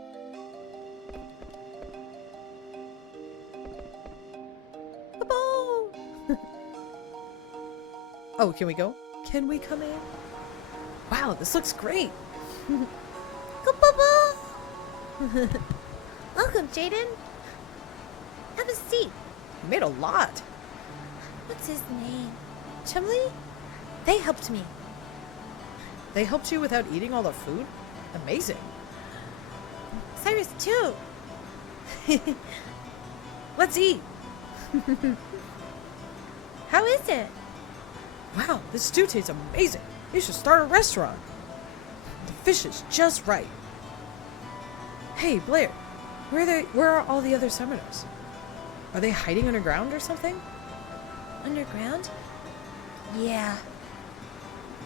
Kaboo! Oh, can we go? Can we come in? Wow, this looks great! Kaboo! Welcome, Jaden. Have a seat. You made a lot! What's his name? Chumley? They helped me. They helped you without eating all the food? Amazing. Cyrus, too. Let's eat! How is it? Wow, this stew tastes amazing! You should start a restaurant! The fish is just right. Hey, Blair, where are all the other summoners? Are they hiding underground or something? Underground? Yeah.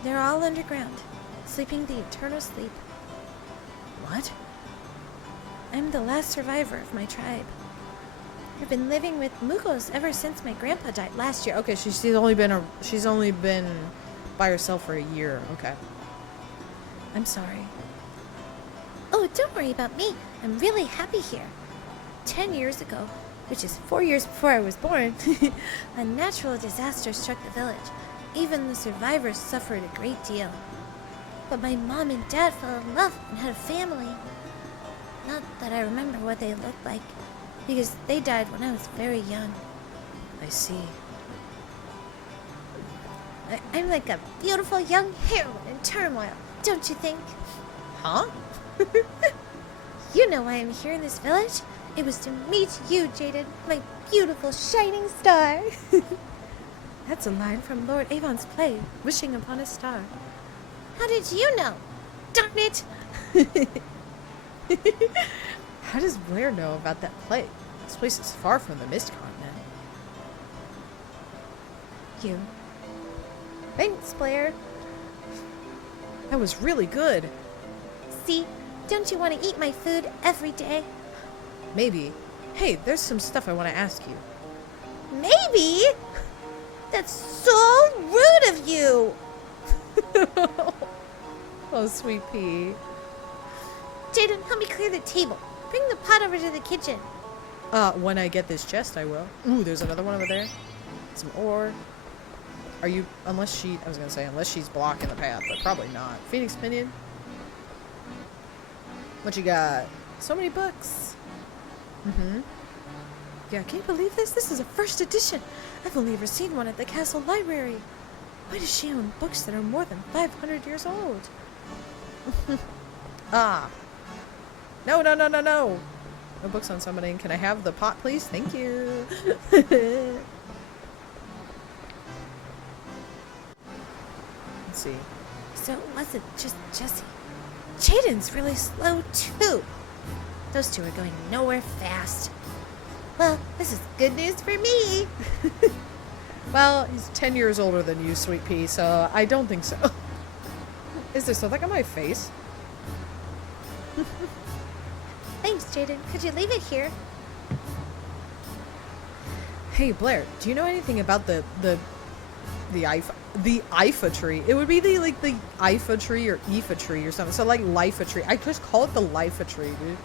They're all underground, sleeping the eternal sleep. What? I'm the last survivor of my tribe. I've been living with Muggles ever since my grandpa died last year. Okay, she's only been by herself for a year. Okay. I'm sorry. Oh, don't worry about me. I'm really happy here. 10 years ago, which is 4 years before I was born, a natural disaster struck the village. Even the survivors suffered a great deal. But my mom and dad fell in love and had a family. Not that I remember what they looked like, because they died when I was very young. I see. I'm like a beautiful young heroine in turmoil, don't you think? Huh? You know why I'm here in this village? It was to meet you, Jaden, my beautiful shining star. That's a line from Lord Avon's play, Wishing Upon a Star. How did you know? Darn it! How does Blair know about that play? This place is far from the Mist Continent. You. Thanks, Blair. That was really good. See, don't you want to eat my food every day? Maybe. Hey, there's some stuff I want to ask you. Maybe? That's so rude of you! Oh, sweet pea. Jaden, help me clear the table. Bring the pot over to the kitchen. When I get this chest, I will. Ooh, there's another one over there. Some ore. Are you, unless she's blocking the path, but probably not. Phoenix Minion. What you got? So many books. Yeah, can you believe this? This is a first edition. I've only ever seen one at the castle library. Why does she own books that are more than 500 years old? Ah. No, no, no, no, no. No books on summoning. Can I have the pot, please? Thank you. Let's see. So it wasn't just Jesse. Jaden's really slow, too. Those two are going nowhere fast. Well, this is good news for me. Well, he's 10 years older than you, Sweet Pea, so I don't think so. Is there something on my face? Thanks, Jaden. Could you leave it here? Hey, Blair, do you know anything about the IFA tree? It would be the IFA tree or IFA tree or something. So like Lifa tree. I just call it the Lifa tree, dude.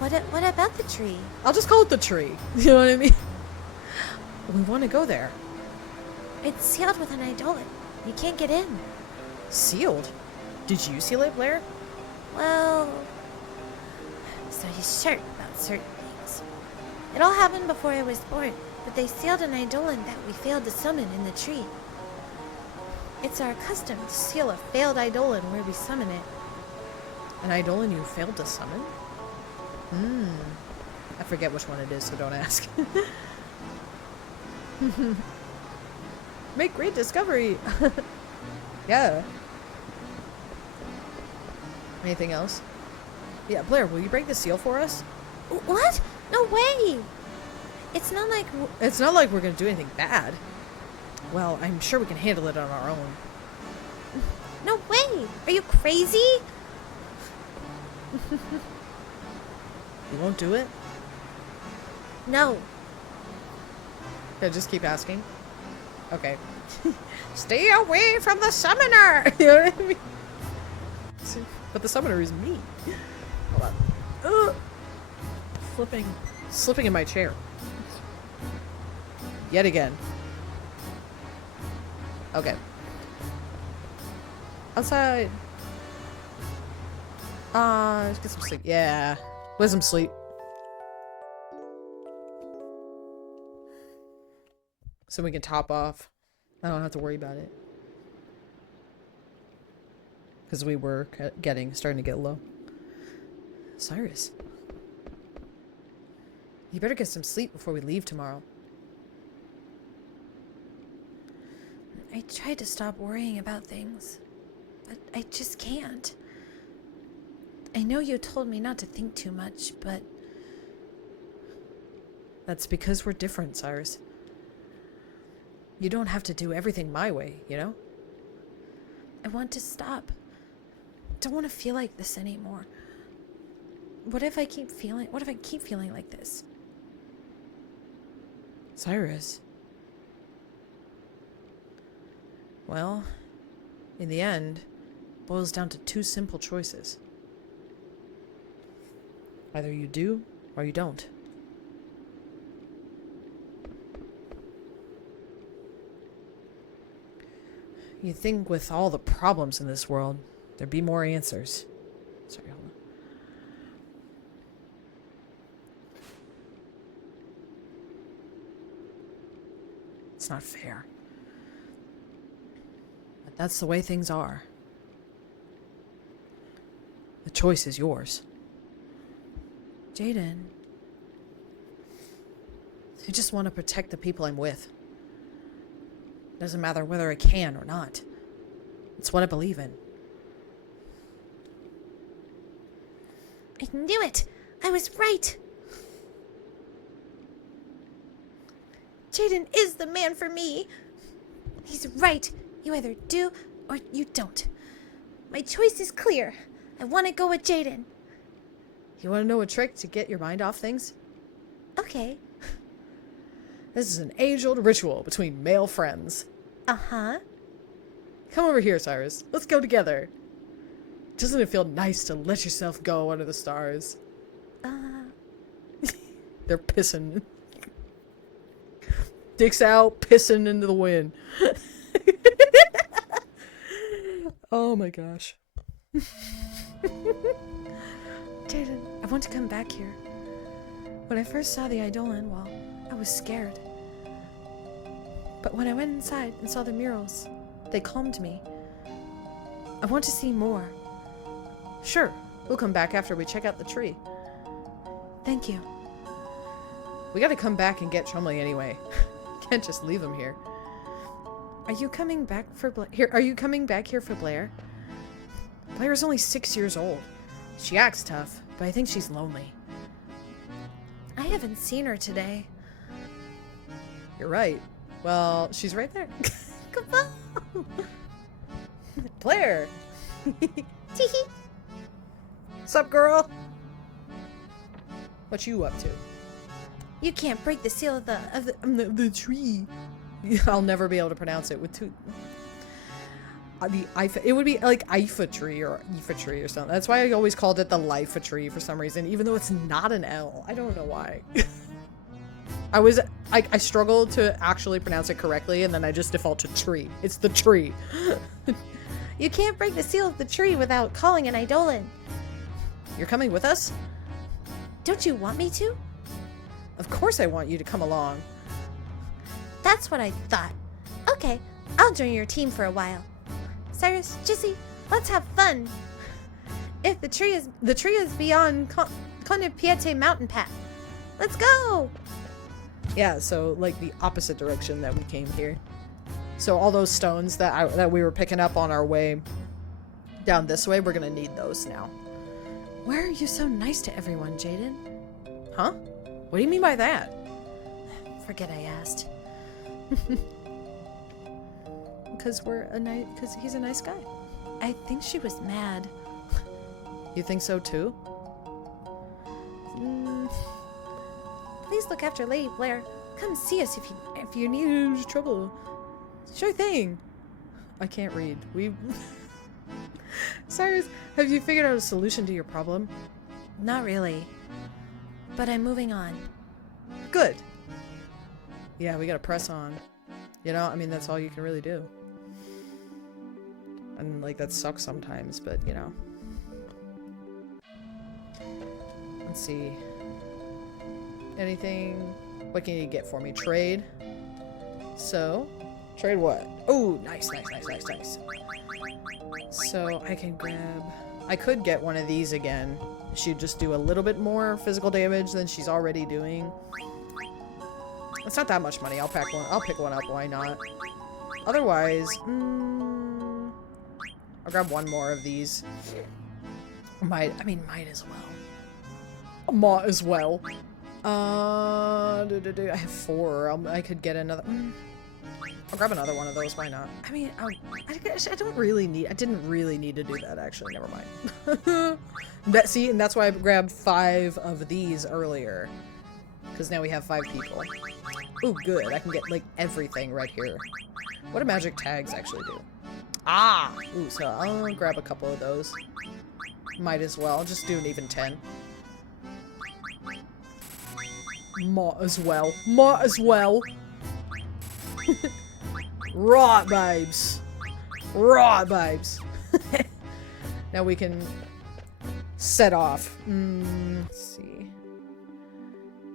What about the tree? I'll just call it the tree. You know what I mean? We want to go there. It's sealed with an eidolon. You can't get in. Sealed? Did you seal it, Blair? Well, so he's sure about certain things. It all happened before I was born, but they sealed an eidolon that we failed to summon in the tree. It's our custom to seal a failed eidolon where we summon it. An eidolon you failed to summon? I forget which one it is, so don't ask. Make great discovery! Yeah. Anything else? Yeah, Blair, will you break the seal for us? What? No way! It's not like... It's not like we're gonna do anything bad. Well, I'm sure we can handle it on our own. No way! Are you crazy? You won't do it? No. Yeah, just keep asking. Okay. Stay away from the summoner! You know what I mean? But the summoner is me. Hold on. Ugh. Slipping in my chair. Yet again. Okay. Outside. Let's get some sleep. Yeah. Let some sleep. So we can top off. I don't have to worry about it. Because we were starting to get low. Cyrus. You better get some sleep before we leave tomorrow. I tried to stop worrying about things, but I just can't. I know you told me not to think too much, but... That's because we're different, Cyrus. You don't have to do everything my way, you know? I want to stop. Don't want to feel like this anymore. What if I keep feeling like this? Cyrus. Well, in the end, it boils down to two simple choices. Either you do or you don't. You'd think with all the problems in this world, there'd be more answers. Sorry, hold on. It's not fair. But that's the way things are. The choice is yours. Jaden. I just want to protect the people I'm with. Doesn't matter whether I can or not. It's what I believe in. I knew it! I was right! Jaden is the man for me! He's right. You either do or you don't. My choice is clear. I want to go with Jaden. You want to know a trick to get your mind off things? Okay. This is an age-old ritual between male friends. Uh-huh. Come over here, Cyrus. Let's go together. Doesn't it feel nice to let yourself go under the stars? They're pissing. Dicks out, pissing into the wind. Oh my gosh. Jaden, I want to come back here. When I first saw the Eidolon, well, I was scared. But when I went inside and saw the murals, they calmed me. I want to see more. Sure, we'll come back after we check out the tree. Thank you. We gotta come back and get Chumley anyway. Can't just leave him here. Are you coming back for Are you coming back here for Blair? Blair's only 6 years old. She acts tough, but I think she's lonely. I haven't seen her today. You're right. Well, she's right there. Come on. Blair! Teehee. Sup, girl? What you up to? You can't break the seal of the tree. I'll never be able to pronounce it with two. It would be like Ifa tree or Ifa tree or something. That's why I always called it the Lifa tree for some reason, even though it's not an L. I don't know why. I struggled to actually pronounce it correctly, and then I just default to tree. It's the tree. You can't break the seal of the tree without calling an Eidolon. You're coming with us? Don't you want me to? Of course I want you to come along. That's what I thought. Okay, I'll join your team for a while. Cyrus, Jissy, let's have fun. If the tree is beyond Conde Piete mountain path. Let's go! Yeah, so like the opposite direction that we came here. So all those stones that we were picking up on our way down this way, we're gonna need those now. Why are you so nice to everyone, Jaden? Huh? What do you mean by that? Forget I asked. Because he's a nice guy. I think she was mad. You think so too? Please look after Lady Blair. Come see us if you need trouble. Sure thing. I can't read. Cyrus, have you figured out a solution to your problem? Not really. But I'm moving on. Good. Yeah, we gotta press on. You know, I mean, that's all you can really do. And, like, that sucks sometimes, but, you know. Let's see. Anything? What can you get for me? Trade. So, trade what? Oh, nice. So, I can grab... I could get one of these again. She'd just do a little bit more physical damage than she's already doing. It's not that much money. I'll pick one up. Why not? Otherwise, I'll grab one more of these. Might as well. Might as well. I have 4. I could get another. I'll grab another one of those. Why not? I mean, I didn't really need to do that. Actually, never mind. And that's why I grabbed 5 of these earlier. Because now we have 5 people. Ooh, good. I can get, like, everything right here. What do magic tags actually do? Ah! Ooh, so I'll grab a couple of those. Might as well. I'll just do an even 10. Might as well. Right, babes. Now we can set off. Let's see.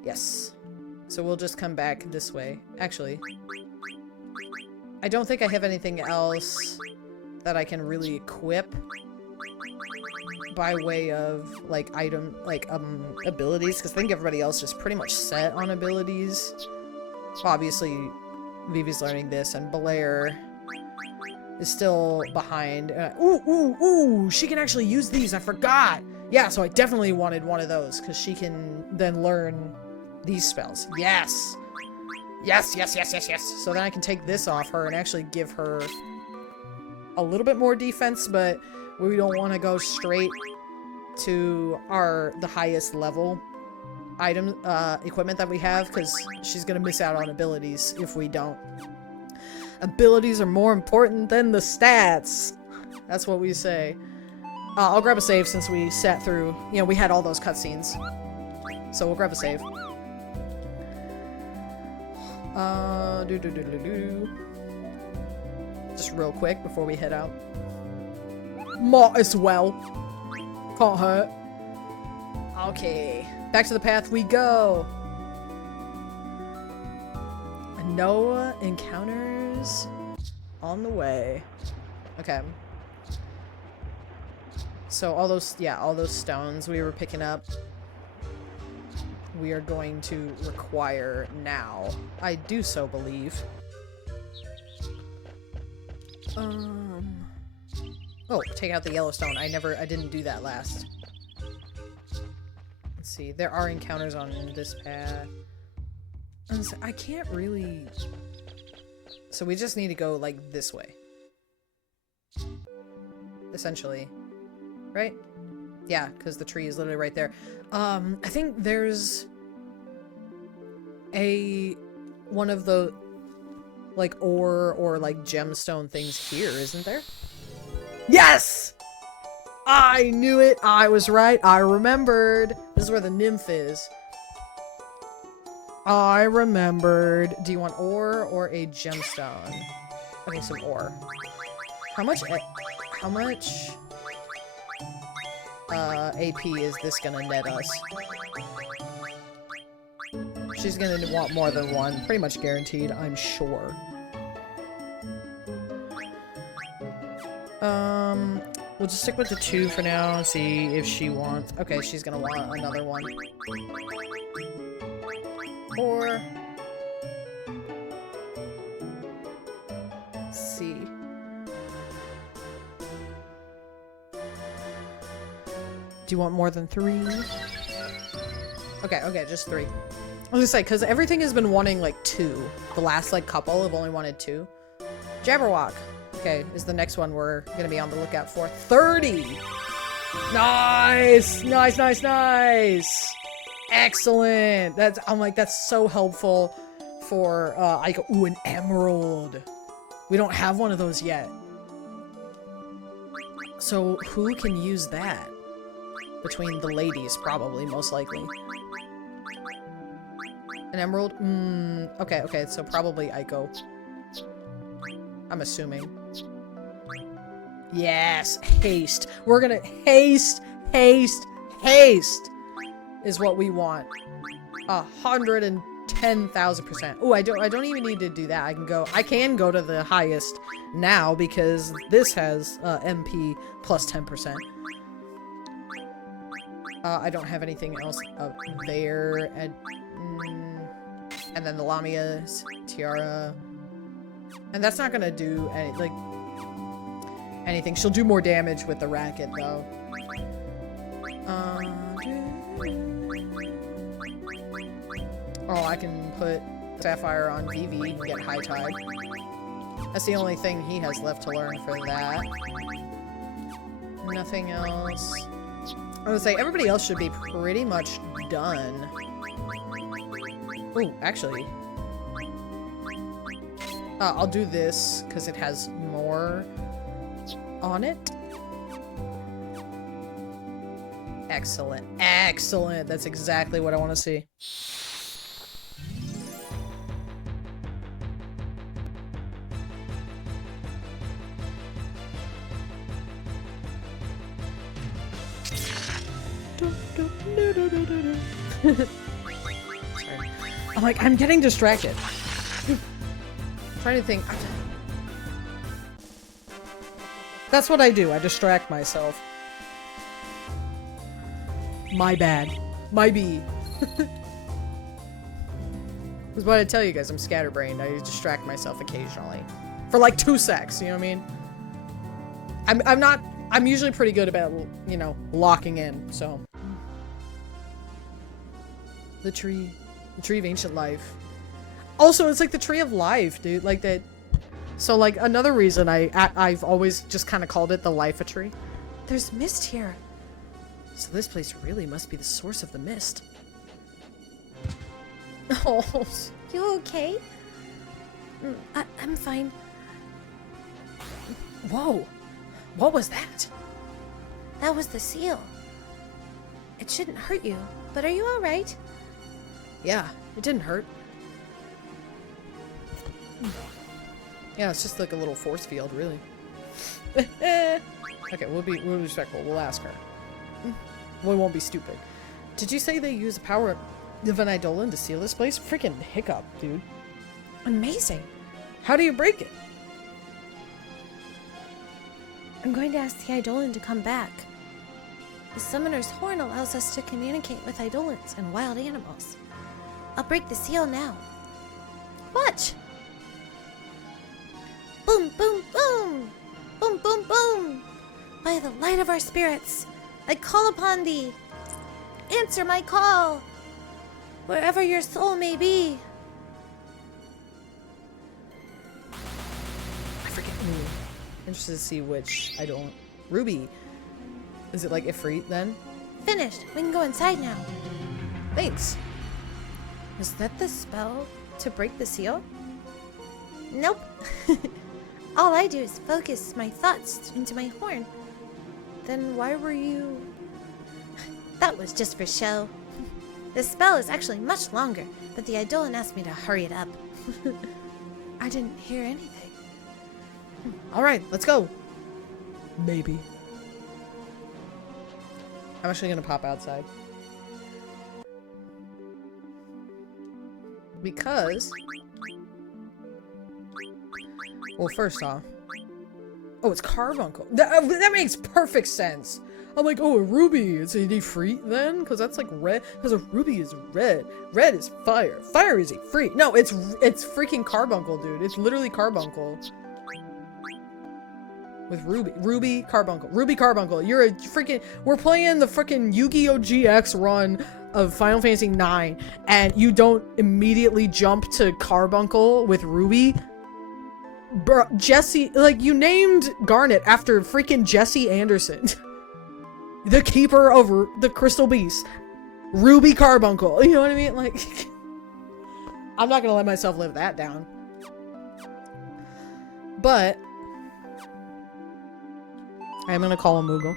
Yes. So we'll just come back this way. Actually, I don't think I have anything else that I can really equip by way of, like, abilities, because I think everybody else is pretty much set on abilities. Obviously, Vivi's learning this, and Blair is still behind. Ooh, she can actually use these, I forgot! Yeah, so I definitely wanted one of those, because she can then learn these spells. Yes! Yes! So then I can take this off her and actually give her a little bit more defense, but we don't want to go straight to the highest level equipment that we have, because she's gonna miss out on abilities if we don't. Abilities are more important than the stats. That's what we say. I'll grab a save since we sat through, we had all those cutscenes. So we'll grab a save. Just real quick before we head out. Might as well. Can't hurt. Okay. Back to the path we go. No encounters on the way. Okay. So all those stones we were picking up, we are going to require now. I do so believe. Oh, take out the yellow stone. I didn't do that last. see. There are encounters on this path. I can't really... So we just need to go, like, this way. Essentially. Right? Yeah, because the tree is literally right there. I think there's... one of the... like, ore or, like, gemstone things here, isn't there? Yes! I knew it! I was right! I remembered! This is where the nymph is. I remembered. Do you want ore or a gemstone? Okay, some ore. How much AP is this gonna net us? She's gonna want more than one. Pretty much guaranteed, I'm sure. We'll just stick with the 2 for now and see if she wants... Okay, she's gonna want another one. Or... Let's see. Do you want more than 3? Okay, just 3. I was gonna say, because everything has been wanting, like, 2. The last, like, couple have only wanted 2. Jabberwock. Okay, is the next one we're gonna be on the lookout for. 30! Nice! Nice! Excellent! I'm like, that's so helpful for, ooh, an emerald! We don't have one of those yet. So, who can use that? Between the ladies, probably, most likely. An emerald? Okay, so probably Aiko. I'm assuming. Yes! Haste! We're gonna... Haste! Is what we want. 110,000%. Oh, I don't even need to do that. I can go to the highest now because this has MP plus 10%. I don't have anything else up there. And then the Lamia's tiara. And that's not gonna do anything. She'll do more damage with the racket, though. Oh, I can put Sapphire on Vivi and get High Tide. That's the only thing he has left to learn for that. Nothing else. I would say everybody else should be pretty much done. Ooh, actually. I'll do this, because it has more on it. Excellent. That's exactly what I want to see. Sorry. I'm like, I'm getting distracted. Trying to think. That's what I do. I distract myself. My bad. My B. That's what I tell you guys. I'm scatterbrained. I distract myself occasionally. For like 2 secs, you know what I mean? I'm usually pretty good about, you know, locking in, so. The tree of ancient life. Also, it's like the tree of life, dude. Like that. So, like, another reason I've always just kind of called it the life tree. There's mist here. So this place really must be the source of the mist. Oh, you okay? I'm fine. Whoa. What was that? That was the seal. It shouldn't hurt you, but are you alright? Yeah, it didn't hurt. Yeah, it's just like a little force field, really. Okay, we'll be respectful. We'll ask her. We won't be stupid. Did you say they use the power of an Eidolon to seal this place? Freaking hiccup, dude. Amazing. How do you break it? I'm going to ask the Eidolon to come back. The Summoner's Horn allows us to communicate with Eidolons and wild animals. I'll break the seal now. Watch! Boom, boom, boom! Boom, boom, boom! By the light of our spirits, I call upon thee! answer my call. Wherever your soul may be. I forget. Interested to see which. I don't. Ruby. Is it like Ifrit then? Finished. We can go inside now. Thanks. Was that the spell to break the seal? Nope. All I do is focus my thoughts into my horn. Then why were you... That was just for show. The spell is actually much longer, but the Eidolon asked me to hurry it up. I didn't hear anything. Alright, let's go. Maybe. I'm actually gonna pop outside. Because... Well, first off... Oh, it's Carbuncle. That makes perfect sense. I'm like, oh, a ruby. It's a Ifrit then? Because that's like red. Because a ruby is red. Red is fire. Fire is Ifrit. No, it's freaking Carbuncle, dude. It's literally Carbuncle. With Ruby. Ruby Carbuncle. Ruby Carbuncle. You're a freaking... We're playing the freaking Yu-Gi-Oh! GX run of Final Fantasy IX, and you don't immediately jump to Carbuncle with Ruby? Bro, Jesse... Like, you named Garnet after freaking Jesse Anderson. The keeper of the Crystal Beast. Ruby Carbuncle. You know what I mean? Like... I'm not gonna let myself live that down. But... I'm gonna call him Moogle.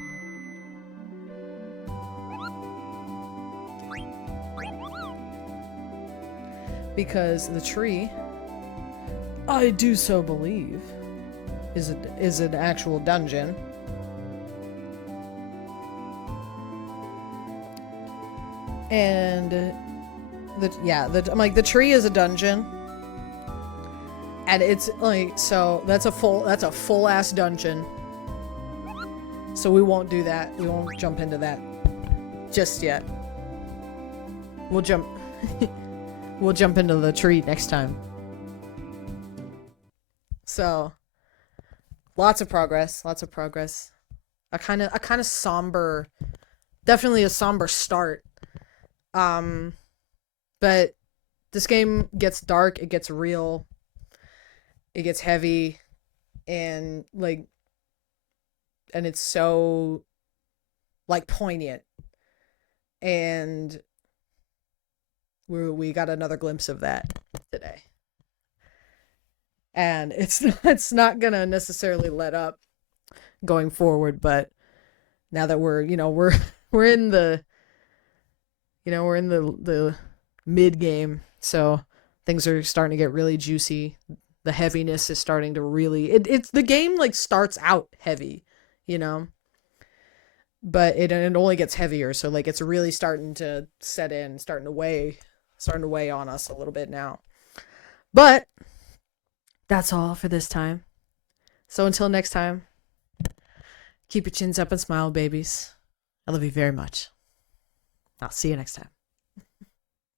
Because the tree, I do so believe, is an actual dungeon. And I'm like, the tree is a dungeon. And it's like, so that's a full ass dungeon. So we won't do that. We won't jump into that just yet. We'll jump we'll jump into the tree next time. So lots of progress. A kind of somber, definitely a somber start. But this game gets dark, it gets real, it gets heavy, and like, and it's so like poignant, and we got another glimpse of that today, and it's not gonna necessarily let up going forward. But now that we're in the mid game, so things are starting to get really juicy. The heaviness is starting to really it's the game like starts out heavy, but it only gets heavier, so like it's really starting to set in, starting to weigh on us a little bit now. But that's all for this time. So until next time, keep your chins up and smile, babies. I love you very much. I'll see you next time.